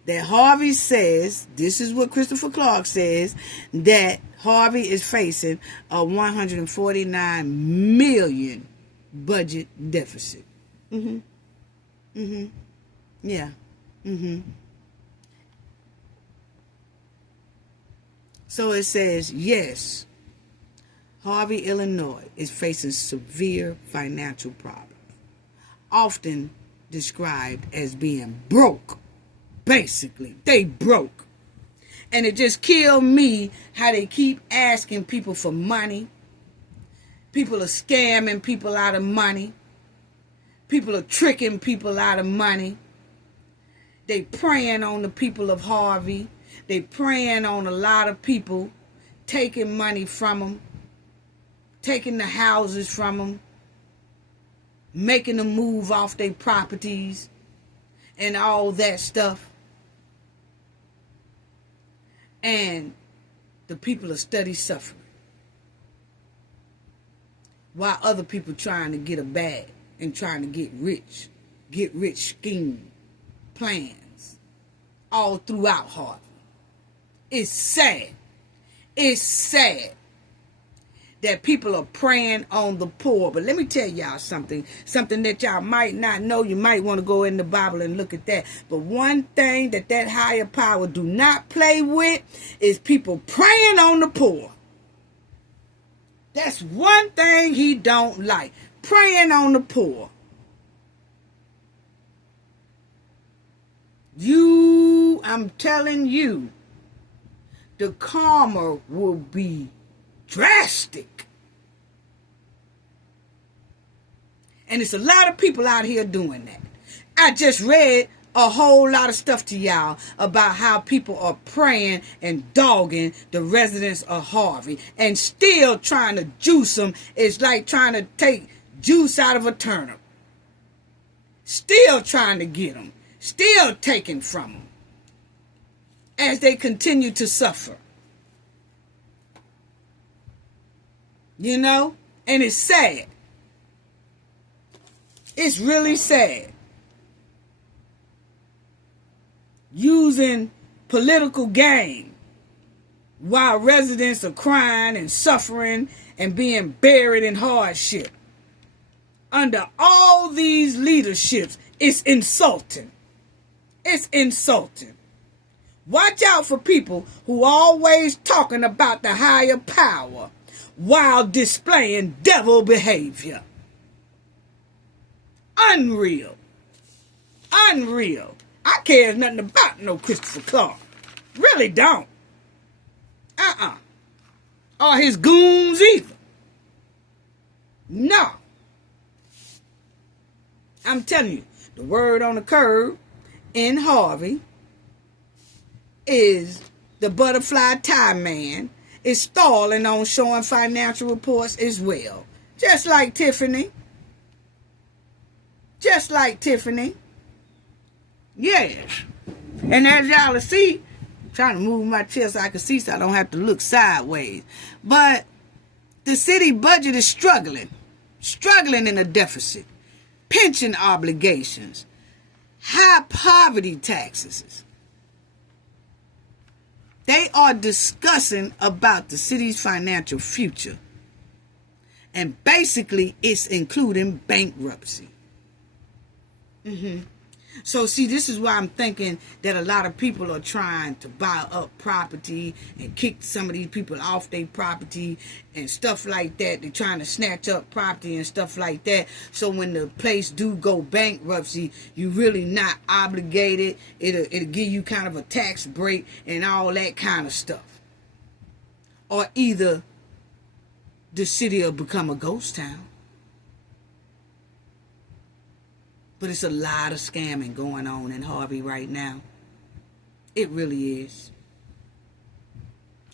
that Harvey says, this is what Christopher Clark says, that Harvey is facing a $149 million budget deficit. Yeah. So it says, yes, Harvey, Illinois is facing severe financial problems, often described as being broke. Basically, they broke. And it just killed me how they keep asking people for money. People are scamming people out of money. People are tricking people out of money. They preying on the people of Harvey. They preying on a lot of people, taking money from them, taking the houses from them, making them move off their properties, and all that stuff. And the people are steady suffering, while other people trying to get a bag and trying to get rich scheme plans all throughout Harvey. It's sad. It's sad that people are preying on the poor. But let me tell y'all something that y'all might not know. You might want to go in the Bible and look at that. But one thing that higher power do not play with is people preying on the poor. That's one thing he don't like. Preying on the poor. I'm telling you, the karma will be drastic. And it's a lot of people out here doing that. I just read a whole lot of stuff to y'all about how people are praying and dogging the residents of Harvey and still trying to juice them. It's like trying to take juice out of a turnip. Still trying to get them. Still taking from them as they continue to suffer. You know? And it's sad. It's really sad. Using political gain while residents are crying and suffering and being buried in hardship. Under all these leaderships, it's insulting. It's insulting. Watch out for people who always talking about the higher power while displaying devil behavior. Unreal. Unreal. I care nothing about no Christopher Clark. Really don't. Or his goons either. No. I'm telling you, the word on the curb in Harvey is the butterfly tie man is stalling on showing financial reports as well. Just like Tiffany. Just like Tiffany. Yes. And as y'all see, I'm trying to move my chair so I can see so I don't have to look sideways. But the city budget is struggling in a deficit, pension obligations, high poverty taxes. They are discussing about the city's financial future. And basically, it's including bankruptcy. So, see, this is why I'm thinking that a lot of people are trying to buy up property and kick some of these people off their property and stuff like that. They're trying to snatch up property and stuff like that. So when the place do go bankruptcy, you really not obligated. It'll give you kind of a tax break and all that kind of stuff. Or either the city will become a ghost town. But it's a lot of scamming going on in Harvey right now. It really is.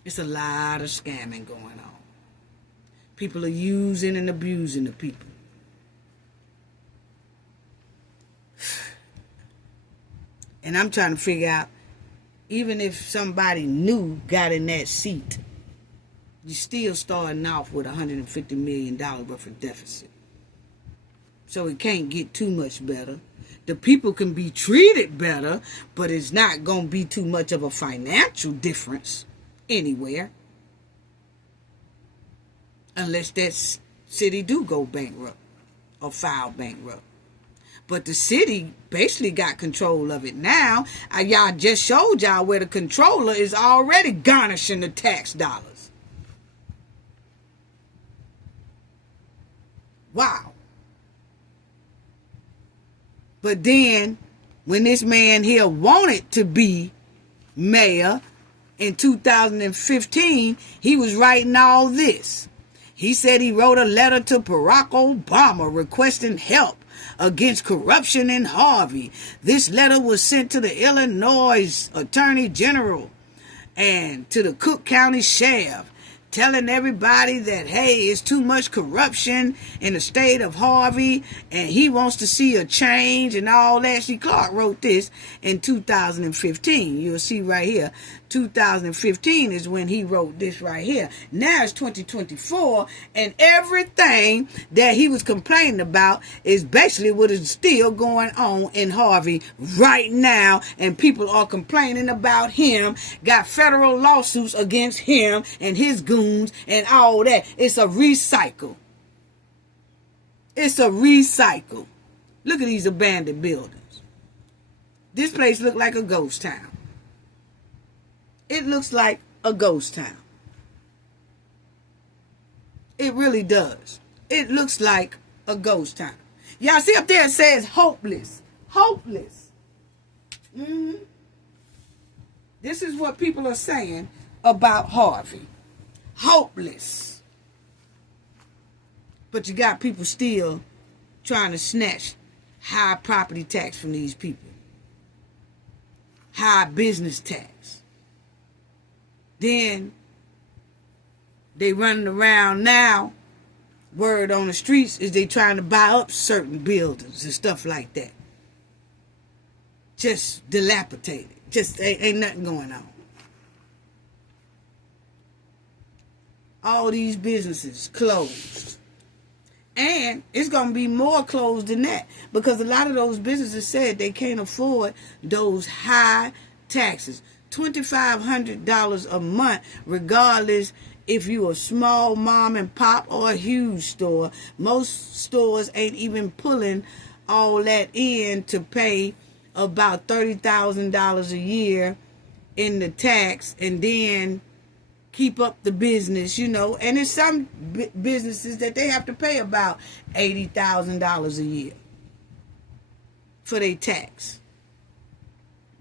It's a lot of scamming going on. People are using and abusing the people. And I'm trying to figure out, even if somebody new got in that seat, you're still starting off with $150 million worth of deficit. So it can't get too much better. The people can be treated better, but it's not going to be too much of a financial difference anywhere. Unless that city do go bankrupt or file bankrupt. But the city basically got control of it now. Y'all just showed y'all where the controller is already garnishing the tax dollars. Wow. But then, when this man here wanted to be mayor in 2015, he was writing all this. He said he wrote a letter to Barack Obama requesting help against corruption in Harvey. This letter was sent to the Illinois Attorney General and to the Cook County Sheriff, telling everybody that, hey, it's too much corruption in the state of Harvey and he wants to see a change and all that. See, Clark wrote this in 2015. You'll see right here, 2015 is when he wrote this right here. Now it's 2024 and everything that he was complaining about is basically what is still going on in Harvey right now, and people are complaining about him, got federal lawsuits against him and his goons and all that. It's a recycle. It's a recycle. Look at these abandoned buildings. This place look like a ghost town. It looks like a ghost town. It really does. It looks like a ghost town. Y'all see up there it says hopeless. Hopeless. This is what people are saying about Harvey. Hopeless. But you got people still trying to snatch high property tax from these people. High business tax. Then they running around now. Word on the streets is they trying to buy up certain buildings and stuff like that. Just dilapidated. Just ain't nothing going on. All these businesses closed. And it's going to be more closed than that. Because a lot of those businesses said they can't afford those high taxes. $2,500 a month, regardless if you a small mom and pop or a huge store. Most stores ain't even pulling all that in to pay about $30,000 a year in the tax and then keep up the business, you know. And there's some businesses that they have to pay about $80,000 a year for their tax.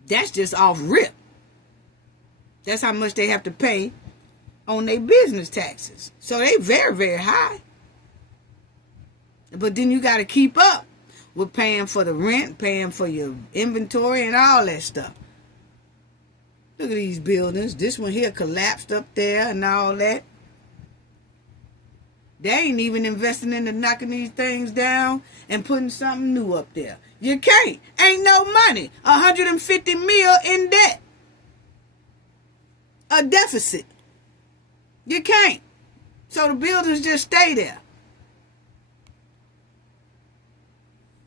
That's just off rip. That's how much they have to pay on their business taxes. So they very, very high. But then you got to keep up with paying for the rent, paying for your inventory and all that stuff. Look at these buildings. This one here collapsed up there and all that. They ain't even investing into knocking these things down and putting something new up there. You can't. Ain't no money. 150 mil in debt. A deficit. You can't. So the buildings just stay there.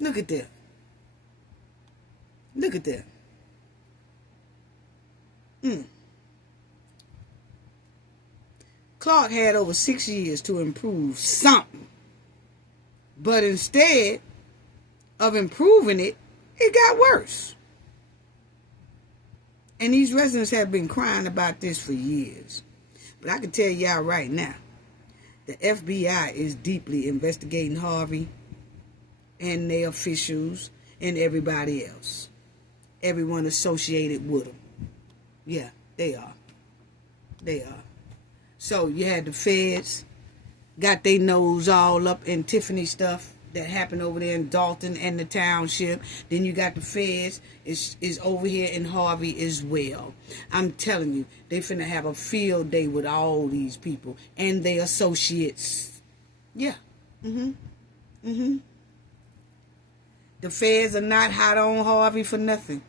Look at that. Look at that. Clark had over 6 years to improve something. But instead of improving it, it got worse. And these residents have been crying about this for years. But I can tell y'all right now, the FBI is deeply investigating Harvey and their officials and everybody else. Everyone associated with them. Yeah, they are. They are. So you had the feds, got their nose all up in Tiffany stuff that happened over there in Thornton and the Township. Then you got the feds is over here in Harvey as well. I'm telling you, they finna have a field day with all these people and their associates. Yeah. The feds are not hot on Harvey for nothing.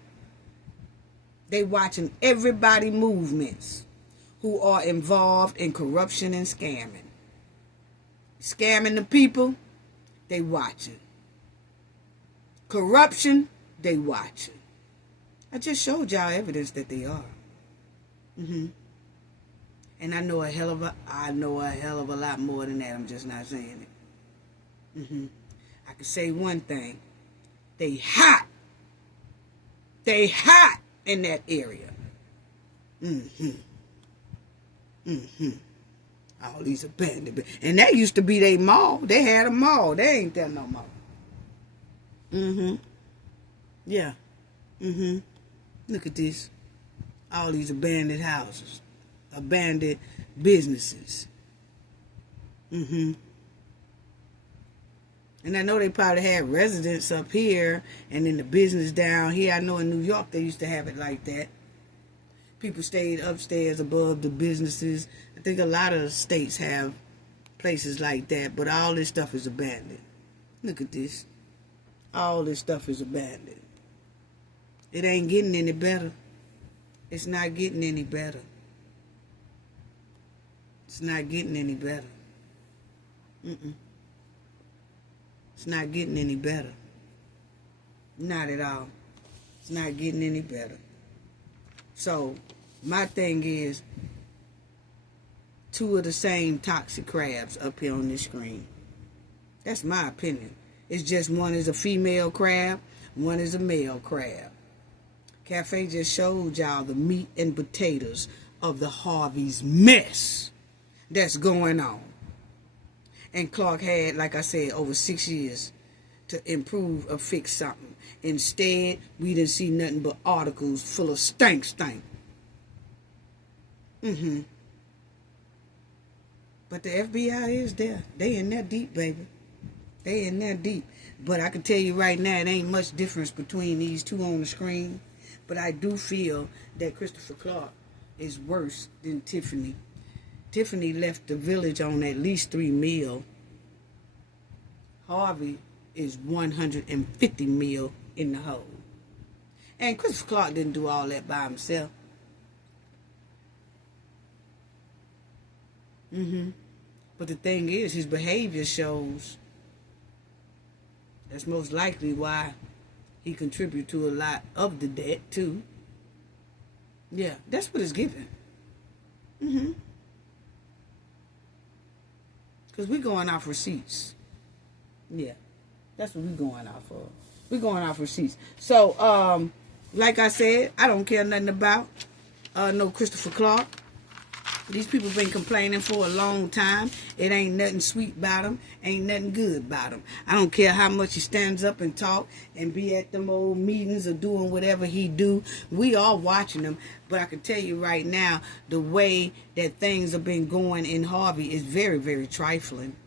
They watching everybody movements who are involved in corruption and scamming. Scamming the people, they watching. Corruption, they watching. I just showed y'all evidence that they are. And I know a hell of a lot more than that. I'm just not saying it. I can say one thing. They hot. They hot in that area. All these abandoned. And that used to be their mall. They had a mall. They ain't there no more. Yeah. Look at this. All these abandoned houses. Abandoned businesses. And I know they probably had residents up here and in the business down here. I know in New York they used to have it like that. People stayed upstairs above the businesses. I think a lot of states have places like that, but all this stuff is abandoned. Look at this. All this stuff is abandoned. It ain't getting any better. It's not getting any better. It's not getting any better. It's not getting any better. Not at all. It's not getting any better. So, my thing is, two of the same toxic crabs up here on this screen. That's my opinion. It's just one is a female crab, one is a male crab. Cafe just showed y'all the meat and potatoes of the Harvey's mess that's going on. And Clark had, like I said, over 6 years to improve or fix something. Instead, we didn't see nothing but articles full of stank. But the FBI is there. They in there deep, baby. They in there deep. But I can tell you right now, it ain't much difference between these two on the screen. But I do feel that Christopher Clark is worse than Tiffany. Tiffany left the village on at least $3 million. Harvey is $150 million in the hole. And Christopher Clark didn't do all that by himself. But the thing is, his behavior shows that's most likely why he contributed to a lot of the debt too. Yeah, that's what it's given. Because we're going off receipts. Yeah, that's what we're going off of. We're going off receipts. So, like I said, I don't care nothing about no Christopher Clark. These people been complaining for a long time. It ain't nothing sweet about him. Ain't nothing good about him. I don't care how much he stands up and talk and be at them old meetings or doing whatever he do. We are watching him. But I can tell you right now, the way that things have been going in Harvey is very, very trifling.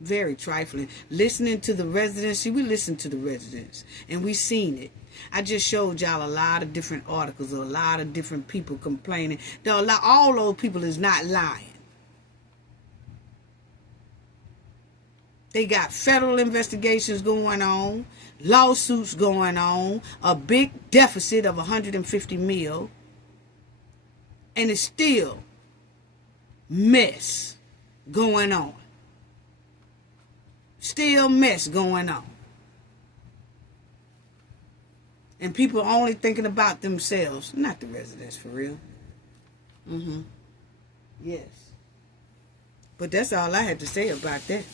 Very trifling. Listening to the residents. See, we listen to the residents. And we seen it. I just showed y'all a lot of different articles of a lot of different people complaining. All those people is not lying. They got federal investigations going on, lawsuits going on, a big deficit of 150 mil, and it's still mess going on. Still mess going on. And people are only thinking about themselves, not the residents for real. Yes. But that's all I had to say about that.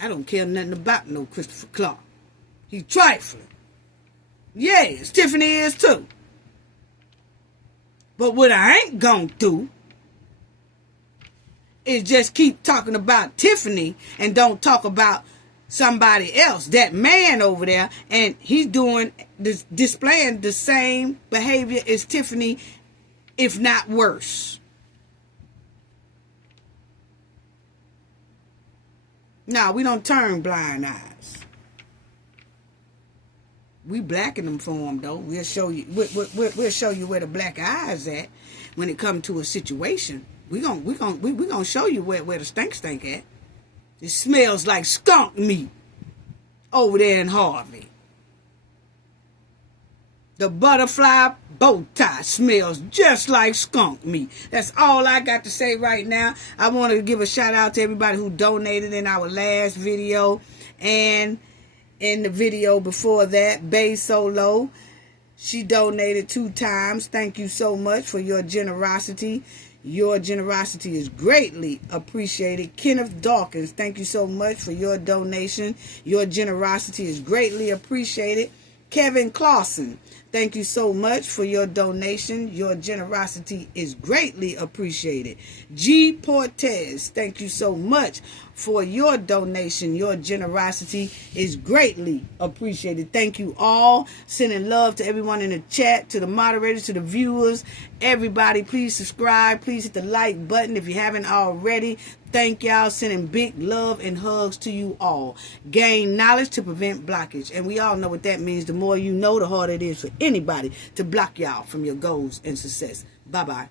I don't care nothing about no Christopher Clark. He trifling. Yes, Tiffany is too. But what I ain't gonna do is just keep talking about Tiffany and don't talk about somebody else, that man over there, and he's doing this, displaying the same behavior as Tiffany, if not worse. No, we don't turn blind eyes. We blacken them for them though. We'll show you. We'll show you where the black eyes at when it comes to a situation. We gonna show you where the stink at. It smells like skunk meat over there in Harvey. The butterfly bow tie smells just like skunk meat. That's all I got to say right now. I want to give a shout out to everybody who donated in our last video and in the video before that. Bay Solo, she donated 2 times. Thank you so much for your generosity. Your generosity is greatly appreciated. Kenneth Dawkins, thank you so much for your donation. Your generosity is greatly appreciated. Kevin Clausen, thank you so much for your donation. Your generosity is greatly appreciated. G. Portez, thank you so much for your donation. Your generosity is greatly appreciated. Thank you all. Sending love to everyone in the chat, to the moderators, to the viewers. Everybody, please subscribe. Please hit the like button if you haven't already. Thank y'all. Sending big love and hugs to you all. Gain knowledge to prevent blockage. And we all know what that means. The more you know, the harder it is for anybody to block y'all from your goals and success. Bye-bye.